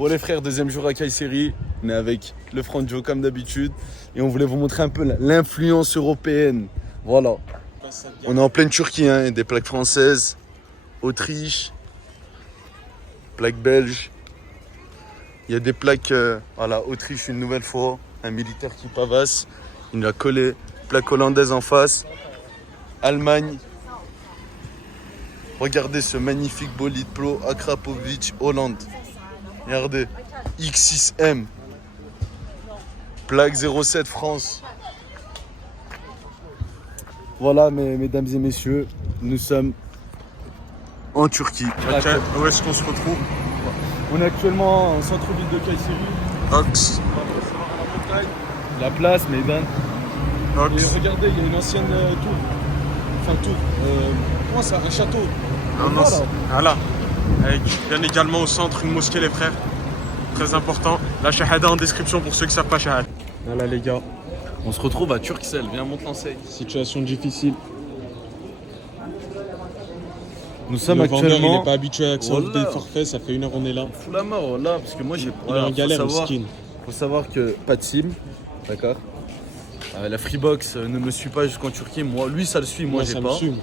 Pour les frères, deuxième jour à Kayseri, on est avec le Franjo comme d'habitude et on voulait vous montrer un peu l'influence européenne. Voilà. On est en pleine Turquie, hein, des plaques françaises, Autriche, plaques belges. Il y a des plaques, voilà, Autriche une nouvelle fois, un militaire qui pavasse, il a collé, plaque hollandaise en face, Allemagne. Regardez ce magnifique bolide Plo Akrapovic Hollande. Regardez, X6M, plaque 07 France. Voilà, mesdames et messieurs, nous sommes en Turquie. Où est-ce qu'on se retrouve? On est actuellement en centre-ville de Kayseri. Ox. La place, Meydan. Ox. Et regardez, il y a une ancienne tour. Enfin, tour. Comment ça? Un château. Voilà. Avec bien également au centre une mosquée, les frères. Très important. La shahada en description pour ceux qui ne savent pas shahada. Voilà les gars. On se retrouve à Turkcell. Viens, monte l'enseigne. Situation difficile. Nous sommes Le vendeur, actuellement. il n'est pas habitué à accepter Voilà. des forfaits. Ça fait 1 heure on est là. Fous la mort, là, parce que moi j'ai. Il est en galère, le skin. Faut savoir que pas de sim, d'accord. La Freebox ne me suit pas jusqu'en Turquie. Moi, lui, ça le suit, moi, j'ai ça pas. me suit.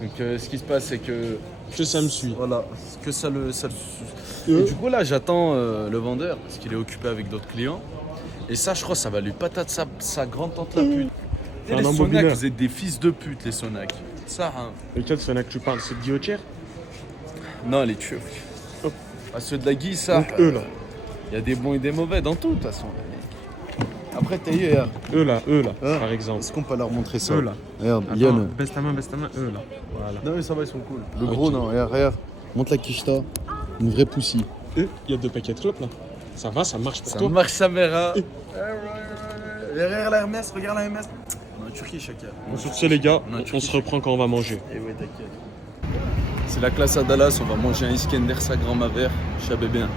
Donc, ce qui se passe, c'est que. Ça me suit. Voilà, que ça le suit. Et du coup, là, j'attends le vendeur parce qu'il est occupé avec d'autres clients. Et ça, je crois, ça va lui patate sa grande tante la pute. Et les Sonac, vous êtes des fils de pute, les Sonac. Ça, hein. Lequel Sonac tu parles? C'est de Guillotière? Non, les Turcs. Oh. À ceux de la Guy, ça. Donc eux là. Il y a des bons et des mauvais dans tout, de toute façon. Après, t'as eu, regarde. Eux là, Hein? par exemple. Est-ce qu'on peut leur montrer ça? Eux là. Regarde, Attends, Yann. baisse ta main, eux là. Voilà. Non, mais ça va, ils sont cool. Le Ok. gros, non, regarde. Montre la quicheta. Une vraie poussie. Il y a 2 paquets de clopes là. Ça va, ça marche pour Ça toi? marche sa mère. Derrière la Hermès, regarde la Hermès. On est en Turquie, chacun. Bon, sur ce les gars, On a on se reprend quand on va manger. Et ouais, t'inquiète. C'est la classe à Dallas, on va manger un Iskender, sa grand vert. Chabé bien.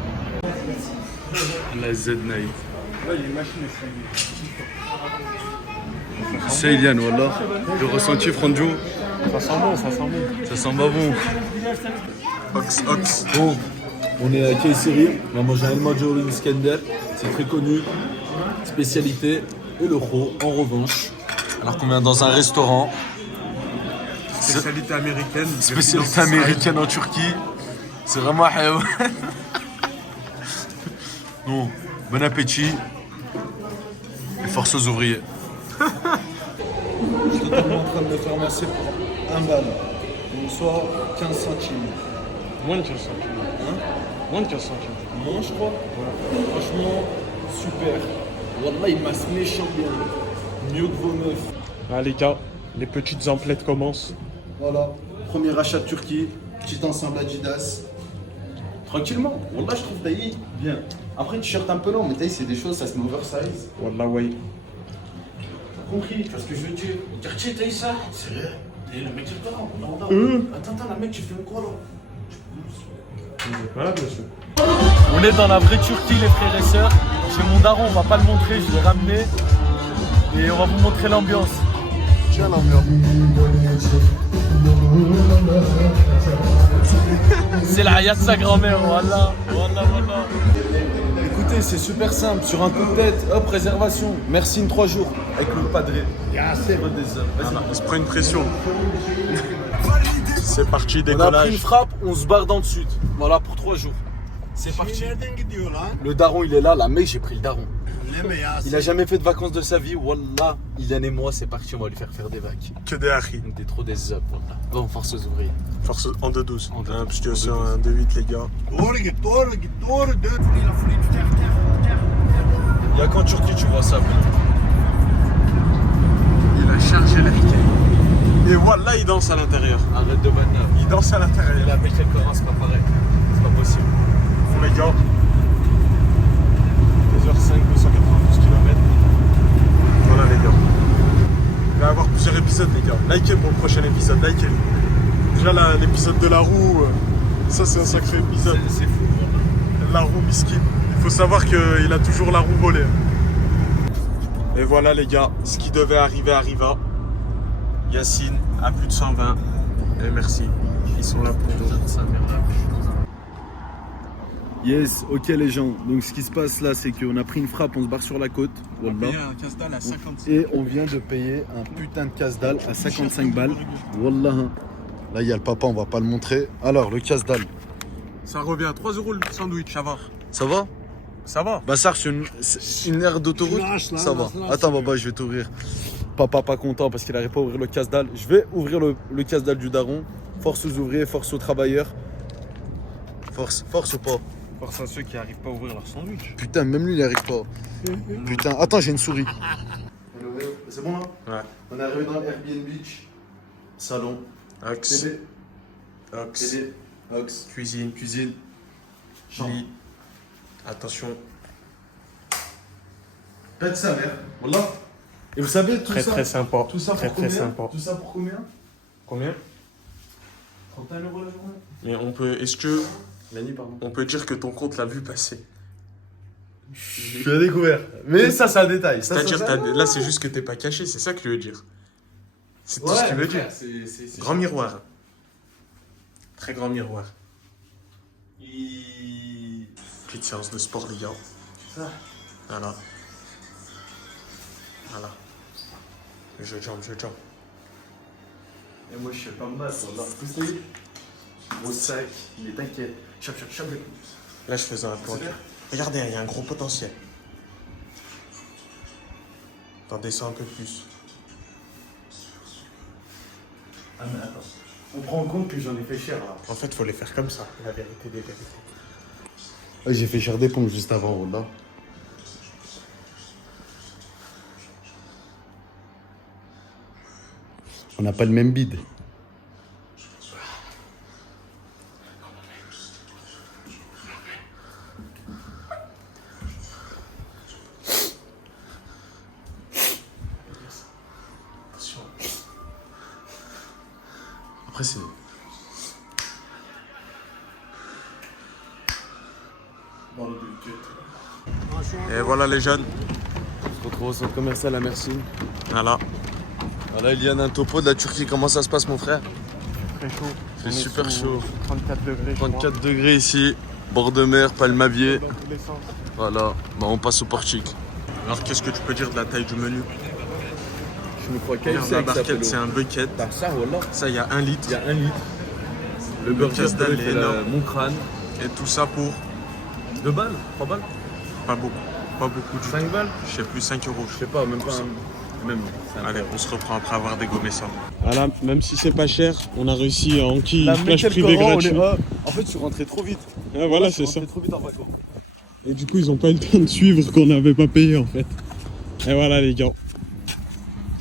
La Z-Night. Là, il y a une machine à C'est Eliane, voilà. Le ressenti, Franjo. Ça sent bon, ça sent bon. Ça sent pas bon. Ox. Bon, on est à Kayseri, on va manger un El Majori Iskender, c'est très connu, spécialité, et le ro en revanche. Alors qu'on vient dans un restaurant, Spécialité américaine. spécialité américaine en Turquie, c'est vraiment hayawan. Non, bon appétit et force aux ouvriers. Je suis totalement en train de me faire masser pour 1 balle, donc soit 15 centimes. Moins de 15 centimes. Hein? Moins de 15 centimes. Moins, je crois. Franchement, super. Wallah, il masse méchant bien. Mieux que vos meufs. Ah les gars, les petites emplettes commencent. Voilà. Premier achat de Turquie. Petit ensemble Adidas. Tranquillement. Wallah, je trouve taillé bien. Après, t-shirt un peu long, mais taille, c'est des choses, ça se met oversize. Wallah, ouais. T'as compris? Tu vois ce que je veux dire? Quartier, taille ça. C'est vrai. Et le mec, il est là. Attends, la mec, tu fais quoi là? Voilà, monsieur. On est dans la vraie Turquie, les frères et sœurs. Chez mon daron, on va pas le montrer, je l'ai ramené. Et on va vous montrer l'ambiance. Tiens l'ambiance. C'est la hayat de sa grand-mère, voilà. Écoutez, c'est super simple. Sur un coup de tête, hop, réservation. Merci in 3 jours. Avec le padré. C'est des hommes. Vas-y. Il se prend une pression. C'est parti, On a pris décollage. une frappe, on se barre dans le sud. Voilà, pour 3 jours. C'est parti. Le daron, il est là. La mec, j'ai pris le daron. Il a jamais fait de vacances de sa vie. Wallah, Ilan et moi, c'est parti. On va lui faire des vagues. Que des haris. Des trop des up. Wallah. Bon, force aux ouvriers. Force en 2-12. En 2-12. Parce que c'est un 2-8, les gars. Il y a qu'en Turquie, tu vois ça. Il a chargé la Et voilà, il danse à l'intérieur. Arrête de banner. Il danse à l'intérieur. La mec, elle commence, c'est pas pareil. C'est pas possible. Les gars. 2h05, 292 km. Voilà, les gars. Il va y avoir plusieurs épisodes, les gars. Likez pour le prochain épisode. Likez. Déjà, l'épisode de la roue, ça, c'est un sacré épisode. C'est fou. La roue miskin. Il faut savoir qu'il a toujours la roue volée. Et voilà les gars, ce qui devait arriver arriva. Yacine à plus de 120. Et merci. Ils sont là pour nous. Yes, ok les gens. Donc ce qui se passe là, c'est qu'on a pris une frappe, on se barre sur la côte. On a Wallah. payé un casse-dalle à 55. Et on vient de payer un putain de casse-dalle à 55 balles. Wallah. Là, il y a le papa, on va pas le montrer. Alors, le casse-dalle. Ça revient à 3 € le sandwich, ça va. Ça va? Ça va. Bah, ça, c'est une aire d'autoroute. Ça va. Attends, baba, je vais t'ouvrir. Papa pas content parce qu'il n'arrive pas à ouvrir le casse-dalle. Je vais ouvrir le casse-dalle du daron. Force aux ouvriers, force aux travailleurs. Force ou pas? Force à ceux qui n'arrivent pas à ouvrir leur sandwich. Putain, même lui, il n'y arrive pas. Putain, attends, j'ai une souris. C'est bon là? Ouais. On est arrivé dans l'Airbnb Beach. Salon. Ox. Télé. Ox. Télé. Ox. Cuisine. Cuisine. Chambre. Lit. Attention. Pète sa mère. Voilà. Et vous savez, tout Très ça. très sympa. Tout ça très pour très combien? sympa. Tout ça pour combien? Combien? 31 € la journée. Mais on peut. Est-ce que. La nuit, pardon. On peut dire que ton compte l'a vu passer. Je l'ai découvert. Mais ça, c'est un détail. C'est-à-dire, là, c'est juste que t'es pas caché, c'est ça que tu veux dire. C'est tout ce qu'il veut dire. Grand miroir. Très grand miroir. Petite séance de sport, les gars. Ça. Voilà. Voilà. Je jump. Et moi, je sais pas me battre. Voilà. Gros sac, il est t'inquiète. Chop. Là, je faisais un plan. Regardez, il y a un gros potentiel. T'en descends un peu plus. Ah, mais attends. On prend en compte que j'en ai fait cher là. En fait, faut les faire comme ça, la vérité des vérités. Ouais, j'ai fait cher des pompes juste avant, voilà. On n'a pas le même bide. Attention. Après, c'est... Et voilà les jeunes. On se retrouve au centre commercial à Mersin. Voilà. Voilà, il y a un topo de la Turquie. Comment ça se passe, mon frère? Très chaud. C'est super chaud. 34 degrés. 34 degrés ici. Bord de mer, Palmavier. Dans tous les sens. Voilà. Bah, on passe au portique. Alors, qu'est-ce que tu peux dire de la taille du menu? Je me crois La barquette, c'est un bucket. Bah, ça, voilà. Ça, il y a 1 litre. Il y a 1 litre. Le burger casse-dalle est énorme. mon crâne. Et tout ça pour 2 balles? 3 balles? pas beaucoup. Pas beaucoup du 5 tout. balles? Je sais plus, 5 euros. Je sais pas, même pas. Même. Allez, on se reprend après avoir dégommé ça. Voilà, même si c'est pas cher, on a réussi à enquiller La une plage Mekel privée Coran, gratuite. En fait, je suis rentré trop vite. Ouais, voilà, Je suis c'est ça. rentré trop vite en vacances. Et du coup, ils ont pas eu le temps de suivre qu'on n'avait pas payé en fait. Et voilà les gars.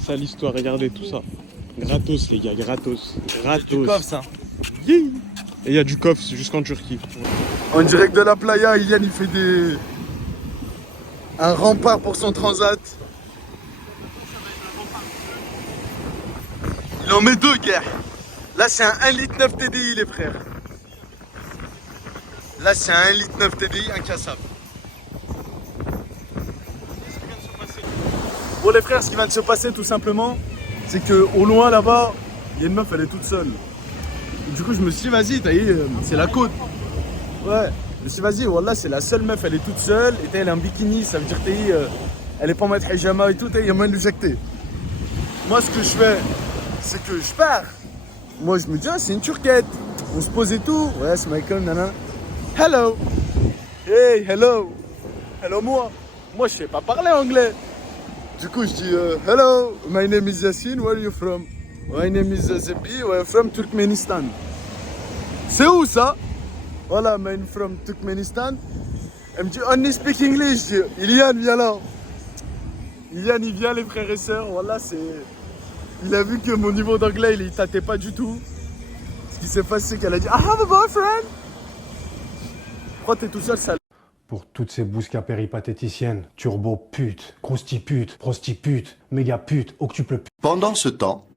Ça l'histoire, regardez tout ça. Gratos les gars, gratos. Du coffre, ça. Et il y a du coffre jusqu'en Turquie. En direct de la playa, Ilian il fait un rempart pour son transat. Il en met 2, gars. Là, c'est un 1,9 litre TDI, les frères. Là, c'est un 1,9 litre TDI incassable. Bon, les frères, ce qui vient de se passer, tout simplement, c'est qu'au loin, là-bas, il y a une meuf, elle est toute seule. Et du coup, je me suis dit, vas-y, t'as vu, c'est la côte. Ouais. Je me suis dit, vas-y, voilà, c'est la seule meuf, elle est toute seule. Et elle est en bikini, ça veut dire, elle est pas en mode hijama et tout, il y a moyen de l'éjecter. Moi, ce que je fais, c'est que je pars. Moi, je me dis, ah, c'est une turquette. On se pose et tout. Ouais, c'est Michael, nana. Hello. Hey, hello. Hello, moi. Moi, je sais pas parler anglais. Du coup, je dis, hello, my name is Yassine, where are you from? My name is Zebi, we're from Turkmenistan. C'est où ça? Voilà, I'm from Turkmenistan. Elle me dit, only speak English. Je dis, Ilian, viens là. Ilian, il vient, les frères et sœurs. Voilà, c'est... Il a vu que mon niveau d'anglais, il tâtait pas du tout. Ce qui s'est passé, c'est qu'elle a dit, I have a boyfriend. Pourquoi t'es tout seul, sale? Pour toutes ces bouscas péripatéticiennes, turbo pute, croustipute, prostipute, méga pute, octuple pute. Pendant ce temps...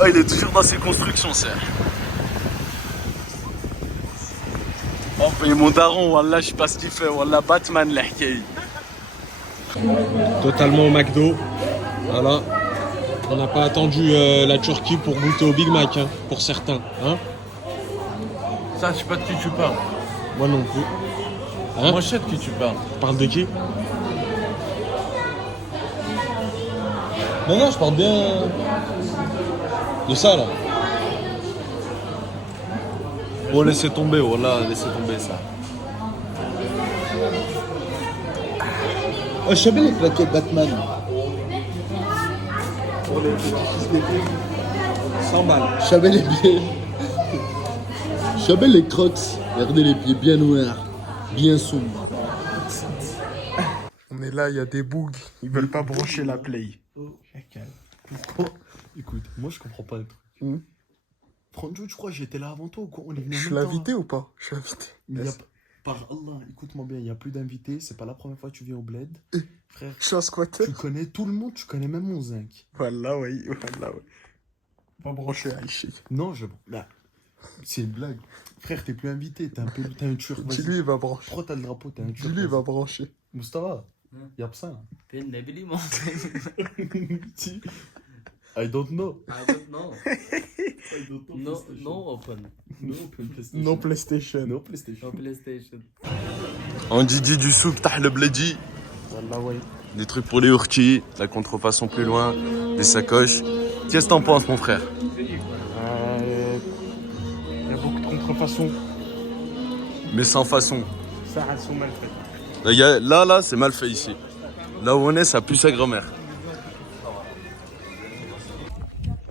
Oh, il est toujours dans ses constructions, c'est. Oh, et mon daron, wallah, je sais pas ce qu'il fait. Wallah, Batman, l'hkaï. Totalement au McDo. Voilà. On n'a pas attendu la Turquie pour goûter au Big Mac, hein, pour certains. Hein. Ça, je sais pas de qui tu parles. Moi non plus. Hein? Moi, je sais de qui tu parles. Parle de qui? Non, je parle bien de ça, là. Bon, laissez tomber, voilà, laissez tomber ça. Oh, je savais les plaquettes Batman. 100 balles. Je savais les pieds. Je savais les crocs. Regardez les pieds bien noirs, bien sombres. On est là, il y a des bugs. Ils veulent pas brancher la play. Pourquoi? Écoute, moi je comprends pas un truc. Franjo, tu crois que j'étais là avant toi ou quoi? On est venu en Je suis même temps. l'invité ou pas? Je suis invité. Mais par Allah, écoute-moi bien, il n'y a plus d'invités, c'est pas la première fois que tu viens au bled. Frère, Je suis un squatter. tu connais tout le monde, tu connais même mon zinc. Voilà, oui. Pas brancher Aïchi. Non, bah, c'est une blague. Frère, t'es plus invité, t'es un turc. vas-y. Dis-lui, il va brancher. Pourquoi t'as le drapeau, t'es un turc. Dis-lui, il va vas-y. brancher. Mustafa, y'a pas ça. Ben ne bileyim Si. I don't know. I don't know. I don't know. No open. No open PlayStation. No PlayStation. No PlayStation. No PlayStation. On dit du souk, tah le bledi. Voilà, ouais. Des trucs pour les urtis, la contrefaçon plus loin, des sacoches. Qu'est-ce que t'en penses, mon frère? Il y a beaucoup de contrefaçons. Mais sans façon. Ça, elles sont mal faites. Là, c'est mal fait ici. Là où on est, ça pue sa grand-mère.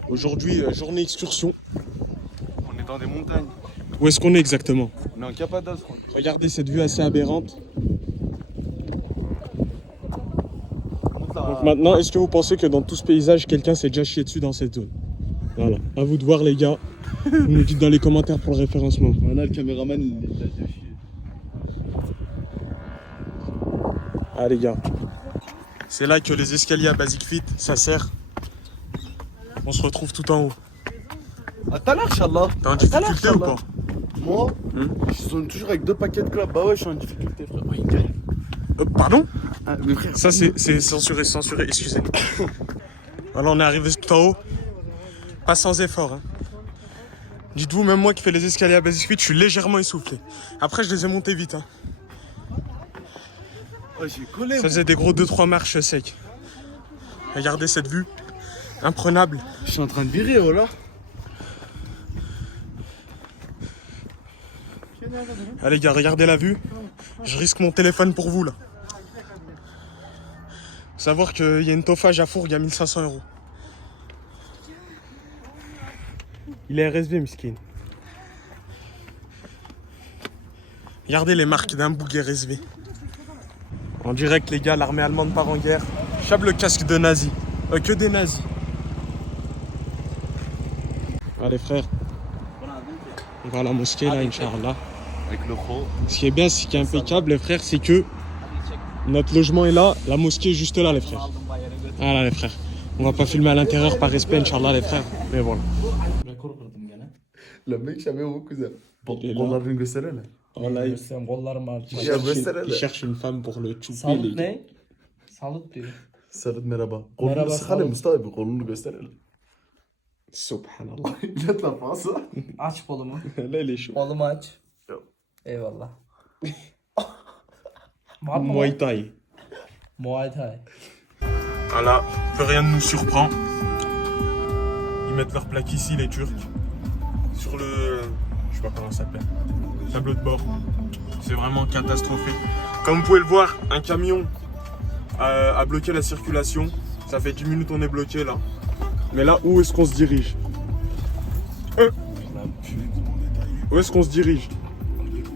Aujourd'hui, journée excursion. On est dans des montagnes. Où est-ce qu'on est exactement? On est en Cappadoce. Regardez cette vue assez aberrante. Donc maintenant, est-ce que vous pensez que dans tout ce paysage, quelqu'un s'est déjà chié dessus dans cette zone? Voilà, à vous de voir les gars. Vous nous dites dans les commentaires pour le référencement. Voilà, le caméraman, il est déjà chié. Ah les gars. C'est là que les escaliers à Basic Fit, ça sert. On se retrouve tout en haut. À tout à l'heure, Inch'Allah. T'es en difficulté ou pas? Moi, je suis toujours avec 2 paquets de clopes. Bah ouais, je suis en difficulté, frère. Ouais, nickel. Pardon? Ah, mais frère, Ça c'est censuré, excusez. Voilà, on est arrivé tout en haut. Pas sans effort. Hein. Dites-vous, même moi qui fais les escaliers à Basic Fit, je suis légèrement essoufflé. Après, je les ai montés vite. Hein. ouais, j'ai collé. Ça faisait des gros 2-3 marches secs. Regardez cette vue. Imprenable. Je suis en train de virer, voilà. Allez les gars, regardez la vue. Je risque mon téléphone pour vous là. Faut savoir qu'il y a une toffage à Fourgue à 1500 €. Il est RSV, miskin. Regardez les marques d'un boug RSV. En direct les gars, l'armée allemande part en guerre. Chape le casque de nazi. Que des nazis. Allez frère. On va à la mosquée là, Inch'Allah. Avec le pro. Ce qui est bien, ce qui est impeccable, les frères, c'est que notre logement est là, la mosquée est juste là, les frères. Voilà, les frères. On va pas filmer à l'intérieur par respect, Inch'Allah, les frères. Mais voilà. Le mec, j'avais mon cousin. Il est là. On a vu une gosselle là. Voilà, il Il cherche une femme pour le chouper, Salut les gars. ne? Salut diyor. Salut, merhaba. Merhaba, C'est Khaled salut. Mustafa بيقولون له gosselle. Subhanallah. Jette la France. Aç kolumu. Là, il est chaud. Kolumu aç. Yok. Eyvallah. Var mı? Muay Thai. Muay Thai. Voilà, plus rien ne nous surprend. Ils mettent leur plaque ici, les Turcs. Sur le... je sais pas comment ça s'appelle. Tableau de bord. C'est vraiment catastrophique. Comme vous pouvez le voir, un camion a bloqué la circulation. Ça fait 10 minutes on est bloqué là. Mais là, où est-ce qu'on se dirige? Où est-ce qu'on se dirige?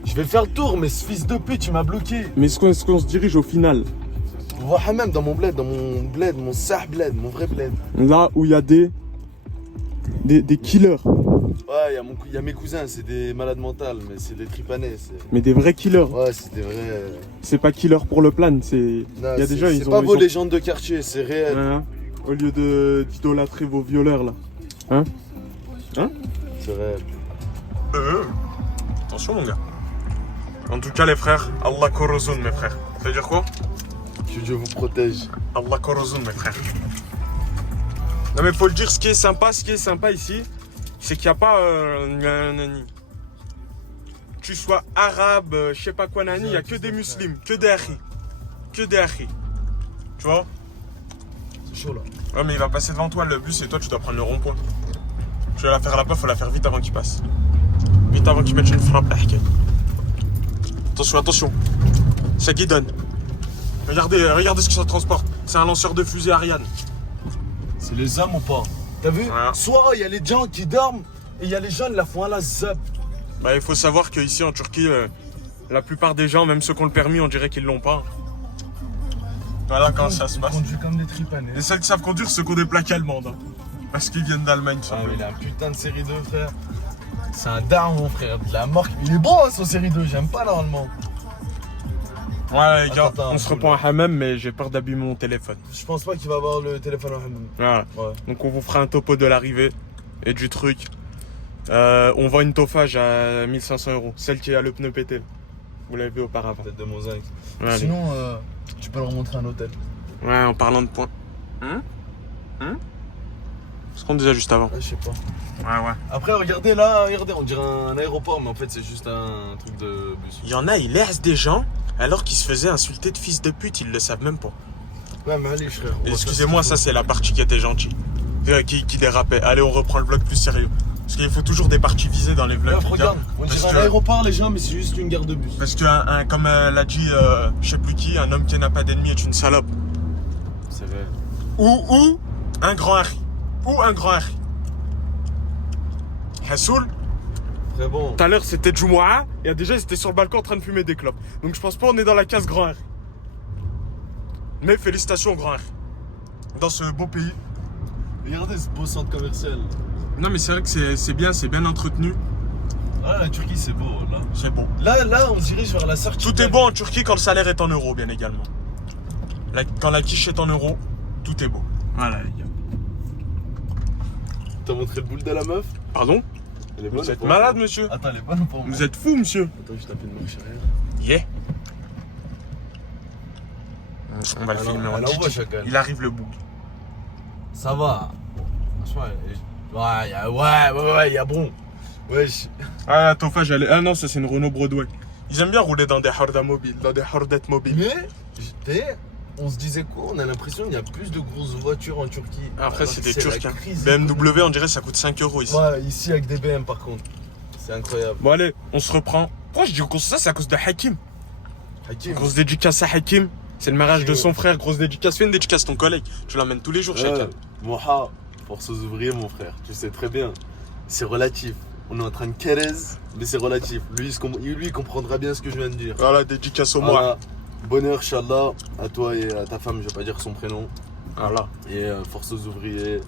Je vais faire le tour, mais ce fils de pute, tu m'as bloqué. Mais est-ce qu'on se dirige au final? On va Hamam dans mon bled, mon sah bled, mon vrai bled. Là où il y a des killers. Ouais, il y a mes cousins, c'est des malades mentales, mais c'est des tripanais. Mais des vrais killers. Ouais, c'est des vrais. C'est pas killer pour le plan, c'est... Non, Il y a des gens, ils c'est ont... pas ils vos ont- légendes de quartier, c'est réel. Hein, au lieu d'idolâtrer vos violeurs là. C'est réel. Attention mon gars. En tout cas les frères, Allah korozun mes frères. Ça veut dire quoi? Que Dieu vous protège. Allah korozun mes frères. Non mais faut le dire, ce qui est sympa ici, c'est qu'il n'y a pas... tu sois arabe, je sais pas quoi, nani, il n'y a que des musulmans, que des achis. Que des achis. Tu vois? C'est chaud là. Ouais, mais il va passer devant toi le bus et toi, tu dois prendre le rond-point. Tu vas la faire là-bas, faut la faire vite avant qu'il passe. Vite avant qu'il mette une frappe là, Hikay. Attention, attention. Ça guidonne. Regardez ce que ça transporte. C'est un lanceur de fusée Ariane. C'est les hommes ou pas? T'as vu? Voilà. Soit il y a les gens qui dorment et il y a les gens qui la font à la zap. Bah, il faut savoir qu'ici en Turquie, la plupart des gens, même ceux qui ont le permis, on dirait qu'ils l'ont pas. Voilà comment ça se Ils passe. conduisent comme des tripanés. Les seuls qui savent conduire, c'est ceux qui ont des plaques allemandes. Hein. Parce qu'ils viennent d'Allemagne, ça. Ah, mais il a un putain de série 2, frère. C'est un daron, mon frère. De la marque. Il est bon, hein, son série 2. J'aime pas normalement. Ouais, les gars, Attends, on se reprend à Hammam, mais j'ai peur d'abîmer mon téléphone. Je pense pas qu'il va avoir le téléphone en hammam. Voilà. Ouais. Donc on vous fera un topo de l'arrivée et du truc. On vend une Tofage à 1500 €. Celle qui a le pneu pété. Vous l'avez vu auparavant. Peut-être de mosaïque. Ouais, Sinon, tu peux leur montrer un hôtel. ouais, en parlant de points. Ce qu'on disait juste avant. Ah, je sais pas. Ouais, ouais. Après, regardez là, regardez, on dirait un aéroport, mais en fait, c'est juste un truc de bus. Il y en a, ils laissent des gens alors qu'ils se faisaient insulter de fils de pute, ils le savent même pas. Ouais, mais allez, frère. Excusez-moi, ça c'est la partie qui était gentille. Qui dérapait. Allez, on reprend le vlog plus sérieux. Parce qu'il faut toujours des parties visées dans les vlogs. Bref, les gars. regarde, on Parce dirait que- un aéroport, les gens, mais c'est juste une gare de bus. Parce que, comme l'a dit, je sais plus qui, un homme qui n'a pas d'ennemi est une salope. C'est vrai. Ou un grand Harry. Ou un grand Harry. Hassoul, Très bon. tout à l'heure c'était Jumu'ah, et déjà ils étaient sur le balcon en train de fumer des clopes. Donc je pense pas on est dans la case grand Harry. Mais félicitations au grand Harry. Dans ce beau pays. Regardez ce beau centre commercial. Non mais c'est vrai que c'est bien entretenu. Ah, la Turquie, c'est beau, là. C'est bon. Là, on se dirige vers la sortie. Tout est beau en Turquie quand le salaire est en euros, bien également. Quand la quiche est en euros, tout est beau. Voilà les gars. T'as montré le boule de la meuf? Pardon? Elle est bonne Vous ou êtes pas? malade, monsieur? Attends, elle est bonne ou pas? Vous êtes fou, monsieur? Attends, je tape une marche arrière. Yeah. On va le Alors, filmer en elle envoie Titi. chacal. Il arrive le bouc. Ça va. Franchement, ouais, y a bon. Wesh. Ah, la Tofage, elle est... Ah non, ça c'est une Renault Broadway. Ils aiment bien rouler dans des Horda mobiles, dans des Hordettes mobiles. Mais, on se disait quoi? On a l'impression qu'il y a plus de grosses voitures en Turquie. Après, Alors c'est que des la Turcs. Hein. crise BMW, on dirait ça coûte 5 € ici. Ouais, ici avec des BM par contre. C'est incroyable. Bon, allez, on se reprend. Pourquoi je dis qu'on ça? C'est à cause de Hakim. Hakim. Grosse dédicace à Hakim. C'est le mariage de son frère. Grosse dédicace. Fais une dédicace à ton collègue. Tu l'emmènes tous les jours, chacun. Moha, force aux ouvriers, mon frère. Tu sais très bien. C'est relatif. On est en train de Kerez, mais c'est relatif. Lui, il comprendra bien ce que je viens de dire. Voilà, dédicace au moi. Voilà. Bonheur, Inch'Allah, à toi et à ta femme, je vais pas dire son prénom. Voilà. Et force aux ouvriers.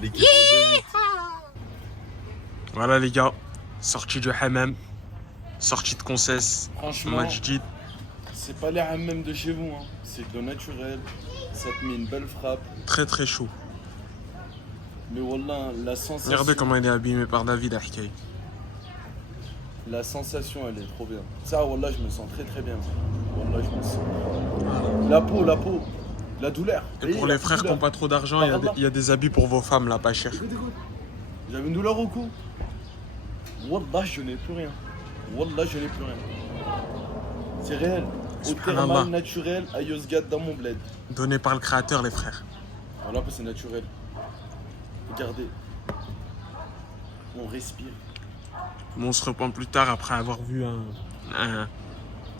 L'équipe en 2-8. Voilà, les gars. Sortie du hammam. Sortie de Concesse. Franchement, Majdid. c'est pas les hammams de chez vous, hein. C'est de l'eau naturelle. Ça te met une belle frappe. Très très chaud. Mais wallah, la sensation. Regardez comment il est abîmé par David Ahkay. La sensation, elle est trop bien. Ça, wallah, je me sens très très bien. Wallah, je me sens. La peau. La douleur. Et pour les frères qui n'ont pas trop d'argent, il y a des habits pour vos femmes là, pas cher. Écoute. J'avais une douleur au cou. Wallah, je n'ai plus rien. Wallah, je n'ai plus rien. C'est réel. Au Subhanallah. thermal naturel à Yozgat dans mon bled. Donné par le créateur, les frères. Voilà, c'est naturel. Regardez. On respire. Bon, on se reprend plus tard après avoir vu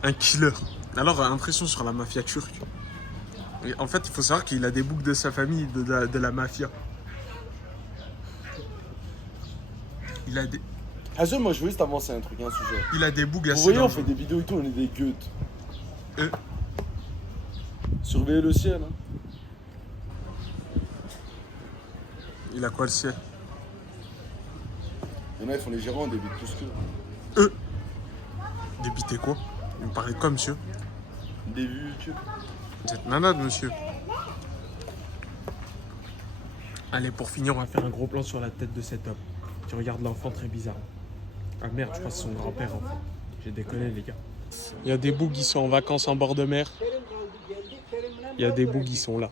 un killer. Alors, impression sur la mafia turque. Et en fait, il faut savoir qu'il a des boucs de sa famille, de la mafia. Il a des, Hazel, moi je veux juste avancer un truc, un sujet. il a des boucs Vous assez voyez, on dangereux. fait des vidéos et tout, on est des gueux. Euh. Surveillez le ciel. Hein. Il a quoi le ciel? Il y en a, ils font les gérants, des vides tout ce que. Débité quoi? Il me paraît quoi, monsieur? Des vues YouTube. Vous êtes malade, monsieur. Allez, pour finir, on va faire un gros plan sur la tête de cet homme. Tu regardes l'enfant très bizarre. Ah merde, je crois que c'est son grand-père, en fait. J'ai déconné, les gars. Il y a des bougs qui sont en vacances en bord de mer. Il y a des bougs qui sont là.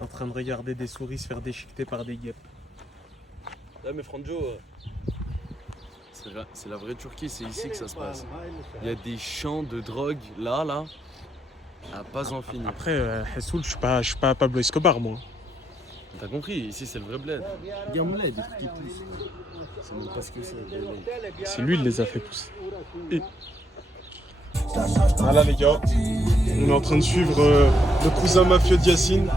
En train de regarder des souris se faire déchiqueter par des guêpes. Là, mais Franjo, C'est la vraie Turquie, c'est ici que ça se passe. Il y a des champs de drogue là, à pas en finir. Après, Hessoul, je suis pas Pablo Escobar, moi. T'as compris, ici c'est le vrai bled. Regarde là, il y a des trucs qui poussent. C'est même pas ce que c'est. C'est lui, il les a fait pousser. Et... Voilà les gars, on est en train de suivre le cousin mafieux d'Yacine.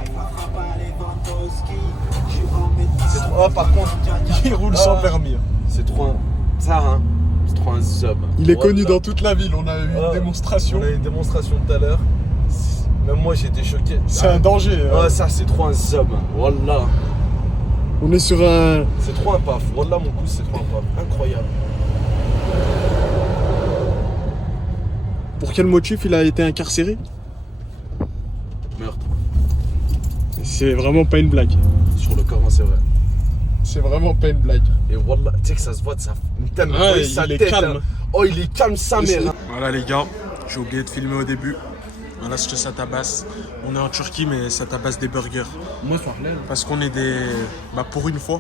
Oh, par contre, Il roule sans permis. c'est trop un. Ça, hein. C'est trop un zob. Il est connu Wallah. dans toute la ville, on a eu une démonstration. On a eu une démonstration tout à l'heure. Même moi j'étais choqué. C'est un danger. Ah, ça c'est trop un zob. Wallah. On est sur un... C'est trop un paf. Wallah mon coup c'est trop un paf. Incroyable. Pour quel motif il a été incarcéré? Meurtre. C'est vraiment pas une blague. Sur le corps, hein, c'est vrai. C'est vraiment pas une blague. Et Wallah, tu sais que ça se voit de sa tête. Ouais, Oh, sa il est tête, calme. hein. Oh, il est calme sa mère. hein. Voilà les gars, j'ai oublié de filmer au début. Voilà ce que ça tabasse. On est en Turquie mais ça tabasse des burgers. Moi je parle. Parce qu'on est des... Bah pour une fois,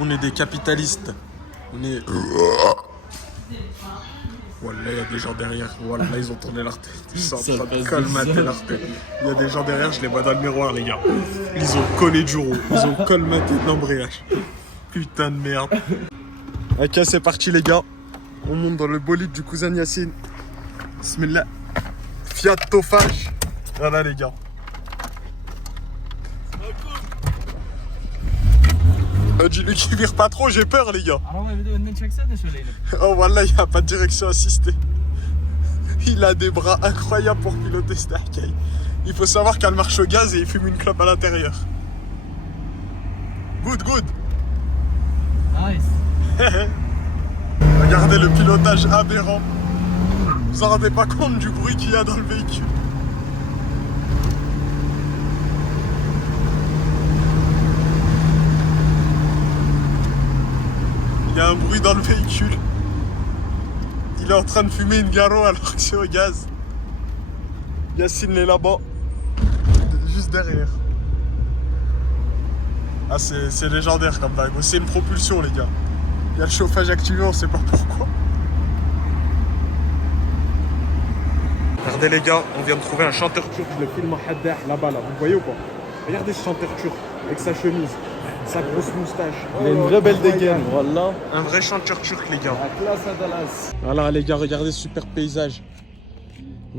on est des capitalistes. On est... Voilà, il y a des gens derrière. Voilà, ils ont tourné leur tête. Ils sont en train de colmater leur tête. Il y a des gens derrière, je les vois dans le miroir, les gars. Ils ont collé du roux. Ils ont colmaté de l'embrayage. Putain de merde. Ok, c'est parti, les gars. On monte dans le bolide du cousin Yacine. Bismillah. Fiat Tofaş. Voilà, les gars. Dis-lui qu'il vire pas trop, j'ai peur, les gars. Arabayı bir de önden çeksene söyleyelim. Oh voilà, il n'y a pas de direction assistée. Il a des bras incroyables pour piloter cette arcaille. Il faut savoir qu'elle marche au gaz et il fume une clope à l'intérieur. Good, good. Nice. Regardez le pilotage aberrant. Vous vous en rendez pas compte du bruit qu'il y a dans le véhicule. Il y a un bruit dans le véhicule. Il est en train de fumer une garo alors que c'est au gaz. Yacine est là-bas. Juste derrière. Ah c'est légendaire comme vibe. C'est une propulsion les gars. Il y a le chauffage activé, on sait pas pourquoi. Regardez les gars, on vient de trouver un chanteur turc, le film Haddah là-bas là, vous voyez ou pas? Regardez ce chanteur turc avec sa chemise, sa grosse moustache. Il a une vraie belle dégaine, voilà. Un vrai chanteur turc les gars. La classe à Dallas. Voilà les gars, regardez ce super paysage.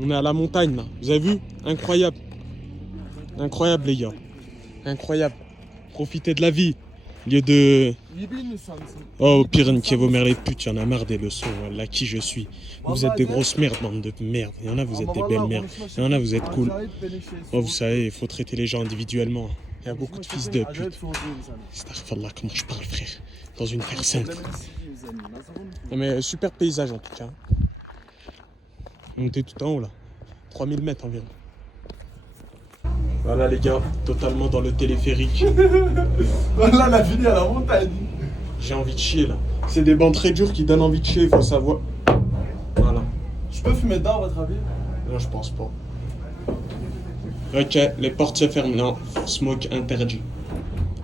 On est à la montagne là, vous avez vu? Incroyable. Incroyable les gars. Incroyable. Profitez de la vie. Au lieu de... Oh, pire, niquez vos mères les putes, y'en a marre des leçons, là qui je suis. Vous êtes des grosses merdes, bande de merde. Il y en a, vous êtes des belles merdes. Il y en a, vous êtes cool. Oh, vous savez, il faut traiter les gens individuellement. Il y a beaucoup de fils de pute. Astaghfirullah, comment je parle, frère. Dans une terre sainte. Non, mais super paysage en tout cas. On était tout en haut là. 3000 mètres environ. Voilà les gars, totalement dans le téléphérique. Voilà la vue à la montagne. J'ai envie de chier là. C'est des bancs très durs qui donnent envie de chier, il faut savoir. Voilà. Je peux fumer dedans à votre avis? Non, je pense pas. Ok, les portes se ferment. Non, smoke interdit.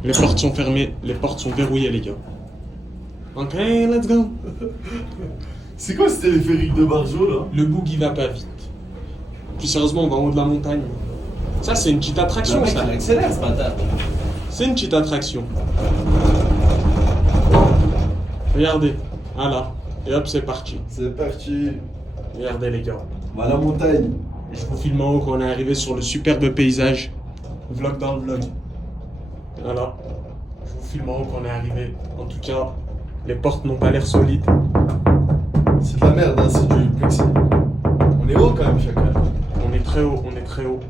Les portes sont fermées, les portes sont verrouillées les gars. Ok, let's go. C'est quoi ce téléphérique de Barjo là? Le boug il va pas vite. Plus sérieusement, on va en haut de la montagne. Ça c'est une petite attraction ça. accélère ce bâtard. C'est une petite attraction. Regardez, voilà. Et hop, c'est parti. C'est parti. Regardez les gars. On va à la montagne. Je vous filme en haut quand on est arrivé sur le superbe paysage. Vlog dans le vlog. Voilà. Je vous filme en haut quand on est arrivé. En tout cas, les portes n'ont pas l'air solides. C'est de la merde, hein, c'est du plexi. On est haut quand même, chacun. On est très haut, on est très haut.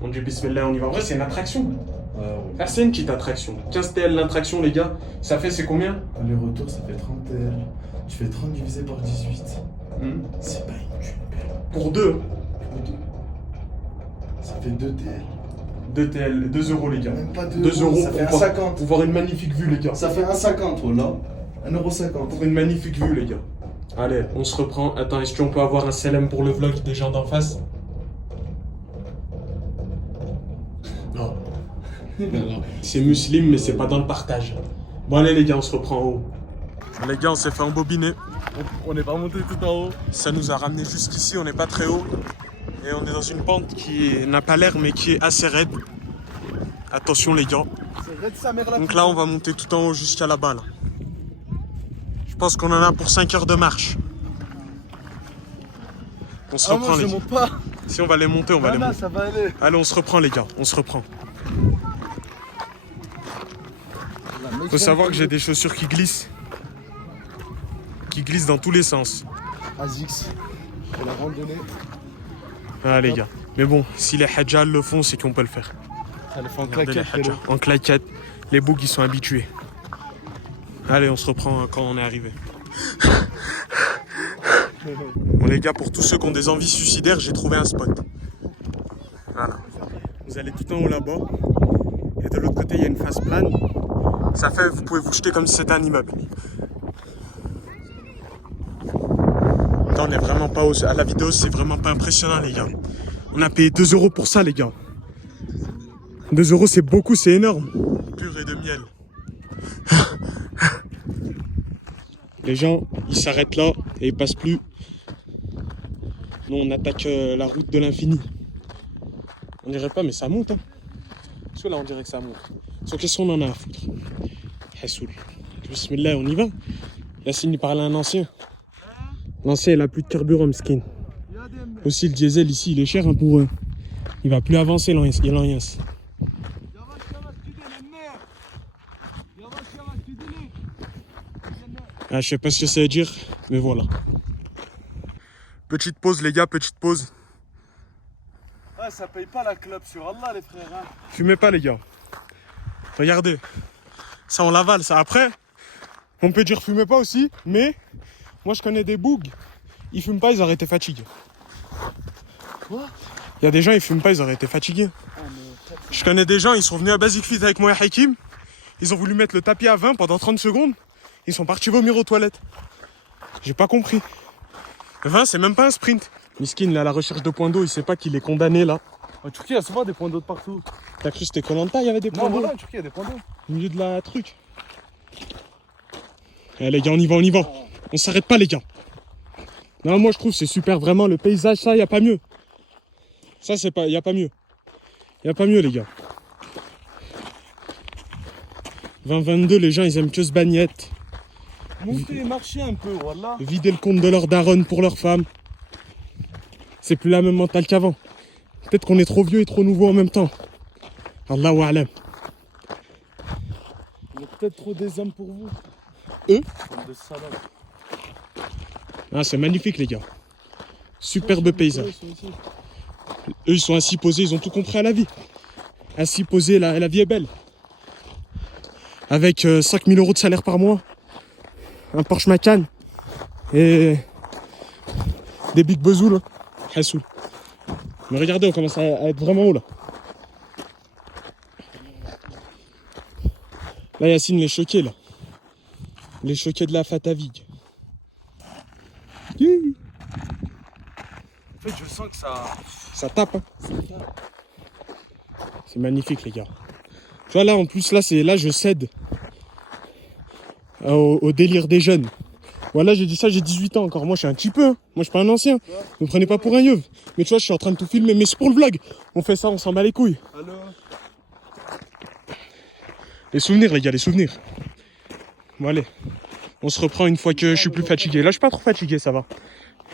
On dit bismillah, on y va. En vrai, c'est une attraction. Ouais. Ah, c'est une petite attraction. 15 TL l'attraction, les gars. Ça fait, c'est combien? Les retours, ça fait 30 TL. Tu fais 30 divisé par 18. C'est pas une thune. Pour deux. Ça fait 2 TL. 2 TL, 2 euros, les gars. Même pas 2 2 euros ça fait pour voir, 1,50. pour voir une magnifique vue, les gars. Ça fait 1,50 là. 1,50 €. Pour une magnifique vue, les gars. Allez, on se reprend. Attends, est-ce qu'on peut avoir un salam pour le vlog des gens d'en face? Non. C'est musulman, mais c'est pas dans le partage. Bon allez les gars, on se reprend en haut. Les gars, on s'est fait embobiner. On n'est pas monté tout en haut. Ça nous a ramené jusqu'ici, on n'est pas très haut. Et on est dans une pente qui n'a pas l'air mais qui est assez raide. Attention les gars. C'est raide sa mère là. Donc là on va monter tout en haut jusqu'à là-bas là. Je pense qu'on en a pour 5 heures de marche. On se reprend moi, je les gars. monte pas. Si on va les monter, on va les Voilà, monter. ça va aller. Allez, on se reprend les gars, on se reprend. Faut savoir que j'ai des chaussures qui glissent. Qui glissent dans tous les sens. Azix, pour la randonnée. Ah les gars. Mais bon, si les hadjas le font, c'est qu'on peut le faire. Ça le fait en Regardez claquette. les hadjas. En claquette. Les bougs ils sont habitués. Allez, on se reprend quand on est arrivé. Bon les gars, pour tous ceux qui ont des envies suicidaires, j'ai trouvé un spot. Voilà. Vous allez tout en haut là-bas. Et de l'autre côté, il y a une face plane. Ça fait, vous pouvez vous jeter comme si c'était un immeuble. Là, on est vraiment pas à la vidéo, c'est vraiment pas impressionnant les gars. On a payé 2 € pour ça les gars. 2 € c'est beaucoup, c'est énorme. Purée de miel. Les gens, ils s'arrêtent là et ils passent plus. Nous, on attaque la route de l'infini. On dirait pas, mais ça monte. Hein. Parce que là, on dirait que ça monte. Sauf qu'est-ce qu'on en a à foutre? Hassoul. Bismillah, on y va. Yassine, il parlait à un ancien. L'ancien, il a plus de carburant, mskin. Aussi, le diesel ici, il est cher hein, pour eux. Il va plus avancer, il en rien. Ah, je sais pas ce que ça veut dire, mais voilà. Petite pause, les gars, petite pause. Ouais, ça paye pas la clope sur Allah, les frères. Hein. Fumez pas, les gars. Regardez. Ça, on l'avale, ça. Après, on peut dire fumez pas aussi, mais moi, je connais des bougs. Ils fument pas, ils auraient été fatigués. Quoi? Il y a des gens, ils fument pas, ils auraient été fatigués. Je connais des gens, ils sont venus à Basic Fit avec moi et Hakim. Ils ont voulu mettre le tapis à 20 pendant 30 secondes. Ils sont partis vomir aux toilettes. J'ai pas compris. 20, c'est même pas un sprint. Miskin, là, à la recherche de points d'eau, il sait pas qu'il est condamné, là. En Turquie, il y a souvent des points d'eau de partout. T'as cru que c'était Koh Lanta, il y avait des points Non, d'eau voilà, en Turquie, il y a des points d'eau. au milieu de la truc. Allez, les gars, on y va, on y va. On s'arrête pas, les gars. Non, moi, je trouve que c'est super, vraiment, le paysage, ça, y a pas mieux. Ça, c'est pas, y a pas mieux. Y a pas mieux, les gars. 2022, les gens, ils aiment que se bagnette. Montez, marchez un peu, voilà. Vider le compte de leur daronne pour leur femme. C'est plus la même mentale qu'avant. Peut-être qu'on est trop vieux et trop nouveau en même temps. Allahu a'lam. Il y a peut-être trop des hommes pour vous. Eux? Bande de salopes. Ah, c'est magnifique, les gars. Superbe paysage. Eux, ils sont assis posés, ils ont tout compris à la vie. Assis posés, la vie est belle. Avec 5 000 € de salaire par mois, un Porsche Macan et des Big Bezoul. Hassoul. Mais regardez, on commence à être vraiment haut là. Là, Yacine, les choqués là. Les choqués de la Fatavig. En fait, je sens que ça. Ça tape, hein. C'est magnifique, les gars. Tu vois, là, en plus, là, je cède au délire des jeunes. Voilà, j'ai dit ça, j'ai 18 ans encore. Moi, je suis un petit peu, hein. Moi, je suis pas un ancien. Ne me prenez pas pour un yeuve. Mais tu vois, je suis en train de tout filmer. Mais c'est pour le vlog. On fait ça, on s'en bat les couilles. Allô? Les souvenirs, les gars, les souvenirs. Bon, allez. On se reprend une fois que je suis plus fatigué. Là, je suis pas trop fatigué, ça va.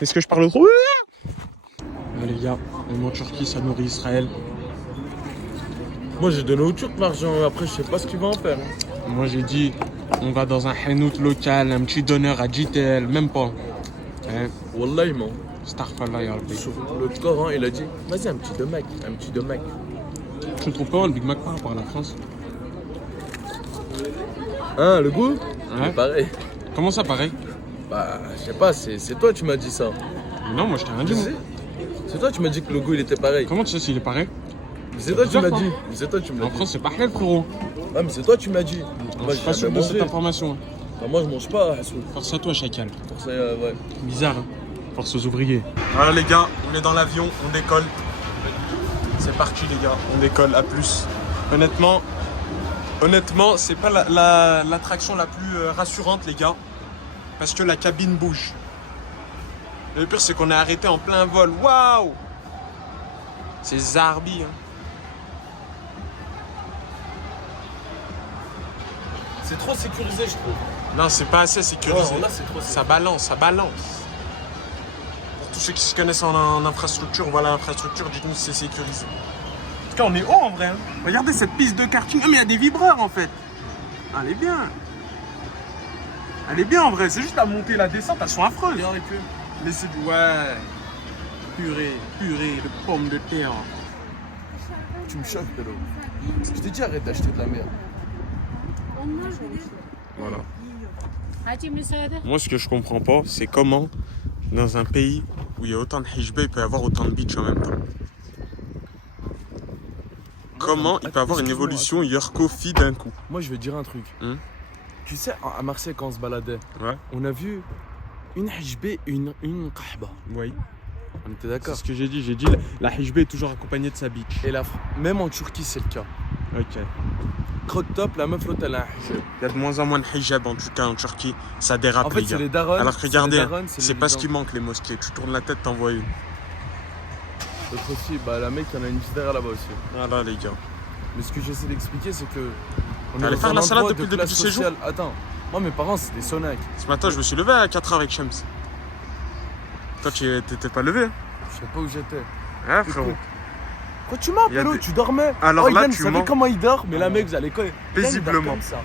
Est-ce que je parle trop? Allez, les gars, même en Turquie, ça nourrit Israël. Moi, j'ai donné aux Turcs l'argent. Après, je sais pas ce qu'il va en faire. Moi, j'ai dit, on va dans un hanout local, un petit donneur à JTL, même pas. Hein? Wallah, man. Starfallah, ya Rabbi. Sur le Coran, il a dit vas-y, un petit de Mac, un petit de Mac. Tu le trouves pas, le Big Mac par rapport à la France? Hein, le goût? Ouais. Pareil. Comment ça, pareil? Bah, je sais pas, c'est toi, tu m'as dit ça. Non, moi, je t'ai rien dit. Tu moi. sais? C'est toi, tu m'as dit que le goût, il était pareil. Comment tu sais s'il est pareil? C'est toi, tu m'as bizarre, dit. C'est toi, tu me l'as En dit. France, c'est pas halal, frérot. Ah, mais c'est toi, tu m'as dit. Je suis pas sûr de cette information. Bah, moi, je mange pas, Hassoul. Force à toi, chacal. Pour ça, ouais. Bizarre, hein. Force aux ouvriers. Voilà, les gars, on est dans l'avion, on décolle. C'est parti, les gars, on décolle, à plus. Honnêtement, Honnêtement, c'est pas l'attraction la plus rassurante, les gars. Parce que la cabine bouge. Et le pire, c'est qu'on est arrêté en plein vol. Waouh! C'est Zarbi. Hein. C'est trop sécurisé, je trouve. Non, c'est pas assez sécurisé. Ouais, là, c'est trop Ça balance, ça balance. Pour tous ceux qui se connaissent en infrastructure, voilà l'infrastructure, dites-nous si c'est sécurisé. En tout cas, on est haut en vrai. Hein. Regardez cette piste de karting. Ah, mais il y a des vibreurs en fait. Ah, elle est bien. Elle est bien en vrai. C'est juste la montée et la descente, elles sont affreuses. Bien, que... Laissez... Ouais. Purée, de pommes de terre. Tu me choques, Pélo. Je t'ai dit arrête d'acheter de la merde. Voilà. Moi, ce que je comprends pas, c'est comment, dans un pays où il y a autant de hijbé, il peut y avoir autant de bitch en même temps. Comment il peut y avoir une évolution Yorko-Fi d'un coup? Moi, je vais te dire un truc. Tu sais, à Marseille, quand on se baladait, Ouais. on a vu une hijbé et une kahba. Oui. On était C'est d'accord. ce que j'ai dit. J'ai dit la hijbé est toujours accompagnée de sa bitch. Et même en Turquie, c'est le cas. Ok. Croque top, la meuf, l'autre, elle a un hijab. Il y a de moins en moins de hijab en tout cas en Turquie. Ça dérape En fait, les c'est gars. les darons. Alors que regardez, les darons, c'est les pas ce bidons. qui manque les mosquées. Tu tournes la tête, t'en vois une. L'autre aussi, bah la mec, il y en a une juste derrière là-bas aussi. Voilà les gars. Mais ce que j'essaie d'expliquer, c'est que. On T'allais dans faire un la salade endroit depuis de le début classe du séjour? sociale. Attends, moi, mes parents, c'est des Sonac. Ce matin, je me suis levé à 4h avec Shams. Toi, tu t'étais pas levé. Hein? Je sais pas où j'étais. Ah frérot. Écoute, quand tu mens, Il y a Pélo, des- tu dormais. Alors là, Yann, tu vous savez mens. comment il dort, mais la mec, vous allez quoi Paisiblement. Comme ça.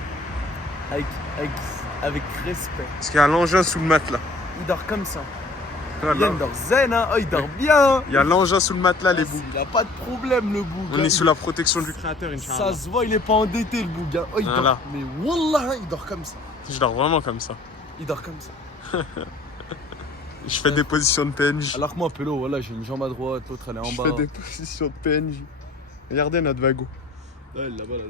Avec respect. Parce qu'il y a l'engin sous le matelas. Il dort comme ça. Voilà. Yann dort zen, hein. Oh, il dort bien. Il y a l'engin sous le matelas, les bougs. Il a pas de problème, le boug. On est sous la protection du créateur, Ça se voit, il est pas endetté, le boug. Hein. Oh, il Voilà. dort. Mais wallah, il dort comme ça. Je dors vraiment comme ça. Il dort comme ça. Je fais des positions de PNJ. Alors que moi, Pélo, voilà, j'ai une jambe à droite, l'autre, elle est en Je bas. fais des positions de PNJ. Regardez notre wagon. Ouais, là-bas, là.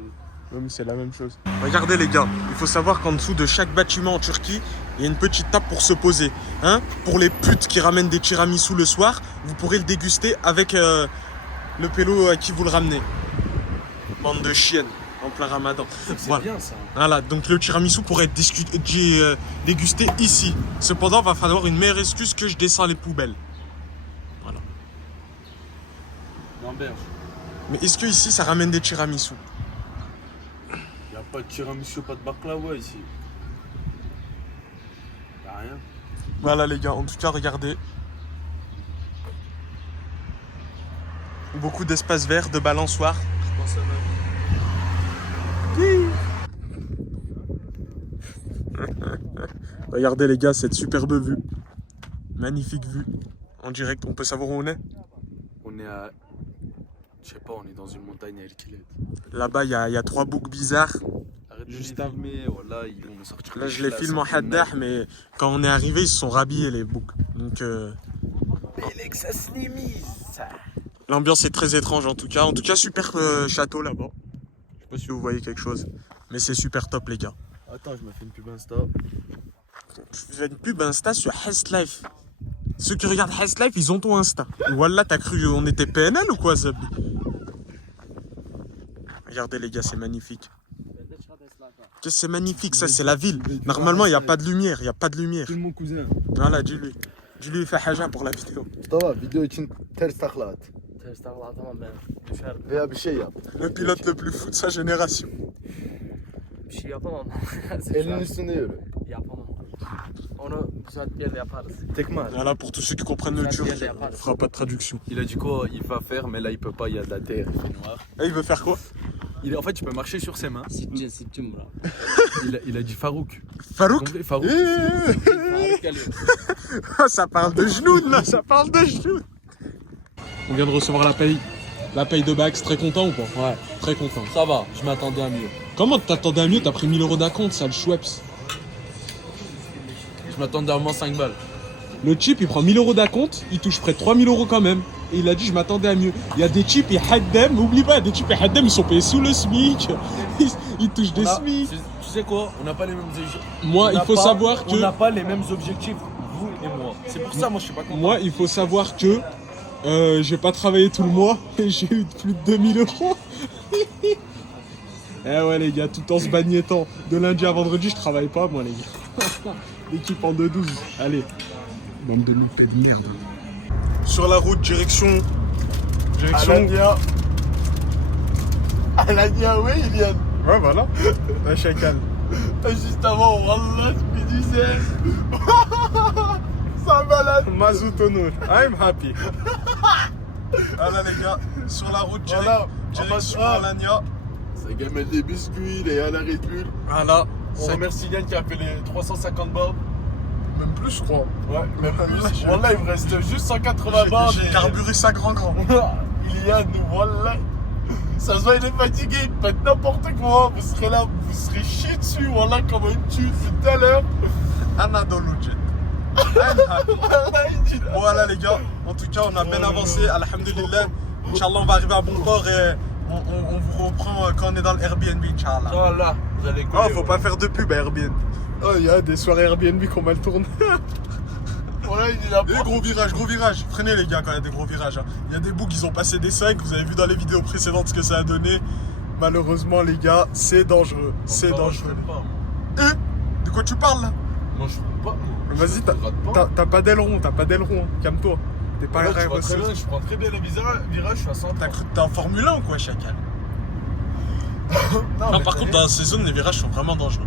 Non mais c'est la même chose. Regardez les gars, il faut savoir qu'en dessous de chaque bâtiment en Turquie, il y a une petite table pour se poser. Hein, pour les putes qui ramènent des tiramisu le soir, vous pourrez le déguster avec le pélo à qui vous le ramenez. Bande de chiennes, en plein ramadan. C'est Voilà. bien ça. Voilà, donc le tiramisu pourrait être dégusté ici. Cependant, il va falloir une meilleure excuse que je descends les poubelles. Voilà. N'emberge. Mais est-ce que ici ça ramène des tiramisu? Y a pas de tiramisu, pas de baklava ici. Y a rien. Voilà les gars, en tout cas regardez. Beaucoup d'espaces verts, de balançoires. Je pense à Regardez les gars, cette superbe vue. Magnifique vue. En direct, on peut savoir où on est? On est à. Je sais pas, on est dans une montagne à El Kilet. Là-bas, il y a 3 boucs bizarres. Arrête de Juste les filmer, voilà, ils vont me sortir. Là, des je les classes filme en plein de haddah, mais quand on est arrivé, ils se sont rhabillés les boucs. Donc, Alexas Nemis. l'ambiance est très étrange en tout cas. En tout cas, super château là-bas. Je sais pas si vous voyez quelque chose. Mais c'est super top les gars. Attends, je me fais une pub Insta. Je fais une pub Insta sur Hest Life. Ceux qui regardent Hest Life, ils ont ton Insta. Wallah, t'as cru on était PNL ou quoi, Zabi? Regardez les gars, c'est magnifique. Qu'est-ce que c'est magnifique, ça c'est la ville. Normalement, il n'y a pas de lumière, il n'y a pas de lumière. C'est mon cousin. Voilà, dis-lui. Dis-lui, fais haja pour la vidéo. طبعا فيديو يكون ترس تخلات فيها بشيء Le pilote le plus fou de sa génération. Bir şey yapamam. elinin üstünde yürü. Yapamam. Onu güzel bir yerde yaparız. Tekman. Voilà, pour tous ceux qui comprennent le turc, il fera pas de traduction. Il a dit quoi? Il va faire, mais là il peut pas, il y a de la terre, il fait noir. Et il veut faire quoi? En fait, tu peux marcher sur ses mains. Sitcin bro. Il a dit Farouk. Farouk? Compris, Farouk. Tarık geliyor. Ça parle de genoux là, ça parle de genoux. On vient de recevoir la paye. La paye de Bax, très content ou pas? Ouais. Très content. Ça va, je m'attendais à mieux. Comment t'attendais à mieux? T'as pris 1000 € d'acompte, ça le Schweppes. Je m'attendais à au moins 5 balles. Le chip il prend 1000 € d'acompte, il touche près de 3000 € quand même. Et il a dit je m'attendais à mieux. Il y a des chips et Haddem, oublie pas, il y a des chips et Haddem, ils sont payés sous le SMIC. Ils touchent des SMIC. Tu sais quoi? On n'a pas les mêmes objectifs. Moi, il faut savoir On n'a que. pas les mêmes objectifs, vous et moi. C'est pour ça, moi, je suis pas content. Moi, il faut savoir que. J'ai pas travaillé tout le mois et j'ai eu plus de 2000 €. Eh ouais les gars, tout en se bagnettant. De lundi à vendredi, je travaille pas moi les gars. L'équipe en 2-12. Allez. Bande de nippés de merde. Sur la route, direction... Alania. Alania, oui, Ilian. Ouais, voilà. Un chacal. Juste avant, Wallah, je me disais. Ça malade. Mazout Onur. I'm happy. Voilà les gars, sur la route, direction Alania. Ça gamelle des biscuits, les à la Red Bull. Voilà. On remercie Ilian qui a fait les 350 bornes. Même plus, je crois. Ouais, même plus. Wallah, il me reste juste 180 bornes. J'ai carburé ça grand. Ilian, Wallah. Ça se voit, il est fatigué, il pète n'importe quoi. Vous serez là, vous serez chié dessus. Wallah, comment il me tue. C'est tout à l'heure. Anadolu Jet. Voilà les gars, en tout cas on a bien avancé, alhamdulillah. Inch'Allah on va arriver à bon port et on vous reprend quand on est dans le Airbnb, Inch'Allah. Voilà, vous allez Oh, faut pas faire de pub à Airbnb. Oh, il y a des soirées Airbnb qu'on mal tourné. Voilà, il est là. Et gros virage. Freinez les gars quand il y a des gros virages. Hein. Il y a des bouts qui ont passé des 5, vous avez vu dans les vidéos précédentes ce que ça a donné. Malheureusement les gars, c'est dangereux. C'est dangereux. De quoi tu parles là? Moi je peux pas. Vas-y, t'as pas d'aileron, calme-toi. T'es pas Je prends très bien les virages, je suis à 100. T'as cru que t'es en Formule 1 ou quoi, chacal? Non, par contre, dans ces zones, les virages sont vraiment dangereux.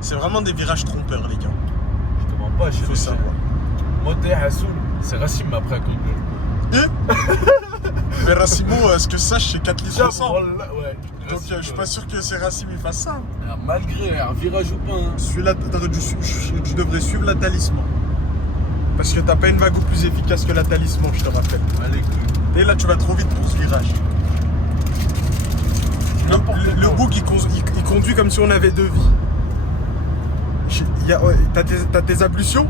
C'est vraiment des virages trompeurs, les gars. Je te mens pas, Faut savoir. Moi, t'es Hassoul, c'est Racine m'a pris à conduire. Mais Racimo, ce que sache, c'est 4 litres au 100. Ouais. Donc, je suis pas sûr que c'est Racim il fasse ça. Malgré un virage ou pas. Celui-là, tu devrais suivre la talisman. Parce que t'as pas une vague plus efficace que la talisman, je te rappelle. Allez, et là, tu vas trop vite pour ce virage. Le bouc, il conduit comme si on avait 2 vies. T'as tes ablutions?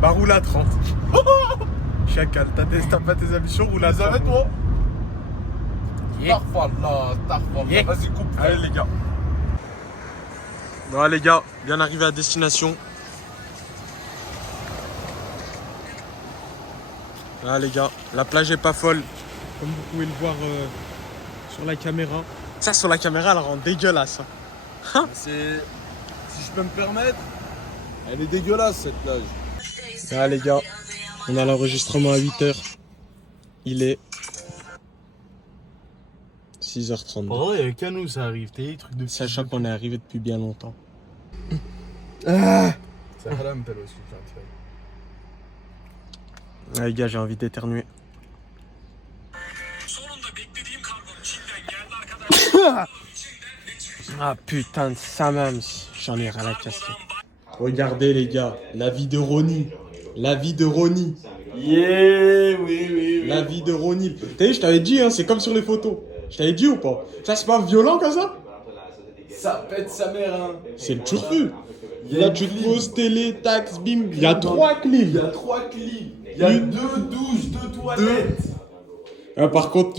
Bah, roule à 30. Chacal, t'as pas tes ablutions, roule à 30. toi? Tarfallah, vas-y, coupe. Allez, les gars. Bon, les gars, bien arrivé à destination. Là, les gars, la plage est pas folle. Comme vous pouvez le voir sur la caméra. Ça, sur la caméra, elle rend dégueulasse. Hein? Si je peux me permettre, elle est dégueulasse cette plage. Là, les gars, on a l'enregistrement à 8h. Il est 6h32. Oh, il y a qu'à nous, ça arrive. T'es trucs de. Sachant qu'on est arrivé depuis bien longtemps. C'est haram, t'as aussi, Ah, les gars, j'ai envie d'éternuer. Ah putain de sa même, j'en ai rien à casser. Regardez les gars, la vie de Ronnie. La vie de Ronnie. Yeah, oui. La vie de Ronnie. T'as vu, je t'avais dit, hein, c'est comme sur les photos. Je t'avais dit ou pas? Ça, c'est pas violent comme ça? Ça pète sa mère, hein. C'est le turfu. Là, tu te poses télé, taxe, bim. Il y a 3 clés. Il y a 3 clés. Il y a 2 douches, 2 toilettes. Par contre,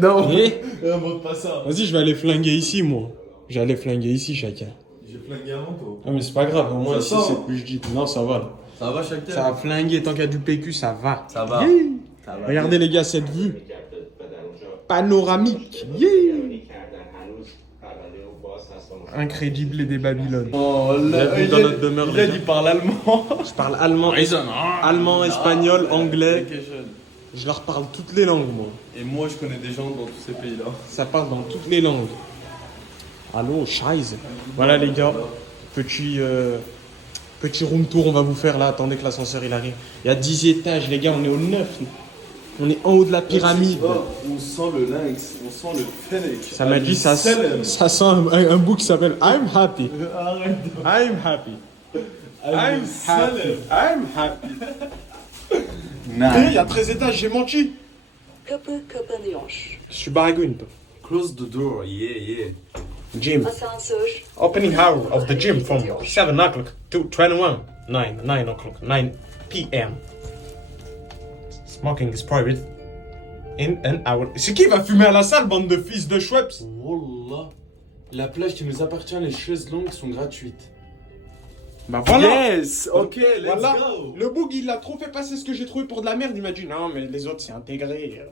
Non, Yeah. montre pas ça. Vas-y, je vais aller flinguer ici, moi. J'allais flinguer ici, chacun. J'ai flingué avant, toi. Ah, mais c'est pas grave, au moins Ça ici, sort, c'est hein. plus dit. Non, ça va là. Ça va, chacun? Ça va flinguer, tant qu'il y a du PQ, ça va. Ça va. Yeah. Ça va. Regardez, les gars, cette vue panoramique. Yeah. Incrédible et des Babylone. Oh, Bienvenue dans notre demeure, les gars. il parle allemand. Je parle allemand, allemand, espagnol, anglais. Je leur parle toutes les langues, moi. Et moi, je connais des gens dans tous ces pays-là. Ça parle dans toutes les langues. Allô, Scheiße. Voilà, les gars. Petit room tour, on va vous faire là. Attendez que l'ascenseur il arrive. Il y a 10 étages, les gars. On est au 9. On est en haut de la pyramide. On sent le lynx, on sent le fennec. Ça m'a dit, ça sent un bout qui s'appelle I'm happy. Arrête. I'm happy. I'm happy. I'm happy. Il y a 13 étages, j'ai menti. Kapı kapanıyor. Je suis baragouine. Close the door, yeah. Gym. Asansör Opening hour of the gym from 7 o'clock to 9 o'clock, 9 p.m. Smoking is private. In an hour. C'est qui va fumer à la salle, bande de fils de Schweppes? Wallah. La plage qui nous appartient, les chaises longues sont gratuites. Bah voilà. Yes, ok, let's Voilà. go. Le boug, il a trop fait passer ce que j'ai trouvé pour de la merde. Il m'a dit non, mais les autres, c'est intégré.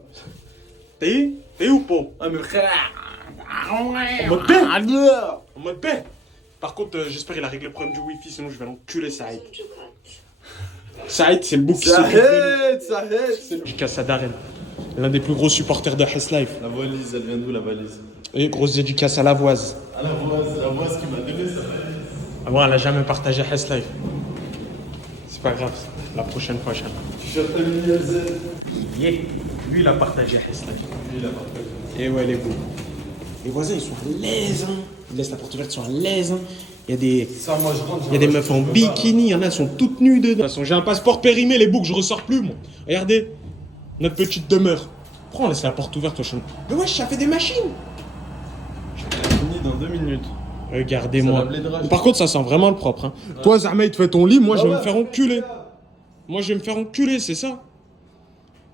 T'es ou pas? Ah, mais frère. En mode paix. En mode paix. Par contre, j'espère qu'il a réglé le problème du wifi, sinon je vais l'enculer, Saïd. Saïd, c'est le bouc qui s'occupe de Ça aide. nous. Dédicace à Darren, l'un des plus gros supporters de Hess Life. La valise, elle vient d'où la valise? Et grosse dédicace à Lavoise. Ah, la voix qui m'a donné ça. Ah bon, elle a jamais partagé Hess Life. C'est pas grave, la prochaine fois, Inch'Allah. Yeah. Lui, il a partagé Hess Life. Lui, il a partagé. Et ouais, les beaux. Les voisins, ils sont à l'aise, hein. Ils laissent la porte ouverte, ils sont à l'aise, hein. Il y a des... Ça, moi, je rentre. Il y a des meufs en bikini, il y en a, elles sont toutes nues dedans. De toute façon, j'ai un passeport périmé, les boucs, je ressors plus, moi. Regardez, notre petite demeure. Pourquoi on laisse la porte ouverte au champ? Mais wesh, ça fait des machines. Fini dans 2 minutes. Regardez-moi. Ça lave les draps. Par contre, ça sent vraiment le propre, hein. Toi, Zahma, il te fait ton lit, moi, je vais me faire enculer. Moi, je vais me faire enculer, c'est ça.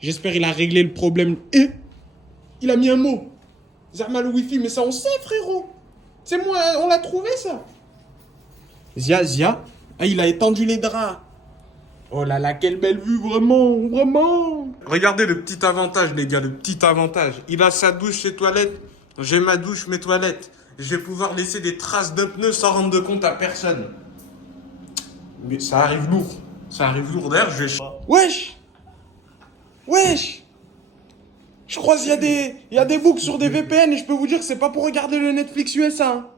J'espère qu'il a réglé le problème. Et il a mis un mot. Zahma, le wifi, mais ça, on sait, frérot. C'est moi, on l'a trouvé, ça. Zia. Ah, il a étendu les draps. Oh là là, quelle belle vue, vraiment, vraiment. Regardez le petit avantage, les gars, le petit avantage. Il a sa douche, ses toilettes. J'ai ma douche, mes toilettes. Je vais pouvoir laisser des traces d'un pneu sans rendre compte à personne. Mais ça arrive lourd. Ça arrive lourd. D'ailleurs, je vais... Wesh. Je crois qu'il y a des boucs sur des VPN et je peux vous dire que c'est pas pour regarder le Netflix USA.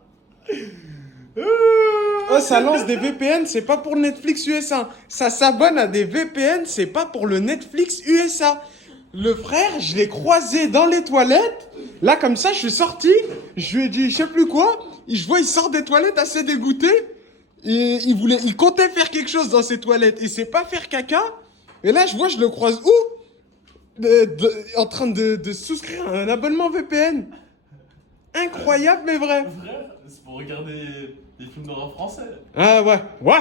Oh, ça lance des VPN, c'est pas pour le Netflix USA. Ça s'abonne à des VPN, c'est pas pour le Netflix USA. Le frère, je l'ai croisé dans les toilettes. Là, comme ça, je suis sorti. Je lui ai dit, je sais plus quoi. Je vois, il sort des toilettes assez dégoûté. Et il comptait faire quelque chose dans ses toilettes. Il sait pas faire caca. Et là, je vois, je le croise où? En train de souscrire un abonnement VPN. Incroyable, mais vrai. Frère, c'est pour regarder des films d'horreur français. Ah ouais. Ouais.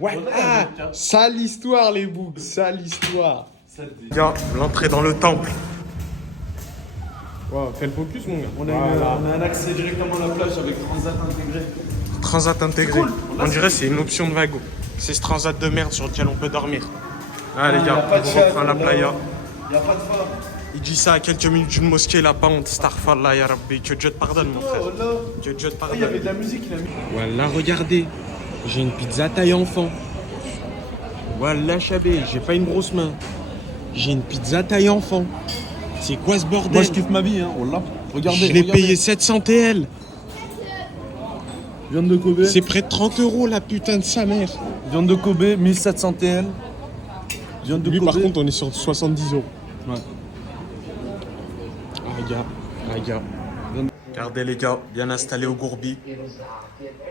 Ouais, Ah, tiens. sale histoire, les boucs. Sale histoire. Ça te dit. Gars, l'entrée dans le temple. Wow, fais le focus, mon gars. On a un accès directement à la plage avec Transat intégré. Transat intégré. Cool. On dirait que c'est une option de wagon. C'est ce transat de merde sur lequel on peut dormir. Ah, les y a gars, pas de on chat, reprend la là. playa. Y'a pas de phare. Il dit ça à quelques minutes d'une mosquée, la pas honte. Starfallah, ya Rabbi. Que Dieu te pardonne, mon frère. Oh là. Que Dieu te Il y pardonne. avait de la musique, il a mis. Voilà, regardez. J'ai une pizza taille enfant. Voilà, chabé, j'ai pas une grosse main. J'ai une pizza taille enfant. C'est quoi ce bordel? Moi, je kiffe ma vie, hein. Wallah. Regardez. Je l'ai payé 700 TL. Viande de Kobe. C'est près de 30 € la putain de sa mère. Viande de Kobe, 1700 TL. Viande de Lui, Kobe. par contre, on est sur 70 €. Ouais. Ah, gars. Regardez, les gars, bien installé au Gourbi.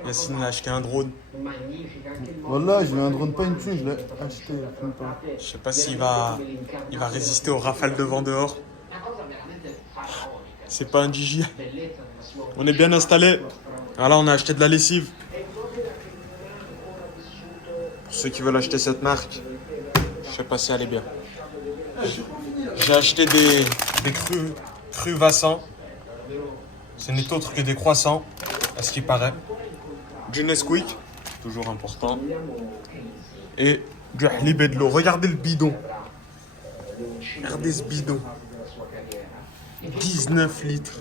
Yacine a acheté un drone. Wallah, j'ai eu un drone, pas une thune, je l'ai acheté. Fume pas. Je sais pas s'il va résister aux rafales de vent dehors. C'est pas un DJ. On est bien installé. Ah là, on a acheté de la lessive. Pour ceux qui veulent acheter cette marque, je sais pas si elle est bien. J'ai acheté des crus Vassan. Ce n'est autre que des croissants, à ce qui paraît. Du Nesquik, toujours important. Et du halib et de l'eau. Regardez le bidon. Regardez ce bidon. 19 litres.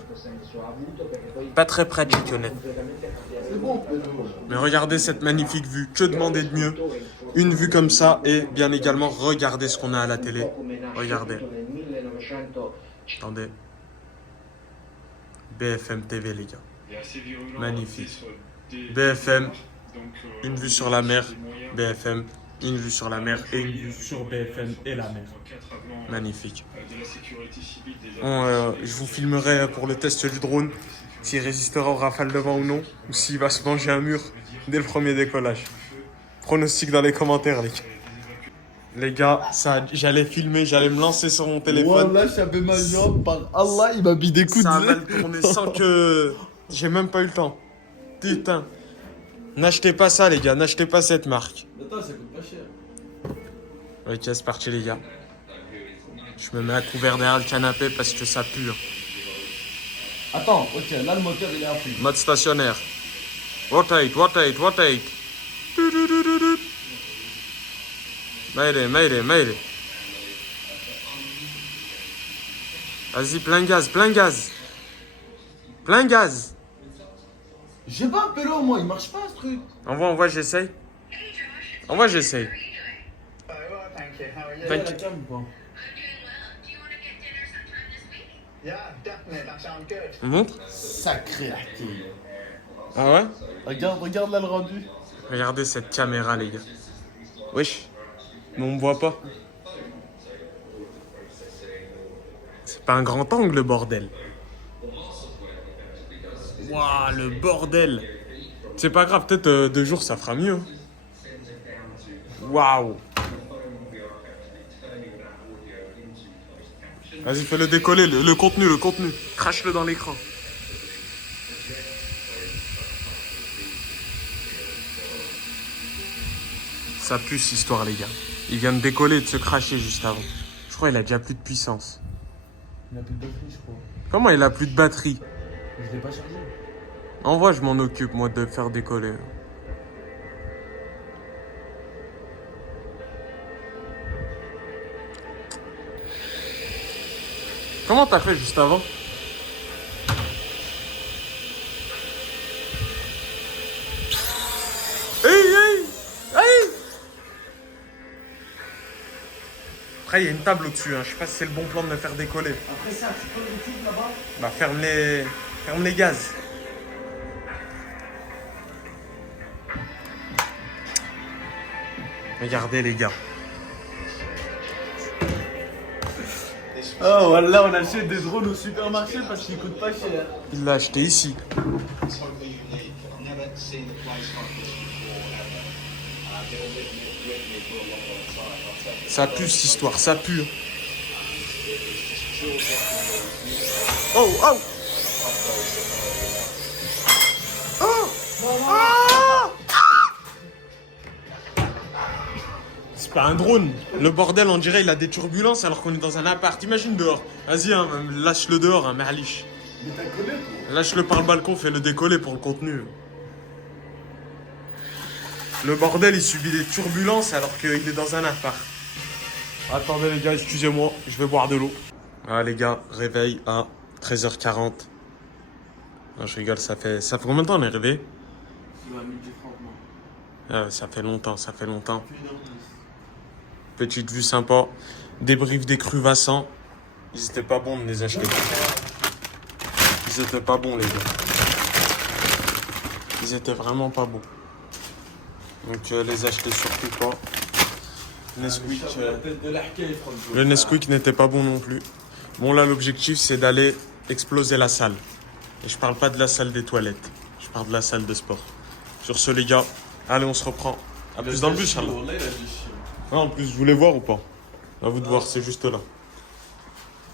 Pas très pratique, honnête. Mais regardez cette magnifique vue. Que demander de mieux? Une vue comme ça et bien également, regardez ce qu'on a à la télé. Regardez. Attendez. BFM TV, les gars. Magnifique. BFM, une vue sur la mer. BFM, une vue sur la mer et une vue sur BFM et la mer. Magnifique. Bon, je vous filmerai pour le test du drone s'il résistera aux rafales de vent ou non, ou s'il va se manger un mur dès le premier décollage. Pronostic dans les commentaires, les gars. Les gars, ça, j'allais filmer, j'allais me lancer sur mon téléphone. Wallah, j'avais ma jambe, par Allah, il m'a mis des coups Ça a de mal tourné sans que... J'ai même pas eu le temps. Putain. N'achetez pas ça, les gars, n'achetez pas cette marque. Attends, ça coûte pas cher. Ok, c'est parti, les gars. Je me mets à couvert derrière le canapé parce que ça pue. hein. Attends, ok, là le moteur il est à fond. Mode stationnaire. Rotate. Mayday. Vas-y, plein gaz, plein gaz. Plein gaz. J'ai pas un pélo, moi, il marche pas ce truc. Envoie, j'essaye. Envoie, j'essaye. T'as la cam ou pas? Montre. Sacré artille. Ah ouais? Regarde là le rendu. Regardez cette caméra, les gars. Wesh. Mais on me voit pas. C'est pas un grand angle, le bordel. Waouh, le bordel. C'est pas grave, peut-être 2 jours, ça fera mieux. Waouh. Vas-y, fais-le décoller, le contenu. Crache-le dans l'écran. Ça pue cette histoire, les gars. Il vient de décoller et de se cracher juste avant. Je crois qu'il a déjà plus de puissance. Il a plus de batterie, je crois. Comment il a plus de batterie? Je l'ai pas chargé. Envoie, je m'en occupe, moi, de faire décoller. Comment t'as fait juste avant? Hey! Après, il y a une table au-dessus, hein. Je sais pas si c'est le bon plan de me faire décoller. Après ça, tu peux le truc là-bas? Bah, ferme les gaz. Regardez, les gars. Oh, voilà, on achète des drones au supermarché parce qu'ils coûtent pas cher. Il l'a acheté ici. Ça pue cette histoire, ça pue. Oh, oh! C'est pas un drone. Le bordel, on dirait, il a des turbulences alors qu'on est dans un appart. Imagine dehors. Vas-y, hein, lâche-le dehors, hein, Merlich. Mais t'as collé toi? Lâche-le par le balcon, fais-le décoller pour le contenu. Le bordel, il subit des turbulences alors qu'il est dans un appart. Attendez les gars, excusez-moi, je vais boire de l'eau. Ah les gars, réveil à 13h40. Non, je rigole, ça fait combien de temps on est réveillé? Ça fait longtemps, Petite vue sympa. Débrief des crus-vassants. Ils étaient pas bons de les acheter. Ils étaient pas bons les gars. Ils étaient vraiment pas bons. Donc les acheter surtout pas. Nesquik, le Nesquik n'était pas bon non plus. Bon là l'objectif c'est d'aller exploser la salle. Et je parle pas de la salle des toilettes. Je parle de la salle de sport. Sur ce les gars, allez on se reprend. À plus dans le bus, Charles. Ah, en plus, vous voulez voir ou pas? À vous de voir, c'est juste là.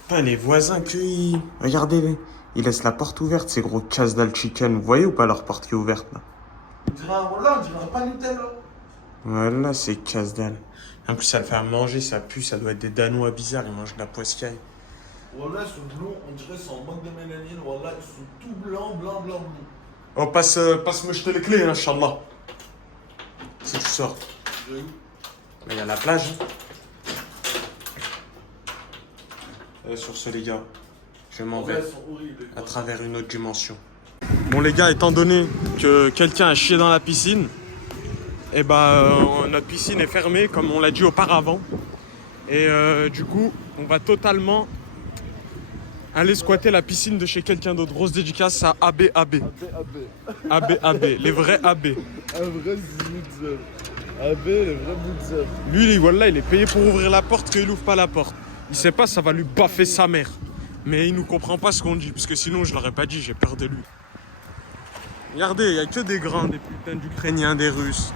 Putain, les voisins cuits. Regardez-les. Ils laissent la porte ouverte, ces gros casse-dalle chicken. Vous voyez ou pas leur porte qui est ouverte là? On dirait un pas Nutella. Voilà, c'est casse-dalle. En plus, ça le fait à manger, ça pue, ça doit être des Danois bizarres, ils mangent de la poiscaille. Voilà, ils sont blonds, on dirait qu'ils sont en manque de mélanine. Voilà, ils sont tout blancs. Oh, passe-moi jeter les clés, hein, Inch'Allah. Si tu sors. Mais il y a la plage. Et sur ce, les gars, je m'en vais à travers une autre dimension. Bon, les gars, étant donné que quelqu'un a chié dans la piscine, et notre piscine est fermée, comme on l'a dit auparavant. Et du coup, on va totalement aller squatter la piscine de chez quelqu'un d'autre. Grosse dédicace à ABAB. ABAB, les vrais AB. Un vrai zouzer. AB, le vrai bouzer. Lui, voilà, il est payé pour ouvrir la porte, qu'il ouvre pas la porte. Il sait pas, ça va lui baffer sa mère. Mais il nous comprend pas ce qu'on dit, parce que sinon je l'aurais pas dit, j'ai peur de lui. Regardez, il y a que des grands, des putains d'Ukrainiens, des Russes.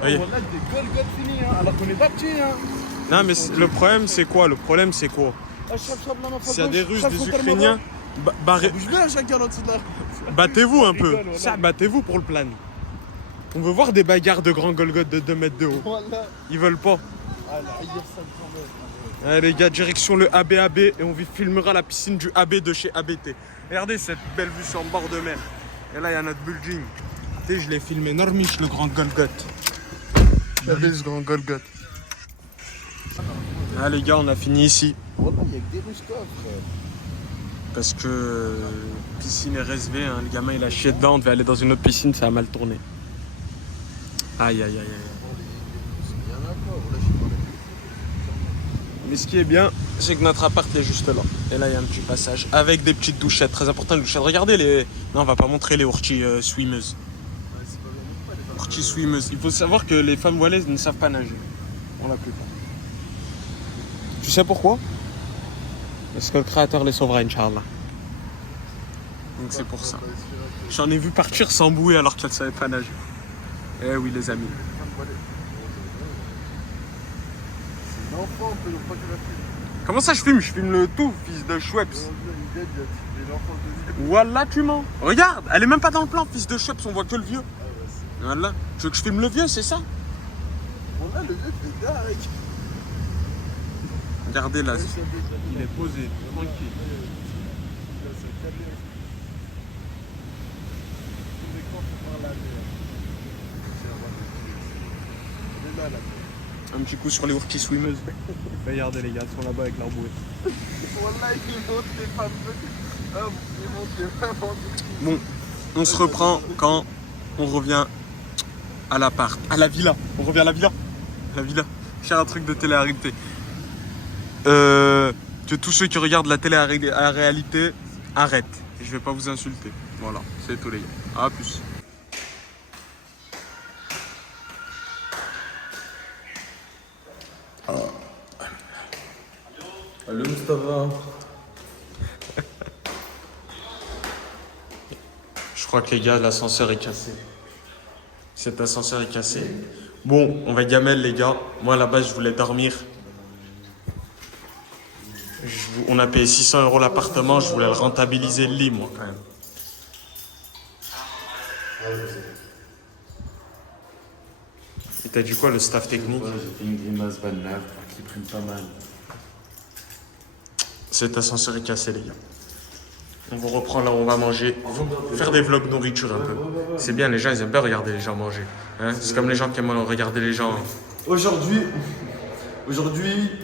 Voyez. On a des Golgoth finis, hein, alors qu'on est pas petits. Hein. Non, mais le problème, c'est quoi? S'il y a des Russes, des Ukrainiens, battez-vous un peu. Ça, battez-vous pour le plan. On veut voir des bagarres de grands Golgoth de 2 mètres de haut. Ils veulent pas. Allez les gars, direction le ABAB et on filmera la piscine du AB de chez ABT. Regardez cette belle vue sur le bord de mer. Et là, il y a notre building. Tu sais, je l'ai filmé Normiche, le grand Golgoth. Regardez ce grand Golgoth. Ah les gars, on a fini ici. Il y a que des Russes coffres. Parce que piscine RSV, hein, le gamin il a chié dedans, on devait aller dans une autre piscine, ça a mal tourné. Aïe aïe aïe aïe. Mais ce qui est bien, c'est que notre appart est juste là. Et là il y a un petit passage avec des petites douchettes, très important les douchettes. Regardez les... Non on va pas montrer les orties swimmeuses. Orties swimmeuses. Il faut savoir que les femmes voilaises ne savent pas nager. Pour la plupart. Tu sais pourquoi? Parce que le créateur les sauvera, Inch'Allah. Donc c'est pour ça. J'en ai vu partir sans bouée alors qu'elle ne savait pas nager. Eh oui les amis. Comment ça je filme? Je filme le tout, fils de Schweppes. Wallah tu mens. Regarde, elle est même pas dans le plan, fils de Schweppes, on voit que le vieux. Voilà. Tu veux que je filme le vieux, c'est ça? Le vieux, c'est dingue. Regardez là, il est posé, tranquille. Un petit coup sur les orties swimmeuses. Regardez les gars, ils sont là-bas avec leur bouée. Wallah, il monte les femmes. Ah, il monte les femmes. Bon, on se reprend quand on revient à l'appart, à la villa. On revient à la villa. La villa. Cher un truc de télé-réalité. Que tous ceux qui regardent la télé à réalité arrêtent. Je vais pas vous insulter. Voilà, c'est tout les gars. À plus. Allô Mustafa. Je crois que les gars, l'ascenseur est cassé. Cet ascenseur est cassé. Bon, on va gamelle les gars. Moi à la base je voulais dormir. On a payé 600 € l'appartement, je voulais le rentabiliser le lit moi quand même. Et t'as dit quoi le staff technique? J'ai fait une grimace banale qui prime pas mal. Cet ascenseur est cassé les gars. On vous reprend là où on va manger. Faire des vlogs nourriture un peu. C'est bien, les gens ils aiment bien regarder les gens manger. Hein, c'est comme les gens qui aiment regarder les gens. Aujourd'hui,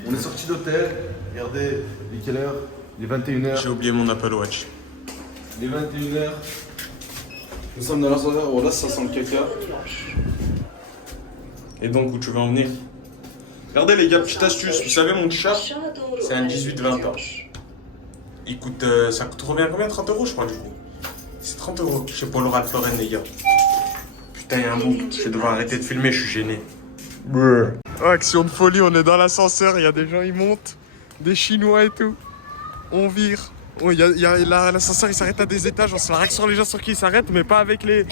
on est sorti d'hôtel. Regardez, il est quelle heure? Il est 21h. J'ai oublié mon Apple Watch. Il est 21h. Nous sommes dans l'ascenseur. Voilà, ça sent le caca. Et donc où tu veux en venir? Regardez les gars, petite astuce. Vous savez mon chat, c'est un 18-20 ans. Il coûte, ça coûte combien 30 € je crois du coup. C'est 30 € chez Paul Ralph Lauren les gars. Putain, il y a un bout. Je vais devoir arrêter de filmer, je suis gêné. Oh, action de folie, on est dans l'ascenseur, il y a des gens, ils montent. Des Chinois et tout. On vire. Oh, l'ascenseur il s'arrête à des étages, on se la règle sur les gens sur qui il s'arrête, mais pas avec les...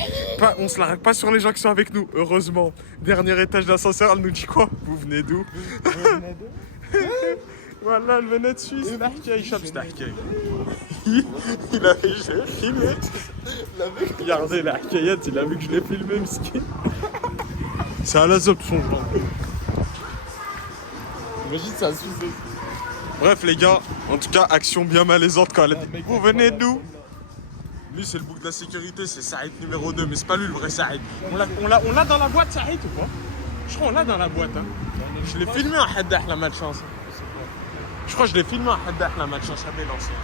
on se la règle pas sur les gens qui sont avec nous, heureusement. Dernier étage d'ascenseur, elle nous dit quoi? Vous venez d'où? Voilà, elle venait de Suisse. Il a filmé. Regardez la Hakayat, il a vu que je l'ai filmé, miskin. C'est à la zop son genre. Imagine, c'est un Suisse. Bref les gars, en tout cas, action bien malaisante quand elle a dit vous venez d'où? Lui c'est le bouc de la sécurité, c'est Saïd numéro 2, mais c'est pas lui le vrai Saïd. On l'a dans la boîte Saïd ou pas? Je crois qu'on l'a dans la boîte hein. Je l'ai filmé en Haddah la malchance. Je crois que je l'ai filmé en Haddah la malchance, à l'ancien.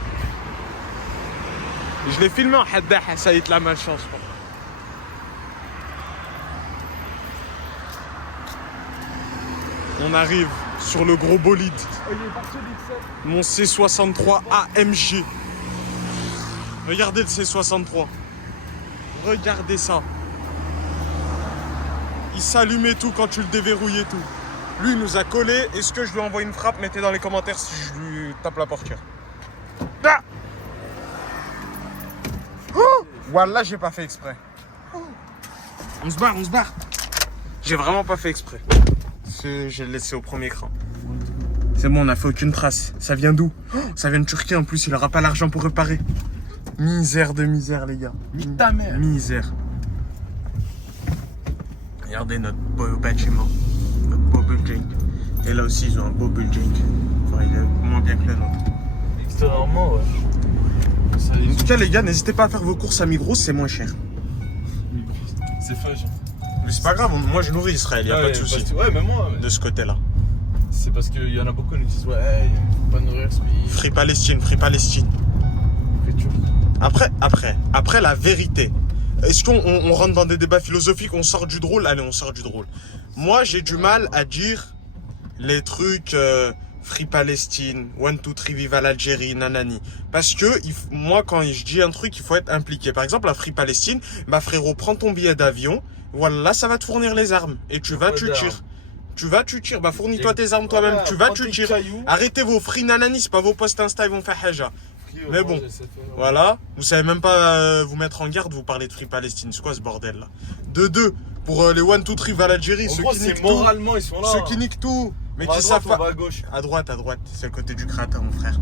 Je l'ai filmé en Haddah à Saïd la malchance je crois. On arrive sur le gros bolide. Mon C63 AMG. Regardez le C63. Regardez ça. Il s'allumait tout quand tu le déverrouillais tout. Lui il nous a collé. Est-ce que je lui envoie une frappe? Mettez dans les commentaires si je lui tape la portière. Ah oh Wallah, j'ai pas fait exprès. Oh. On se barre. J'ai vraiment pas fait exprès. Je l'ai laissé au premier cran. C'est bon, on n'a fait aucune trace. Ça vient d'où? Ça vient de Turquie en plus, il aura pas l'argent pour réparer. Misère de misère, les gars. Ta mère. Misère. Regardez notre beau bâtiment. Notre beau building. Et là aussi, ils ont un beau building. Enfin, il est moins bien que le nôtre. Extrêmement, ouais. En tout cas, les gars, n'hésitez pas à faire vos courses à Migros, c'est moins cher. C'est fun, genre. Mais c'est pas grave, moi je nourris Israël, y a pas de soucis. Ouais, mais moi. De ce côté-là. C'est parce qu'il y en a beaucoup qui disent ouais, faut pas nourrir ce pays. Free Palestine, Free Palestine. Après la vérité. Est-ce qu'on rentre dans des débats philosophiques, on sort du drôle? Allez, on sort du drôle. Moi, j'ai du mal à dire les trucs Free Palestine, 1, 2, 3, viva l'Algérie, nanani. Parce que moi, quand je dis un truc, il faut être impliqué. Par exemple, la Free Palestine, bah frérot, prends ton billet d'avion. Voilà, ça va te fournir les armes. Et tu vas, tu tires. Tu vas, tu tires. Bah fournis-toi tes armes toi-même. Voilà, tu vas, prends tu tes tires. cailloux. Arrêtez vos free nanani, c'est pas vos posts Insta, ils vont faire haja. Mais bon, Moi, je sais faire. voilà. Vous savez même pas vous mettre en garde, vous parlez de Free Palestine. C'est quoi ce bordel là? De deux, pour les 1, 2, 3 à l'Algérie, En ceux gros, qui c'est niquent tout. moralement, ils sont là. Ceux qui niquent tout, mais On va qui à savent droite, pas. on va à gauche. À droite, c'est le côté du créateur, mon frère.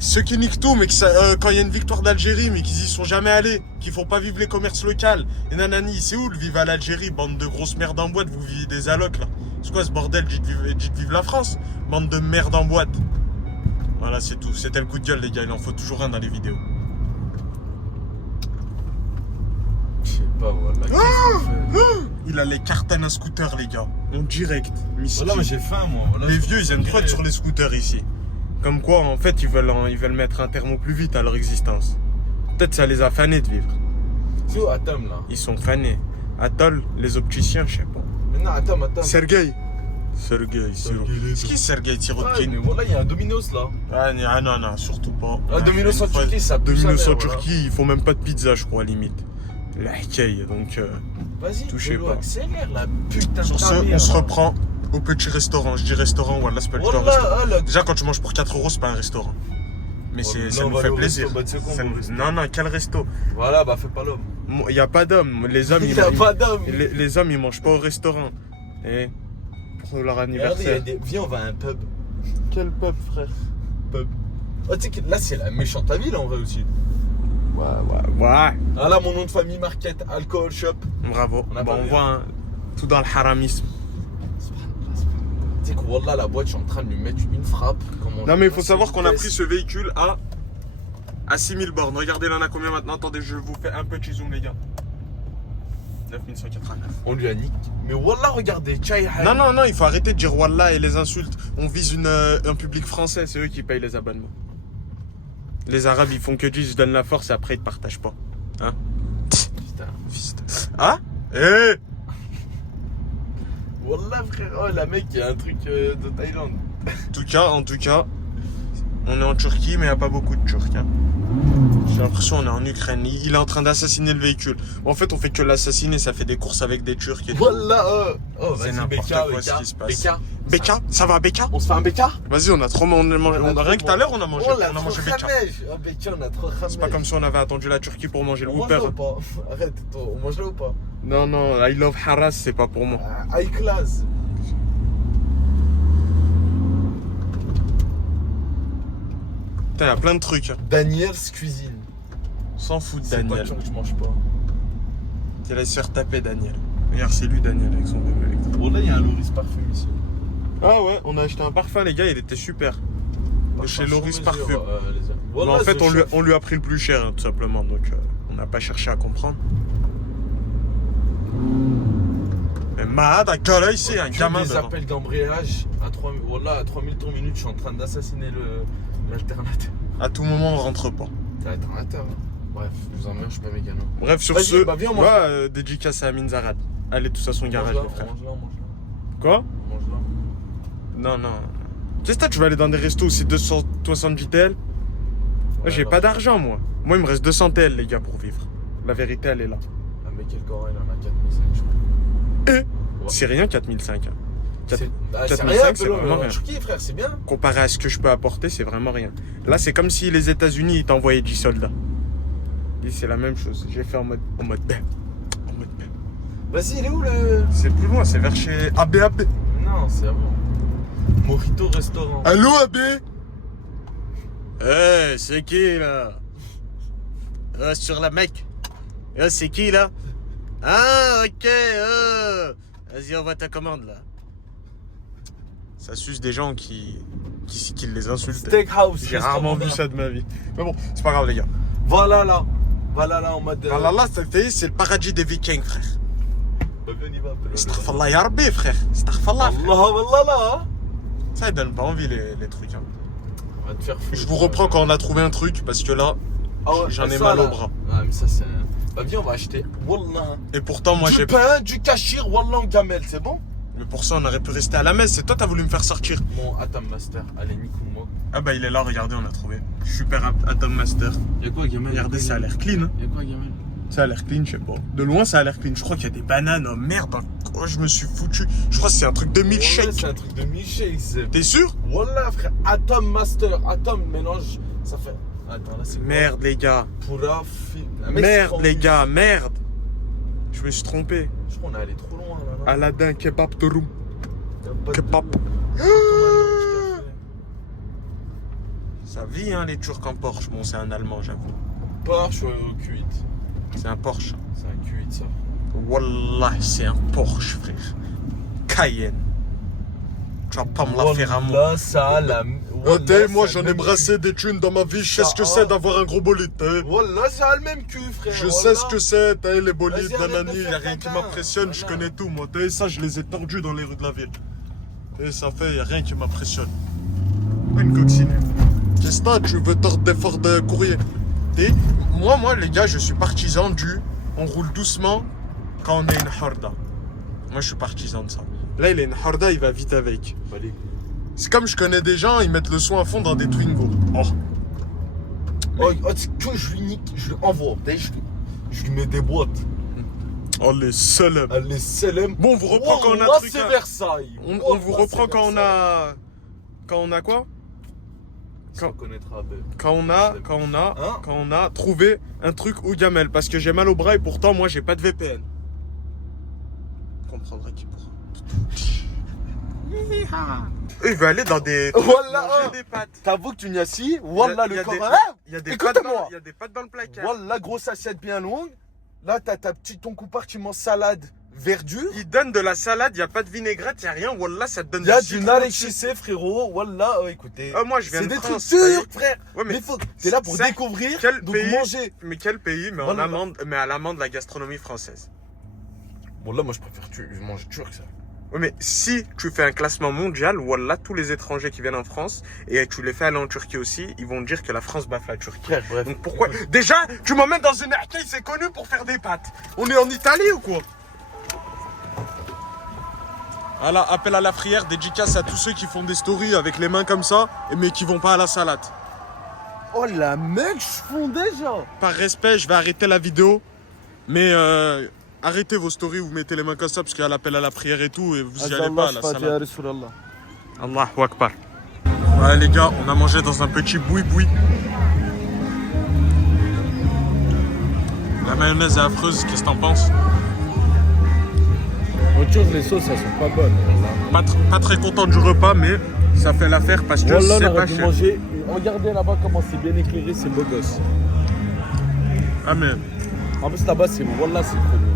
Ceux qui niquent tout, mais que quand il y a une victoire d'Algérie, mais qu'ils y sont jamais allés, qui font pas vivre les commerces locaux. Et nanani, c'est où le vive à l'Algérie, bande de grosses merdes en boîte, vous vivez des allocs là. C'est quoi ce bordel? Dites vive la France, bande de merde en boîte. Voilà, c'est tout. C'était le coup de gueule, les gars. Il en faut toujours un dans les vidéos. Je sais pas, voilà. Qu'est-ce qu'on fait? Il a les cartanes à scooter, les gars. En direct. Voilà, mais j'ai faim, moi. Voilà, Les je vieux, ils aiment trop être sur les scooters ici. Comme quoi, en fait, ils veulent mettre un terme au plus vite à leur existence. Peut-être ça les a fanés de vivre. C'est où Atom, là? Ils sont fanés. Atoll, les opticiens, je sais pas. Mais non, Atom. Sergueï. Sergueï, c'est qui Sergueï Ouais, Tirotkin? mais voilà, il y a un Domino's, là. Ah non, surtout pas. Ah, Domino's en Une fois- Turquie, ça pue sa Domino's en mère, voilà. Turquie, ils font même pas de pizza, je crois, limite. La hikaye, donc... Vas-y, touchez Polo, pas. accélère, la putain de Sur ce, ta mère, on se là. reprend au petit restaurant. Je dis restaurant, voilà, c'est pas le tout un Voilà, restaurant. ah, là. Déjà, quand tu manges pour 4 euros, c'est pas un restaurant. Mais Oh, ça non, on nous va fait aller au plaisir. resto, bah, tu sais quoi, on va au resto. Non, quel resto? Voilà, bah fais pas l'homme. Il n'y a pas d'hommes. Les hommes, Il y a pas d'homme. les hommes, ils mangent pas au restaurant. Et pour leur Regardez, il y a anniversaire. viens, on va à un pub. Quel pub, frère? Pub. Oh, tu sais que là, c'est la méchante ville, en vrai, aussi. Ouais. Ah là, mon nom de famille, Market, Alcohol Shop. Bravo. On a Bon, pas on vu. voit tout dans le haramisme. Tu sais que Wallah, la boîte, je suis en train de lui mettre une frappe. Non, mais il faut savoir qu'on a pris ce véhicule à 6000 bornes. Regardez, là, on a combien maintenant? Attendez, je vous fais un petit zoom, les gars. 9189. On lui a niqué. Mais Wallah, regardez, Chai Hal. Non, il faut arrêter de dire Wallah et les insultes. On vise un public français, c'est eux qui payent les abonnements. Les Arabes, ils font que dire, ils se donnent la force et après, ils ne partagent pas. Hein? Putain. Ah? Eh! Wallah, frère, oh, la mec, il y a un truc de Thaïlande. En tout cas, on est en Turquie, mais il n'y a pas beaucoup de Turcs. Hein. J'ai l'impression qu'on est en Ukraine. Il est en train d'assassiner le véhicule. En fait, on fait que l'assassiner, ça fait des courses avec des Turcs et tout. Wallah, oh, C'est vas-y, n'importe Beka, quoi ce qui se passe. Beka. Beka? Ça va, Beka? On se fait un Beka? Vas-y, on a trop mangé. Rien que tout à l'heure, on a mangé. Oh, On a mangé Beka. Oh, Beka, on a trop ramé. C'est pas comme si on avait attendu la Turquie pour manger le On mange Whopper. là ou pas? Arrête, toi, on mange là ou pas? Non, I love Haras, c'est pas pour moi. High class. Putain, y a plein de trucs. Daniel's Cuisine. S'en fout de C'est pas Daniel. sûr que je mange pas. Tu laisses se faire taper Daniel. Regarde, c'est lui Daniel avec son bébé électrique. Bon, là, il y a un Loris Parfum ici. Ah ouais, on a acheté un parfum, les gars, il était super. De chez Loris Parfum. Mais en fait, on lui a pris le plus cher, hein, tout simplement. Donc, on n'a pas cherché à comprendre. Mais Mahad, un gars là, ici, un gamin des devant. appels d'embrayage à 3000 tours minute, je suis en train d'assassiner l'alternateur. À tout moment, on rentre pas. C'est l'alternateur, hein. Bref, je vous emmerde, je suis pas mécano. Bref, sur Vas-y, ce, bah, viens, on mange. dédicace à Amin Zarad. Allez tous à son garage, Mange-la, les frères. mange-la, mange-la. Quoi? Mange-la. Non. Qu'est-ce que t'as? Tu vas aller dans des restos où c'est 270 TL? Moi, j'ai bah, pas d'argent, moi. Moi, il me reste 200 TL, les gars, pour vivre. La vérité, elle est là. Un mec, quel corps, il en a 4005, je crois. Ouais. C'est rien, 4005. C'est 4005, rien, c'est Pelo, vraiment en rien. Turquie, frère, c'est bien. Comparé à ce que je peux apporter, c'est vraiment rien. Là, c'est comme si les États-Unis ils t'envoyaient 10 soldats. Et c'est la même chose. J'ai fait en mode ben. Vas-y, il est où le. C'est plus loin, c'est vers chez ABAB. Non, c'est avant. Mojito restaurant. Allô, AB? C'est qui là? Sur la mec. C'est qui là? Ah, ok. Vas-y, envoie ta commande là. Ça suce des gens qui les insultent. Steakhouse. J'ai rarement vu ça de ma vie. Mais bon, c'est pas grave, les gars. Voilà là. Voilà là en mode. Ah là, c'est le paradis des Vikings, frère. Bah, viens, on y va, Pelo. Astaghfirullah ya Rabbi, frère. Astaghfirullah, frère. Allah, wallah là. Ça, ils donnent pas envie, les trucs. Hein. On va te faire foutre. Je vous reprends quand on a trouvé un truc, parce que là, J'en ai ça, mal là. au bras. Ah, mais ça, c'est. Bah, viens, on va acheter. Wallah. Et pourtant, moi, Du j'ai. pain, du kachir, wallah, en gamelle, c'est bon? Mais pour ça, on aurait pu rester à la messe. C'est toi, t'as voulu me faire sortir. Bon, Atom Master. Allez, nique-moi. Ah bah, il est là, regardez, on a trouvé. Super Atom Master. Y'a quoi, gamelle? Regardez, ça a l'air clean. Hein. Y'a quoi, gamelle? Ça a l'air clean, je sais pas. De loin, ça a l'air clean. Je crois qu'il y a des bananes. Oh merde, oh, je me suis foutu. Je crois que c'est un truc de Wallah, milkshake. c'est un truc de milkshake, c'est. T'es sûr? Wallah, frère. Atom Master. Atom mélange. Ça fait. Attends, là, c'est quoi? Merde, les gars. Pourra. Merde, les gars, merde. Je me suis trompé. Je crois qu'on est allé trop loin, là. non? Aladdin, kebab, torum. Y'a pas de- Kebab. Comment Ça vit, hein, les Turcs en Porsche. Bon, c'est un Allemand, j'avoue. Porsche au Q8. C'est un Porsche. C'est un Q8, ça. Wallah, c'est un Porsche, frère. Cayenne. Tu vas pas me la faire à moi. Wallah, ça, la. Wallah, Moi, ça j'en a ai le brassé même des thunes dans ma vie. Je sais ce que Ça, c'est ah. d'avoir un gros bolide, t'as. cul. Wallah, ça a le même cul, frère. Je sais ce que c'est, t'as les bolides, Vas-y, arrête nanani, de y a faire rien qui caca. m'impressionne, je Voilà. connais tout, moi. T'as ça, je les ai tordus dans les rues de la ville. Et ça fait, y a rien qui m'impressionne. Une coccinelle. Qu'est-ce que t'as, tu veux tordre des forts de courrier? Moi, les gars, je suis partisan du on roule doucement quand on est une horda. Moi, je suis partisan de ça. Là, il est une horda, il va vite avec. Allez. C'est comme je connais des gens, ils mettent le son à fond dans des Twingo. Oh. Oh, c'est que je lui nique, je lui envoie. T'as vu, je lui mets des boîtes. Oh, les seuls. Allez, salam. Bon, on vous reprend quand on a Wallah, un truc. c'est à- Versailles. On vous Wallah, reprend c'est quand on Versailles. a. Quand on a quoi? Ça connaîtra, ben. Quand Hein? on a trouvé un truc ou gamelle. Parce que j'ai mal au bras et pourtant, moi, j'ai pas de VPN. Comprendrait qui pourra. Eux, ils veulent aller dans des. Wallah, manger hein. des pâtes. T'avoues que tu n'y as si? Wallah, Il y le a corps. des- Hein? Il y a des pâtes dans, Écoute-moi. il y a des pâtes dans le placard. Wallah, grosse assiette bien longue. Là, t'as ton compartiment salade, verdure. Ils donnent de la salade, il n'y a pas de vinaigrette, il n'y a rien. Wallah, ça te donne Il y a du du citron nard dessus. échissé, frérot. Wallah, écoutez. Moi, je viens C'est de des trucs France. turcs, frère. Ouais, mais Mais faut. T'es là pour ça, découvrir. quel Donc pays manger. Mais quel pays met, Wallah. met à l'amende la gastronomie française? Wallah, moi, je préfère manger turc, ça. Oui, mais si tu fais un classement mondial, voilà, tous les étrangers qui viennent en France, et tu les fais aller en Turquie aussi, ils vont dire que la France baffe la Turquie. Frère, bref. Donc pourquoi? Déjà, tu m'emmènes dans une arcade, c'est connu pour faire des pâtes. On est en Italie ou quoi? Voilà, appel à la prière, dédicace à tous ceux qui font des stories avec les mains comme ça, mais qui vont pas à la salade. Oh, la mec, je fonds déjà. Par respect, je vais arrêter la vidéo, mais arrêtez vos stories, vous mettez les mains comme ça, parce qu'il y a l'appel à la prière et tout, et vous y allez pas à la salade. Allahu Akbar. Ouais les gars, on a mangé dans un petit boui-boui. La mayonnaise est affreuse, qu'est-ce que t'en penses? Autre chose, les sauces, elles sont pas bonnes. Pas très content du repas, mais ça fait l'affaire parce que Wallah, on c'est aurait pas dû cher. manger. Regardez là-bas comment c'est bien éclairé, c'est beau gosse. Amen. En plus, là-bas, c'est. Wallah, c'est trop beau.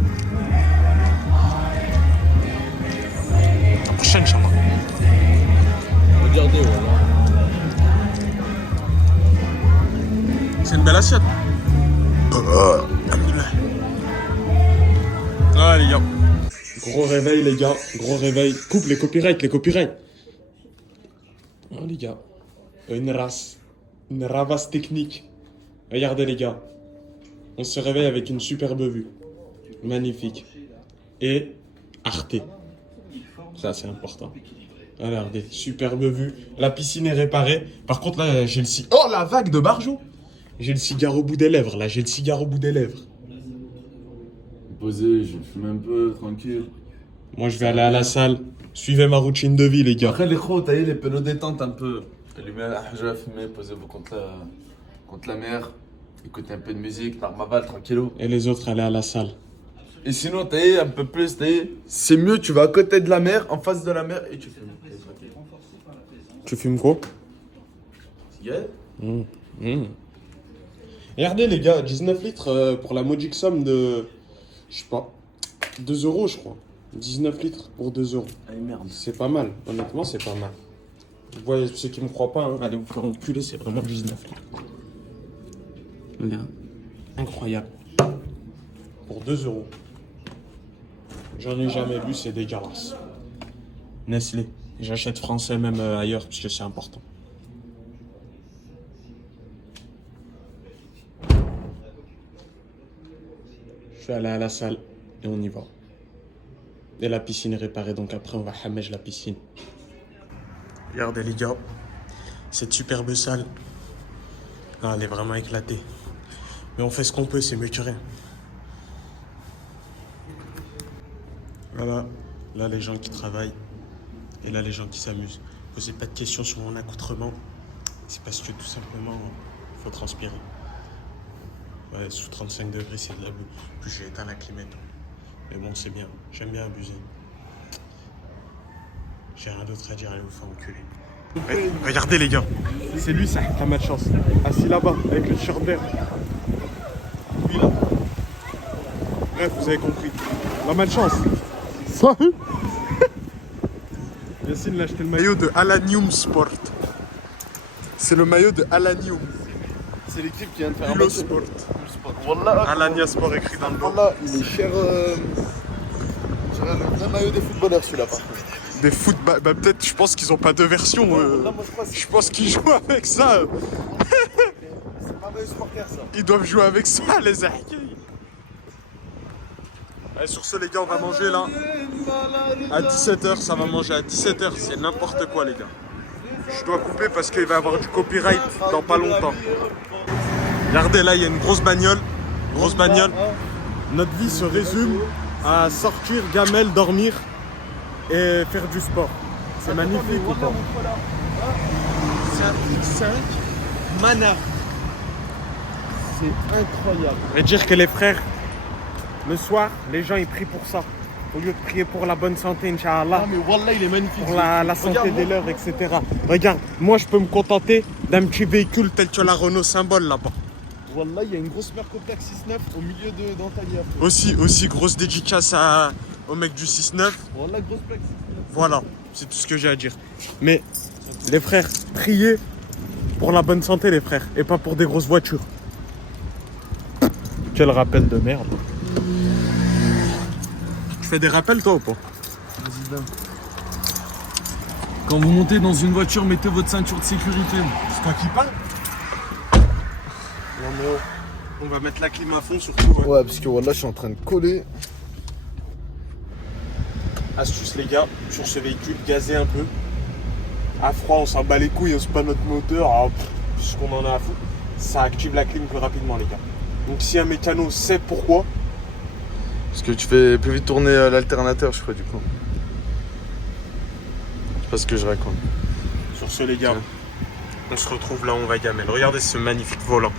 La prochaine, Inch'Allah. Regardez, voilà. C'est une belle assiette. Ah les gars. Gros réveil les gars, gros réveil. Coupe les copyrights, les copyrights. Oh les gars. Une ravasse technique. Regardez les gars. On se réveille avec une superbe vue. Magnifique. Et Arte. Ça c'est important. Regardez, superbe vue. La piscine est réparée. Par contre là j'ai le cigare. Oh la vague de Barjot. J'ai le cigare au bout des lèvres là, j'ai le cigare au bout des lèvres. Posé, je fume un peu, tranquille. Moi je vais aller à la salle. Suivez ma routine de vie les gars. Après les crocs, t'as eu les pélos détente un peu. Allumez la haja, fumez, posez-vous contre la mer. Écoutez un peu de musique, narmaval, tranquillou. Et les autres allaient à la salle. Et sinon, t'as eu un peu plus, t'as eu. C'est mieux, tu vas à côté de la mer, en face de la mer, et tu fumes. Tu fumes quoi? Cigarette? Regardez les gars, 19 litres pour la modique somme de... Je sais pas. 2 euros je crois. 19 litres pour 2 euros. Ah merde. C'est pas mal, honnêtement c'est pas mal. Vous voyez ceux qui me croient pas, hein. Allez vous faire enculer, c'est vraiment 19 litres. Regarde. Incroyable. Pour 2 euros. J'en ai jamais vu, c'est dégueulasse. Nestlé. J'achète français même ailleurs parce que c'est important. vais aller à la salle et on y va. Et la piscine est réparée, donc après on va hamège la piscine. Regardez les gars, cette superbe salle, ah, elle est vraiment éclatée. Mais on fait ce qu'on peut, c'est mieux que rien. Voilà, là les gens qui travaillent et là les gens qui s'amusent. Posez pas de questions sur mon accoutrement, c'est parce que tout simplement, il faut transpirer. Ouais, sous 35 degrés, c'est de la boue. Puis j'ai éteint la clim et tout. Mais bon, c'est bien. J'aime bien abuser. J'ai rien d'autre à dire, allez vous faire enculer. Ouais, regardez les gars, c'est lui ça, t'as mal de chance. Assis là-bas, avec le t-shirt vert. Lui là. Bref, vous avez compris. La malchance. Ça Yacine l'a acheté le maillot de Alanium Sport. C'est le maillot de Alanium. C'est l'équipe qui vient de faire un Hulo match. Sport. Wallah, Alania Sport écrit dans le dos. Wallah, il est cher. Je dirais le vrai maillot des footballeurs celui-là par contre. Des football. Bah peut-être, je pense qu'ils ont pas deux versions. Là, moi, je crois que Je pense qu'ils jouent avec ça. c'est pas un maillot supporter ça. Ils doivent jouer avec ça, les ahkis. Allez, sur ce, les gars, on va manger là. À 17h, ça va manger à 17h. C'est n'importe quoi, les gars. Je dois couper parce qu'il va y avoir du copyright dans pas longtemps. Regardez, là, il y a une grosse bagnole. Grosse bagnole. Notre vie se résume à sortir, gamelle, dormir et faire du sport. C'est magnifique ou pas? C'est un X5 Mana. C'est incroyable. Et dire que les frères, le soir, les gens ils prient pour ça. Au lieu de prier pour la bonne santé, Inch'Allah, Ah mais Wallah il est magnifique. pour la santé des leurs, etc. Regarde, moi je peux me contenter d'un petit véhicule tel que la Renault Symbole là-bas. Wallah il y a une grosse Mercopac 6.9 au milieu d'Antalya. Aussi grosse dédicace au mec du 6-9. Wallah grosse plaque 6.9. Voilà, c'est tout ce que j'ai à dire. Mais les frères, priez pour la bonne santé les frères, et pas pour des grosses voitures. Quel rappel de merde. Tu fais des rappels toi ou pas? Quand vous montez dans une voiture, mettez votre ceinture de sécurité. C'est toi qui parles? Non mais on va mettre la clim à fond surtout. Ouais parce que Wallah je suis en train de coller. Astuce les gars, sur ce véhicule, gazer un peu. À froid, on s'en bat les couilles, c'est pas notre moteur, ce qu'on en a à foutre. Ça active la clim plus rapidement les gars. Donc si un mécano sait pourquoi, Parce que tu fais plus vite tourner l'alternateur, je crois, du coup. Je sais pas ce que je raconte. sur ce les gars, on se retrouve là où on va gamelle. Regardez ce magnifique volant.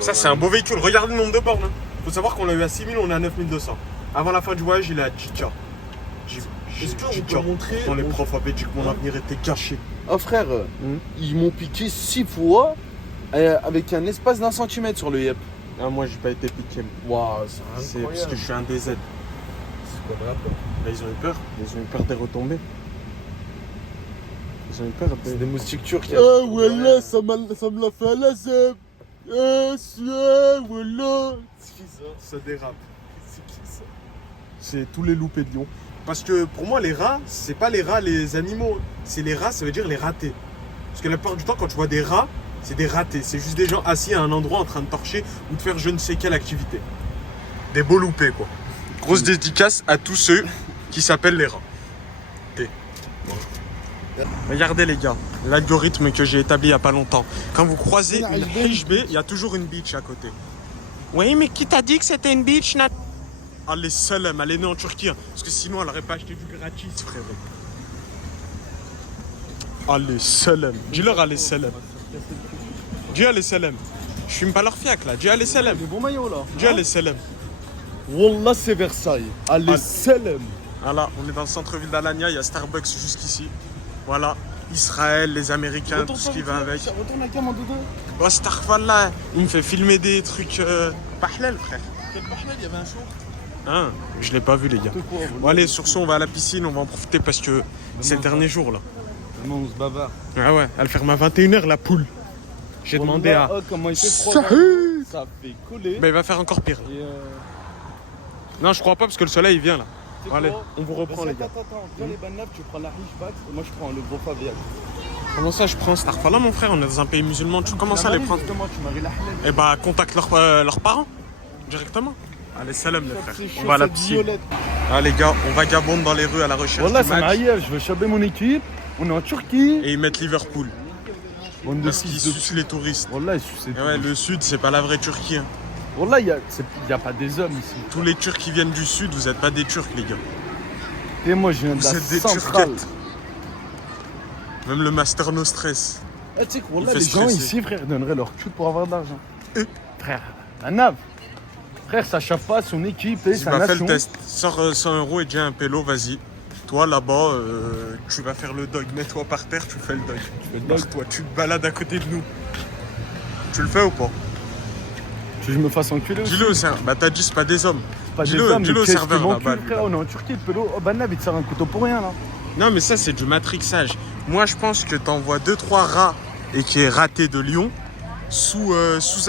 Ça c'est un beau véhicule, regardez le nombre de bornes. Faut savoir qu'on l'a eu à 6000, on est à 9200. Avant la fin du voyage, il est à 10K. Est-ce qu'on peut montrer Quand les profs avaient dit que mon avenir était caché. Oh frère, ils m'ont piqué 6 fois avec un espace d'1 centimètre sur le yep. Ah, moi j'ai pas été piqué. Waouh, C'est parce que je suis un DZ. C'est quoi le rapport? Là, ils ont eu peur. Ils ont eu peur des retombées. Ils ont eu peur C'est des moustiques turcs. Ah voilà, ça me l'a fait à la zeb. Voilà. C'est qui ça? Ça dérape. C'est qui ça? C'est tous les loupés de Lyon. Parce que pour moi, les rats, c'est pas les rats, les animaux. C'est les rats, ça veut dire les ratés. Parce que la plupart du temps, quand tu vois des rats, c'est des ratés. C'est juste des gens assis à un endroit en train de torcher ou de faire je ne sais quelle activité. Des beaux loupés, quoi. Grosse dédicace à tous ceux qui s'appellent les rats. Regardez les gars, l'algorithme que j'ai établi il n'y a pas longtemps. Quand vous croisez une HB, il y a toujours une beach à côté. Oui, mais qui t'a dit que c'était une beach, Nat? Allez, salam, elle est née en Turquie. Hein, parce que sinon, elle n'aurait pas acheté du gratis, frérot. Allez, salam. Dis-leur allez, salam. Dis allez, salam. Je fume pas leur fiac là. Dis allez, salam. Des bons maillots là. Dis allez, salam. Wallah c'est Versailles. Allez, salam. Voilà, on est dans le centre-ville d'Alanya. Il y a Starbucks jusqu'ici. Voilà, Israël, les Américains, tout ce qui va avec. Retourne la cam en dodo. Oh, Starfallah, il me fait filmer des trucs. Pas halal, frère. Quel parallèle, il y avait un show. Hein, je l'ai pas vu, les gars. Bon, allez, sur ce, on va à la piscine, on va en profiter parce que c'est le dernier jour là. Vraiment, on se bavard. Ah ouais, elle ferme à 21h la poule. J'ai demandé à. Oh, comment il fait froid. Ça fait coller. Mais il va faire encore pire. Et Non, je crois pas parce que le soleil il vient là. c'est Allez, quoi? on vous reprend, les gars. Attends, viens les bannables, tu prends la Richback et moi je prends le gros Fabiac. Comment ça, je prends Starfallah, mon frère? On est dans un pays musulman, tu commences à les prendre. Justement, tu m'avais la halal. Eh bah, contacte leurs parents. directement. Allez, salam les frères. On va à la piscine. Ah les gars, on vagabonde dans les rues à la recherche Wallah, du ça match. m'aïe, je veux choper mon équipe. On est en Turquie. Et ils mettent Liverpool. Bande de Parce qu'ils fils de... sucent les touristes. Wallah, c'est Et ouais, le sud, c'est pas la vraie Turquie. Hein. Wallah, il y a pas des hommes ici. Tous les Turcs qui viennent du sud, vous êtes pas des Turcs, les gars. Et moi, je viens de Vous la êtes des centrale. Turquettes. Même le Master No Stress. Ah, tu sais que Wallah, fait les gens stresser. ici, frère, donneraient leur cul pour avoir de l'argent. Et frère, la nave. Frère, ça chauffe pas son équipe et tu sa m'as fait nation. le test. Sors 100 € et déjà un pélo, vas-y. Toi là-bas, tu vas faire le dog. Mets-toi par terre, tu fais le dog. Toi, tu te balades à côté de nous. Tu le fais ou pas? Tu veux que je me fasse enculer aussi? Dis-le au serveur. Bah t'as dit c'est pas des hommes. Pas des dis-le hommes, au mais qu'est-ce serveur qu'ils là-bas. m'enculent, frère, on est en Turquie, le pélo. Oh, bah, Nab, il te sert un couteau pour rien, là. Non mais ça c'est du matrixage. Moi je pense que t'envoies 2-3 rats et qui est raté de Lyon sous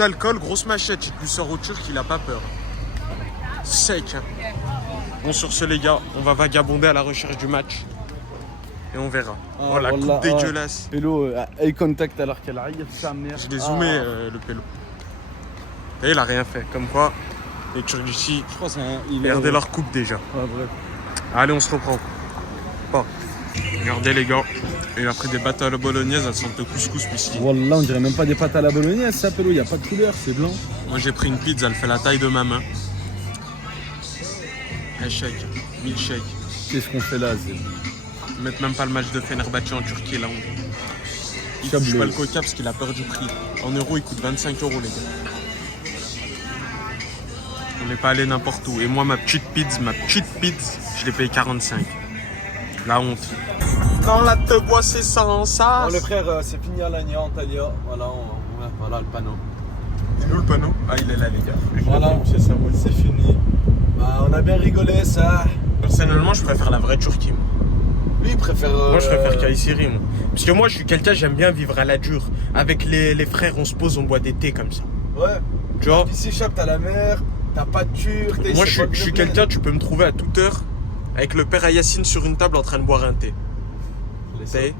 alcool, grosse machette. Il te lui sort au Turc, il a pas peur. Sec. Hein. Bon sur ce les gars, on va vagabonder à la recherche du match. Et on verra. Oh la Wallah, coupe dégueulasse. Pélo, eye contact alors qu'elle arrive, sa mère. Je l'ai zoomé le pélo. Et il a rien fait. Comme quoi, les Turcs d'ici, Je crois que c'est un. Il regardez leur coupe déjà. Ouais, bref. Allez, on se reprend. Pas. Regardez les gars. Il a pris des pâtes à la bolognaise, elles sentent le couscous ici. Wallah, on dirait même pas des pâtes à la bolognaise, ça, pélo. Il y a pas de couleur, c'est blanc. Moi j'ai pris une pizza, elle fait la taille de ma main. Un shake, 1000 shakes. Qu'est-ce qu'on fait là? Ils mettent même pas le match de Fenerbahçe en Turquie là. Il Chablé. touche pas le coca parce qu'il a peur du prix. En euros, il coûte 25 € les gars. On n'est pas allé n'importe où. Et moi, ma petite pizza, je l'ai payé 45. La honte. Dans la te bois, c'est sans ça. le frère, c'est fini à l'Agna, Antalya. Voilà, voilà le panneau. C'est nous le panneau. Ah, il est là, les gars. Voilà, c'est ça. Ouais. c'est fini. Bah, on a bien rigolé, ça. Personnellement, je préfère la vraie Turquie. Moi, Lui, il préfère. moi je préfère Kayseri. Moi. Parce que moi, je suis quelqu'un, j'aime bien vivre à la dure. Avec les frères, on se pose, on boit des thés comme ça. Ouais. Tu vois? Ici, Chap, t'as la mer, t'as pas de turc. Moi, je suis quelqu'un, tu peux me trouver à toute heure avec le père Ayassine sur une table en train de boire un thé. Thé.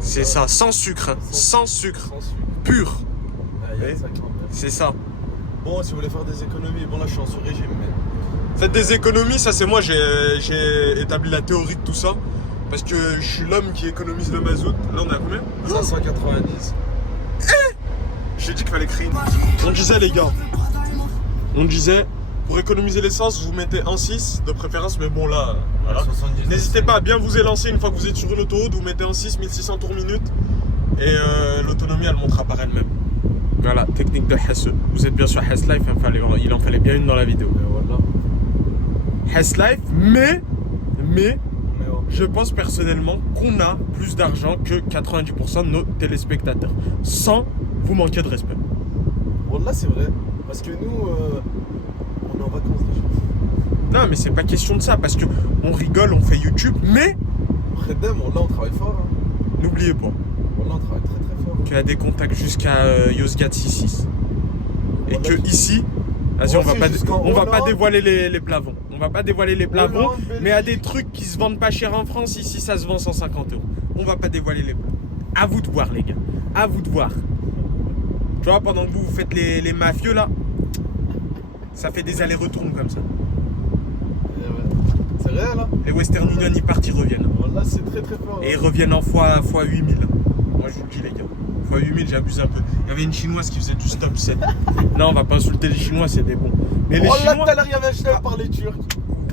C'est ça, sans sucre. Hein. Sans sucre. Pur. C'est ça. Bon, si vous voulez faire des économies, bon là je suis en sous-régime, mais. Faites des économies, ça c'est moi, j'ai établi la théorie de tout ça. Parce que je suis l'homme qui économise le mazout. Là on est à combien? 590. J'ai dit qu'il fallait créer une... On disait les gars, on disait, pour économiser l'essence, vous mettez 1,6 de préférence, mais bon là, voilà. 70. N'hésitez pas à bien vous élancer une fois que vous êtes sur une autoroute, vous mettez 1,6, 1600 tours minute, et l'autonomie elle montera par elle-même. Voilà, technique de Hesse. Vous êtes bien sur Hesse Life, il en fallait bien une dans la vidéo. Voilà. Hesse Life, mais je pense personnellement qu'on a plus d'argent que 90% de nos téléspectateurs. Sans vous manquer de respect. Voilà, c'est vrai. Parce que nous, on est en vacances déjà. Non, mais c'est pas question de ça, parce que on rigole, on fait YouTube, mais Redem, là on travaille fort. Hein. n'oubliez pas Voilà, on travaille très très fort. qu'il y a des contacts jusqu'à Yozgat 66. Et Voilà. que ici, vas-y, on va pas, jusqu'en on va pas Hollande. dévoiler les plavons. On va pas dévoiler les plavons, Hollande, mais à des trucs qui se vendent pas cher en France, ici ça se vend 150 €. On va pas dévoiler les plavons. À vous de voir, les gars. À vous de voir. Tu vois, pendant que vous faites les mafieux là, ça fait des allers-retours comme ça. C'est réel, hein. Les Western Union, ils partent, ils reviennent. Voilà, c'est très très fort. Et ils reviennent en fois 8000. Moi je vous le dis les gars. Fois 8000 j'abuse un peu. Il y avait une chinoise qui faisait du stop 7. Non, on va pas insulter les Chinois, c'est des bons. Mais les Oh là, Chinois. tout à l'heure, il y avait un chef par les Turcs.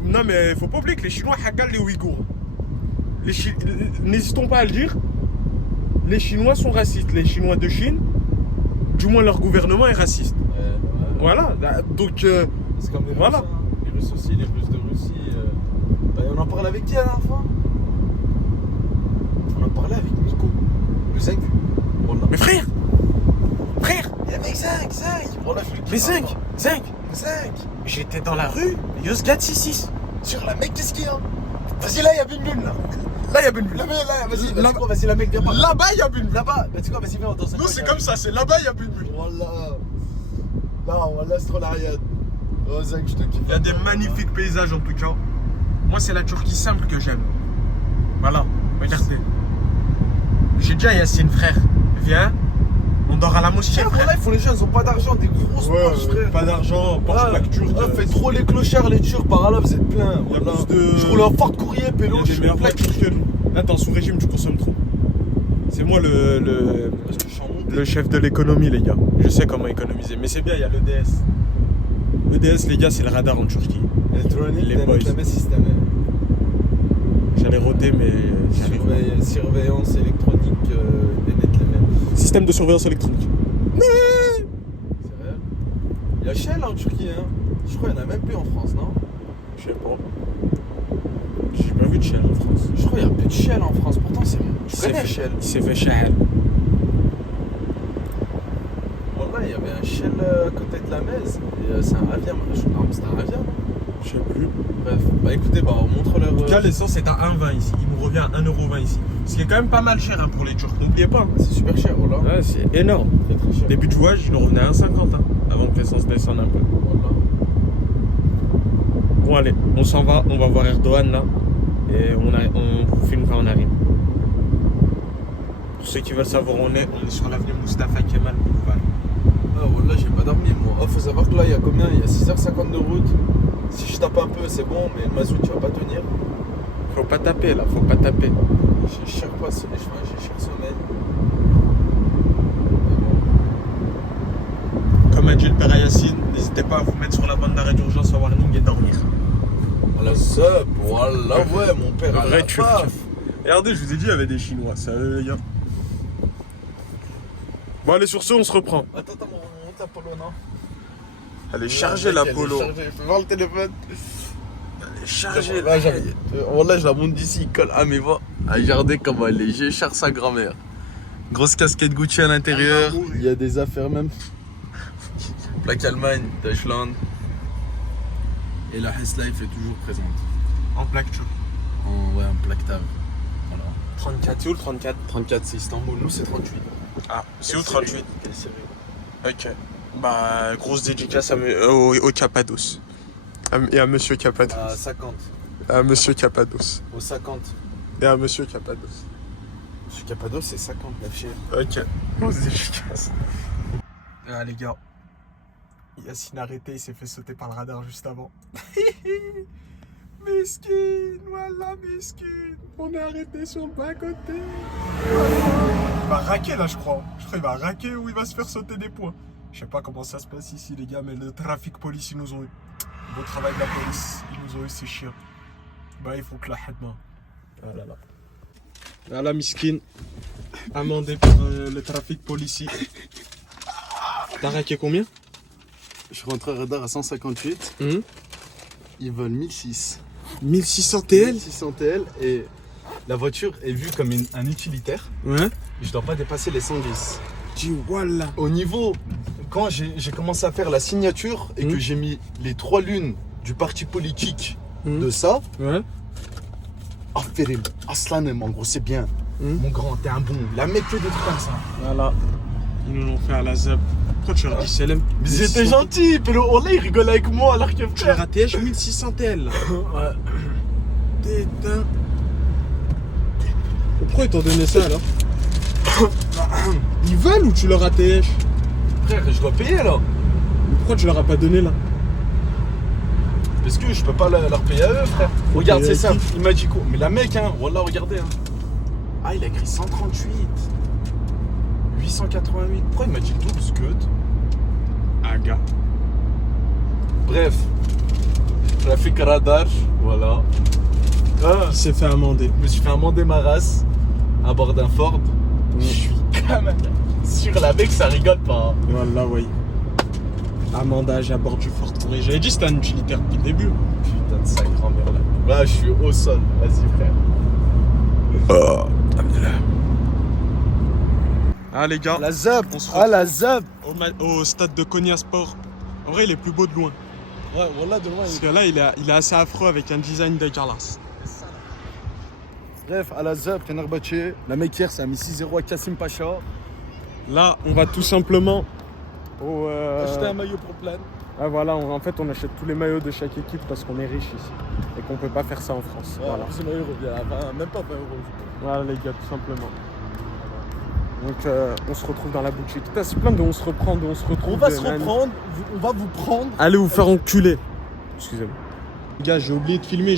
Non mais faut pas oublier que les Chinois hagalent les Ouïghours. N'hésitons pas à le dire. Les Chinois sont racistes. Les Chinois de Chine, du moins leur gouvernement est raciste. Voilà. Donc C'est comme les Voilà. Russes, hein. Les Russes aussi, les Russes de Russie. On en parlait avec qui à la fin? On en parlait avec Nico. Le 5. Voilà. mais frère, Il y a mec 5. Voilà, je lui dis. mais 5. 5. J'étais dans la rue, Yozgat 66. Sur la mec, qu'est-ce qu'il y a? Vas-y, là, il y a Bunbun, là. Là il y a Bunbul. Là, vas-y, Là- quoi, vas-y, la mec, viens pas. Là-bas il y a Bunbul. Là-bas, bah, tu sais quoi, vas-y, viens, dans un Nous coin, c'est il y a- comme ça, c'est là-bas il y a Bunbul. Voilà. Non, voilà, c'est trop l'Ariad. Oh, Zach, je te kiffe. Il y a des magnifiques paysages en tout cas. Moi c'est la Turquie simple que j'aime. Voilà, regardez. J'ai dit à Yacine frère, viens, On dort à la mosquée, frère. Voilà, ils font les jeunes, ils ont pas d'argent, des grosses poches, frère. Pas d'argent, Porsche Black Turc. Faites trop les clochards, les Turcs, par là, vous êtes pleins. Il y a Voilà. plus de- Je roule en Ford Courrier, Il y pélo, a je des suis meilleures Black voitures que nous. Là, t'es en sous-régime, tu consommes trop. C'est moi Parce que je suis en montée. le chef de l'économie, les gars. Je sais comment économiser. Mais c'est bien, il y a l'EDS. L'EDS, les gars, c'est le radar en Turquie. Électronique, Les boys. système. J'allais roter, mais j'arrive. Surveillance électronique, des nets les mêmes. Système de surveillance électronique. C'est réel. Il y a Shell en Turquie, hein. Je crois qu'il n'y en a même plus en France, non? Je sais pas. J'ai pas vu de Shell en France. Je crois qu'il n'y a plus de Shell en France, pourtant c'est bon. Il Je s'est connais fait- Shell. Il s'est fait Shell. Voilà, il y avait un Shell à côté de la Mèze. Et c'est un avion. Non, mais c'était un avion, non? Je sais plus. Bref, bah écoutez, bah on montre leur. En tout cas, l'essence est à 1,20 ici. Il nous revient à 1,20 ici. Ce qui est quand même pas mal cher hein, pour les Turcs. N'oubliez pas. C'est super cher, voilà. Ouais, c'est énorme. C'est très cher. Début de voyage, il nous revenait à 1,50 hein, avant que l'essence descende un peu. Voilà. Bon, allez, on s'en va. On va voir Erdogan là. Et on vous filme quand on arrive. Pour ceux qui veulent savoir où on est sur l'avenue Mustafa Kemal Boulevard. Ah, voilà, j'ai pas dormi moi. Oh, faut savoir que là, il y a combien? Il y a 6h50 de route. Si je tape un peu, c'est bon, mais le mazout, tu vas pas tenir. Faut pas taper là, faut pas taper. J'ai cher pas, j'ai cher sommeil. Comme a dit le père Yacine, n'hésitez pas à vous mettre sur la bande d'arrêt d'urgence à warning et dormir. Voilà, sub, voilà, ouais, mon père a Vrai la Turc. paf. Regardez, je vous ai dit, il y avait des Chinois. Salut les gars. Bon, allez, sur ce, on se reprend. Attends, on monte la polo, non? Elle est chargée la polo. Fais voir le téléphone. Elle est chargée Là, voilà, je la monte d'ici, il colle. Ah, mais va. Ah, regardez comment elle est. J'ai cher sa grand-mère. Grosse casquette Gucci à l'intérieur. Il y a des affaires même. Plaque Allemagne, Deutschland. Et la Hess-Life est toujours présente. En plaque turque. Ouais, en plaque TAV. Voilà. 34, c'est où le 34? 34, c'est Istanbul. Nous, c'est 38. Ah, c'est où 38? Quelle série? Ok. Bah, grosse dédicace au Cappados. Et à monsieur Cappados. À 50. À monsieur Cappados. Au 50. Et à monsieur Cappados. Sur Cappadoce, c'est 59 chez. Ok. Grosse dédicace. Ah, les gars. Yacine a arrêté, il s'est fait sauter par le radar juste avant. Mesquine, voilà mesquine. On est arrêté sur le bas-côté. Il va raquer là, je crois. Je crois qu'il va raquer ou il va se faire sauter des points. Je sais pas comment ça se passe ici, les gars, mais le trafic police, ils nous ont eu. Beau travail de la police, ils nous ont eu, ces chiens. Bah, il faut que la hadma. Ah là là. Voilà, miskin. Amendé par le trafic policier. T'as raqué combien? Je rentre à radar à 158. Ils veulent 1006. 1600 TL? 1600 TL et la voiture est vue comme un utilitaire. Ouais. Je dois pas dépasser les 110. Dis voilà. Au niveau, quand j'ai commencé à faire la signature et que j'ai mis les 3 lunes du parti politique de ça, Ouais. Aferim, Aslanem, en gros, c'est bien. Mon grand, t'es un bon. La mec que des trucs comme ça. Voilà. Ils nous l'ont fait à la ZAP. Pourquoi tu leur dis Selem? Mais c'était gentil, mais oh là, il rigole avec moi alors que Tu leur as TH 1600 TL là. Ouais. Putain. Pourquoi ils t'ont donné ça alors? Ils veulent ou tu leur as TH? Frère, je dois payer là. Mais pourquoi tu leur as pas donné là? Parce que je peux pas leur payer à eux, frère. Regarde, payer c'est à simple. Il m'a dit quoi? Mais la mec, hein, voilà, regardez. Hein. Ah, il a écrit 138. 888. Pourquoi il m'a dit le double, Scud? Ah, gars. Bref. Trafic radar, voilà. Ah, Il s'est fait amender. je me suis fait amender ma race à bord d'un Ford. Je suis quand même sur la mec, ça rigole pas. Voilà, oui. Amendage à bord du Fort Touré. J'avais dit que c'était un utilitaire depuis le début. Putain de sale grand-mère là. Là, je suis au sol. Vas-y, frère. Ah, les gars. La ZAP. On se Ah, la ZAP. au stade de Konya Sport. En vrai, il est plus beau de loin. Ouais, voilà, de loin. Parce que là, il est assez affreux avec un design dégueulasse. Bref, à la ZAP, Fenerbahçe. La mec hier, ça a mis 6-0 à Kassim Pacha. Là, on va tout simplement Acheter un maillot pour plein. Ah, voilà, en fait, on achète tous les maillots de chaque équipe parce qu'on est riche ici. Et qu'on peut pas faire ça en France. Ouais, Voilà. en plus, le maillot revient à 20, même pas 20 €. Voilà, les gars, tout simplement. Donc on se retrouve dans la boutique. Putain, c'est plein de on se reprend, de on se retrouve. On va de se man. reprendre, on va vous prendre. Allez vous faire enculer. Excusez-moi. Les gars, j'ai oublié de filmer,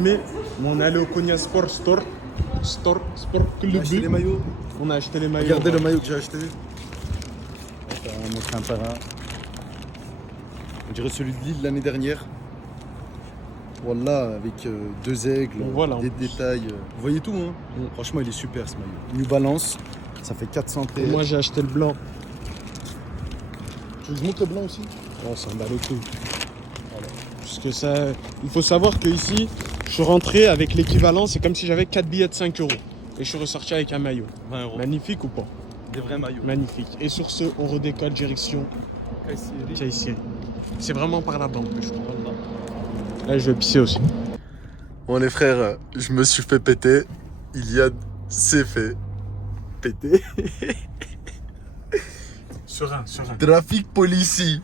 Mais on est allé au Konya Sport Store. Sport Club. On a acheté les maillots. On a acheté les maillots. Regardez le maillot que j'ai acheté. On va montrer un par un. On dirait celui de Lille l'année dernière. Voilà, avec deux aigles, Voilà, en des plus. détails. Vous voyez tout, hein. Franchement, il est super ce maillot. New Balance, ça fait 400 Et TR. moi j'ai acheté le blanc. Tu veux que je montre le blanc aussi? Oh, ça me bat les couilles. Voilà. Parce que ça, il faut savoir que ici, je suis rentré avec l'équivalent, c'est comme si j'avais 4 billets de 5 €. Et je suis ressorti avec un maillot. 20 €. Magnifique ou pas? Des vrais maillots. Magnifique. Et sur ce, on redécolle direction Kayseri. C'est vraiment par là-bas que je prends. Là, je vais pisser aussi. Bon les frères, je me suis fait péter. Iliad s'est fait péter. Serein. Trafic policier.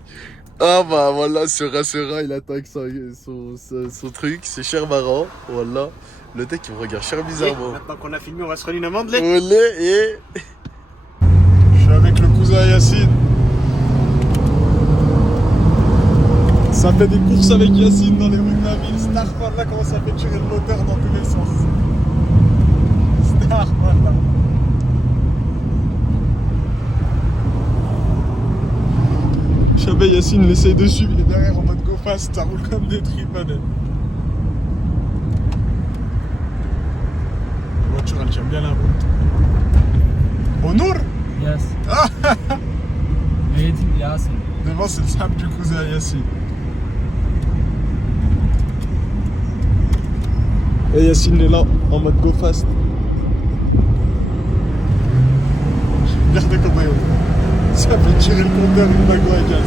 Ah bah voilà, Sera, il attaque son truc. C'est cher marrant. Voilà. Le tech il me regarde cher bizarrement. Maintenant qu'on a filmé, on va se relier une amende. Olé et... Je suis avec le cousin Yacine. Ça fait des courses avec Yacine dans les rues de la ville. Starman là commence à fait tirer le moteur dans tous les sens. Starman là. Chabé Yacine l'essaye de suivre, il est derrière en mode go fast, ça roule comme des tripodes. La voiture elle tient bien la route. Honor. Yes. Waiting Yasin. Devant c'est le sable du cousin Yacine. Et Yacine est là, en mode go fast. Regardez comment il est. Ça fait tirer le compteur une bague à gaz.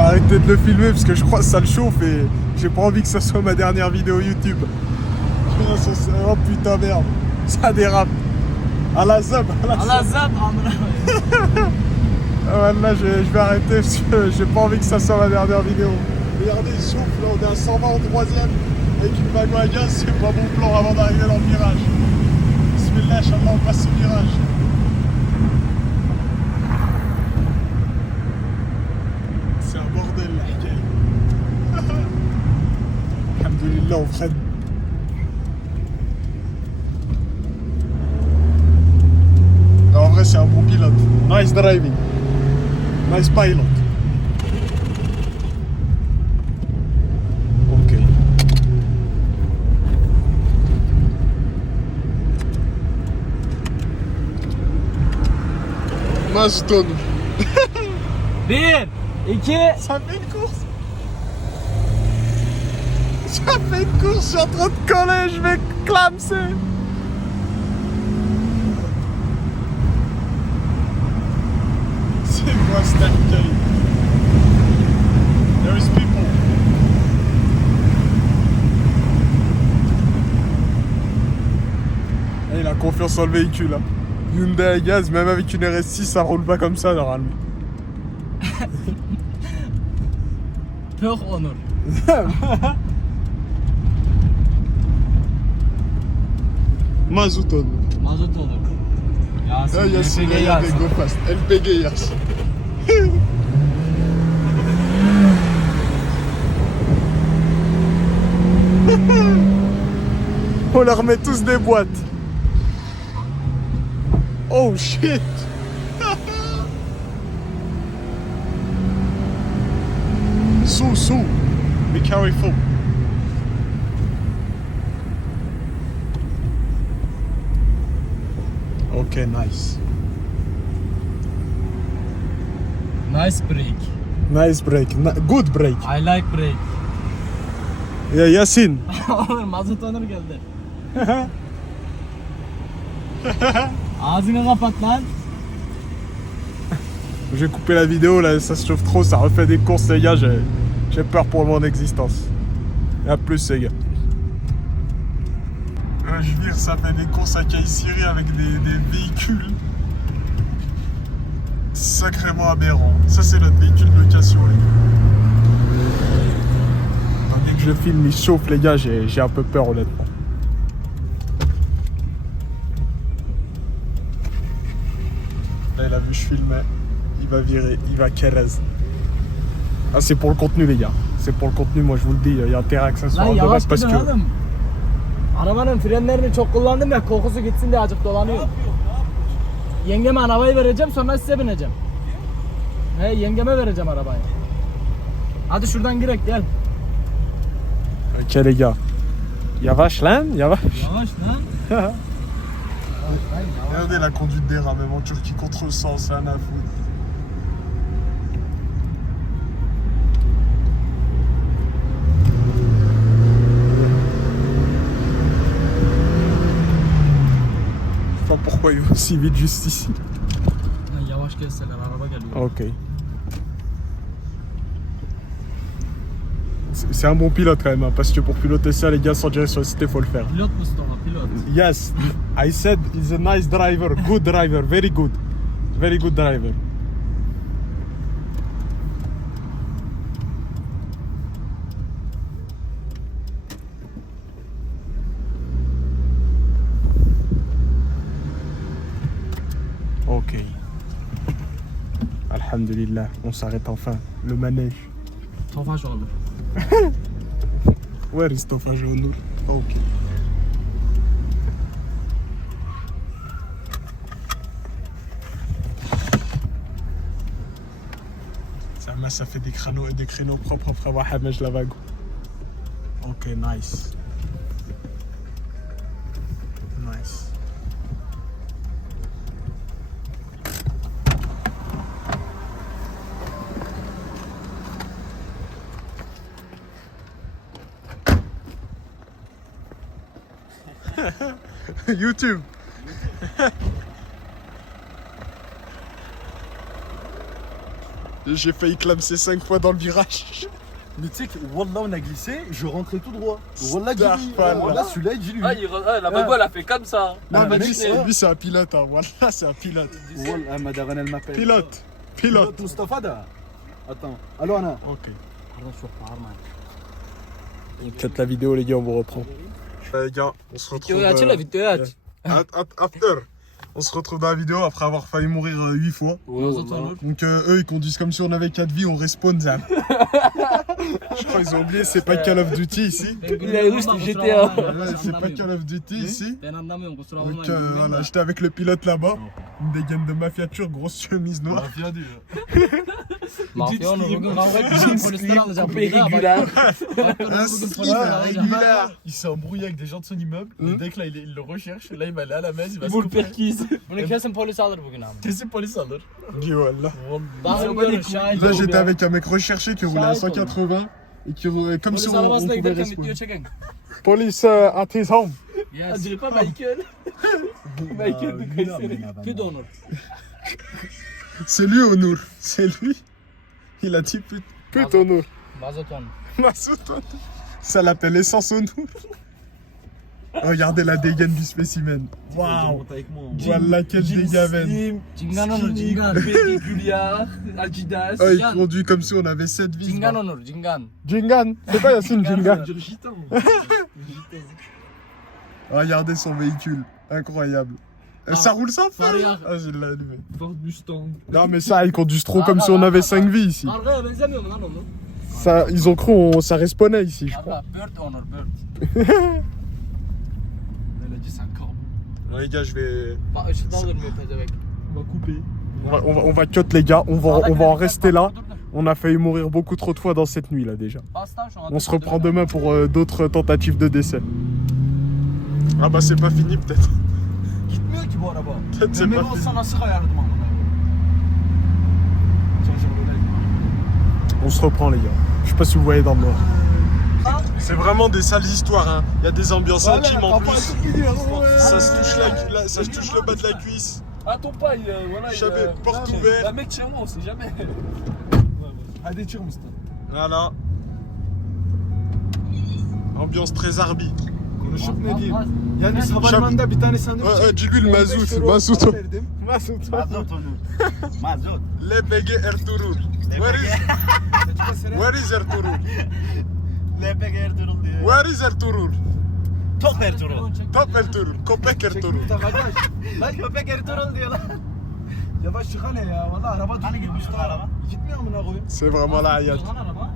Arrêtez de le filmer parce que je crois que ça le chauffe et j'ai pas envie que ça soit ma dernière vidéo YouTube. Oh putain merde, ça dérape. À la zab, Allah zab amra. Ah ouais, là je vais arrêter parce que j'ai pas envie que ça soit ma dernière vidéo. Regardez, il souffle, là on est à 120 en troisième avec une bague à gaz, c'est pas bon plan avant d'arriver dans le virage. Bismillah, Inch'Allah, on passe au virage. C'est un bordel là, les gars. Alhamdoulilah, on freine. En vrai, c'est un bon pilote. Nice driving. Nice pilot. Ok. Maston. Bir, iki. Ça fait une course. Ça fait une course, je suis en train de coller, je vais clamser. C'est quoi cet accueil? There is people. Et il a confiance en le véhicule. Hein. Hyundai à gaz, même avec une RS6, ça roule pas comme ça normalement. Pure honor. Mazouton. Mazot honor. Yasin. Ah, Yassine, LPG regardez, Yasin. go fast. LPG Yassine. On leur met tous des boîtes. Oh shit. Sous. Be careful. Okay, nice. Nice break. Nice break. Good break. I like break. Ya Yasin. Mazot honor geldi. Ağzını kapat lan. Je vais couper la vidéo là, ça se chauffe trop, ça refait des courses les gars, j'ai peur pour mon existence. Et à plus les gars. Je veux dire, ça fait des courses à Kayseri avec des véhicules sacrément aberrants. Ça c'est notre véhicule de location les gars. Dès que je filme, il chauffe les gars, j'ai un peu peur honnêtement. Là il a vu je filmais. Il va virer, il va Kerez. Ah c'est pour le contenu les gars. C'est pour le contenu, moi je vous le dis, il y a intérêt à que ça soit Lan en yavaş base parce gidin que... oğlum. Arabanın frenlerini çok kullandım ya, kokusu gitsin diye azıcık dolanıyor. Yengeme arabayı vereceğim, sonra size bineceğim. He, yengeme vereceğim arabayı. Hadi şuradan girek gel. Ok les gars. Yavaş lan, yavaş. Yavaş lan. Regardez la conduite des rats, même en Turquie contre le sens, c'est un à foutre. Je sais pas pourquoi il va aussi vite juste ici. Lan yavaş gelseler, araba geliyor. Ok. C'est un bon pilote quand même, hein, parce que pour piloter ça, les gars, sans gérer sur le site, faut le faire. Pilot Mustafa, pilot. Yes, I said he's a nice driver, good driver, very good driver. Ok. Alhamdulillah, on s'arrête enfin. Le manège. Tofaş oldu. Where is Tofaş Onur? Ok. Ça fait des créneaux propres après avoir Hamej Lavago. Ok, nice. Nice. YouTube. J'ai failli clamser 5 fois dans le virage. Mais tu sais que Wallah on a glissé, je rentrais tout droit. Wallah Starfall. Wallah celui-là il dit lui. La bago elle a fait comme ça. Non, mais mais lui c'est un pilote, hein. Voilà, c'est un pilote. Wallah Madaran elle m'appelle. Pilote. Mustafa da. Attends, allô Anna. Ok. Peut-être la vidéo les gars, on vous reprend. Les gars, on se retrouve... After. On se retrouve dans la vidéo après avoir failli mourir 8 fois. Donc eux ils conduisent comme si on avait 4 vies, on respawn Zam. Je crois qu'ils ont oublié, c'est pas Call of Duty ici. GTA. Ouais, c'est pas Call of Duty ici. Donc voilà, j'étais avec le pilote là-bas. Une dégaine de mafiature, grosse chemise noire. Mafya onu bugün kavga etmişim, polisler alacağım. Irrégular. Il s'est embrouillé avec des gens de son immeuble. Le mec là il le recherche. Là il va aller à la messe. Il va se Vur couper. perkiz. Bunu kesin polis alır bugün abi. Kesin polis alır. Dis wallah. Bakın görün şahit Là ol j'étais ya. avec un mec recherché qui roulait à 180 et qui roulait comme si Polis on arabasına pouvait giderken respawn. video çeken. Police at his home. Yes. Diyor pas Michael. Michael de Kayseri. Qui donor? C'est lui Onur, c'est lui. Il a dit pute Onur. Mazoton. Massoud Onur. Ça l'appelle essence Onur. Regardez la dégaine du spécimen. Waouh. Voilà quel dégaine. Cingan Onur, Cingan. Julia, Adidas. Oh, il conduit comme si on avait 7 vies. Cingan Onur, Cingan. Jingan. C'est pas Yassine Jingan. Gitan. Regardez son véhicule. Incroyable. Ça roule ça frère? Sarıyak. Ah j'ai allumé. Ford Mustang. Non mais ça ils conduisent trop comme si on avait 5 vies ici. Arkaya benzemiyor mu lan oğlum? Ça, ils ont cru ça respawnait ici je crois. Arka, Bird Onur, Bird. Elle a dit 50. Les gars je vais... Bak ışıktan durmuyor pezevenk. On va couper. On va cut les gars, on va en rester là. On a failli mourir beaucoup trop de fois dans cette nuit là déjà. Bastan şu anda. On se reprend demain pour d'autres tentatives de décès. Ah bah c'est pas fini peut-être. Gitmiyor ki bu araba. Peut-être c'est Emir pas fini. olsa nasıl kayardım amına. On se reprend les gars. Je sais pas si vous voyez dans le noir. C'est vraiment des sales histoires, hein. Il y a des ambiances intimes en plus. Ça se touche le bas de la cuisse. Ah, ton paille, voilà. Chabé, porte ouverte. Un mec, tiens-moi, on sait jamais. Hadi Turmistan. Voilà. Ambiance très arbi. Konuşup ne diyeyim? Yani havalimanında bir tane sandviç. Dis-lui le mazout. Mazout. Mazout. Mazot. LPG Ertuğrul. Where is Ertuğrul? LPG Ertuğrul diyor. Where is Ertuğrul? Top Ertuğrul. Top Ertuğrul. Köpek Ertuğrul. Lan köpek Ertuğrul diyor lan. Yavaş çık hele ya. Valla araba tutmuyor. Hani gitmiş lan araba? Gitmiyor amına koyayım. C'est vraiment la hayat. Lan araba.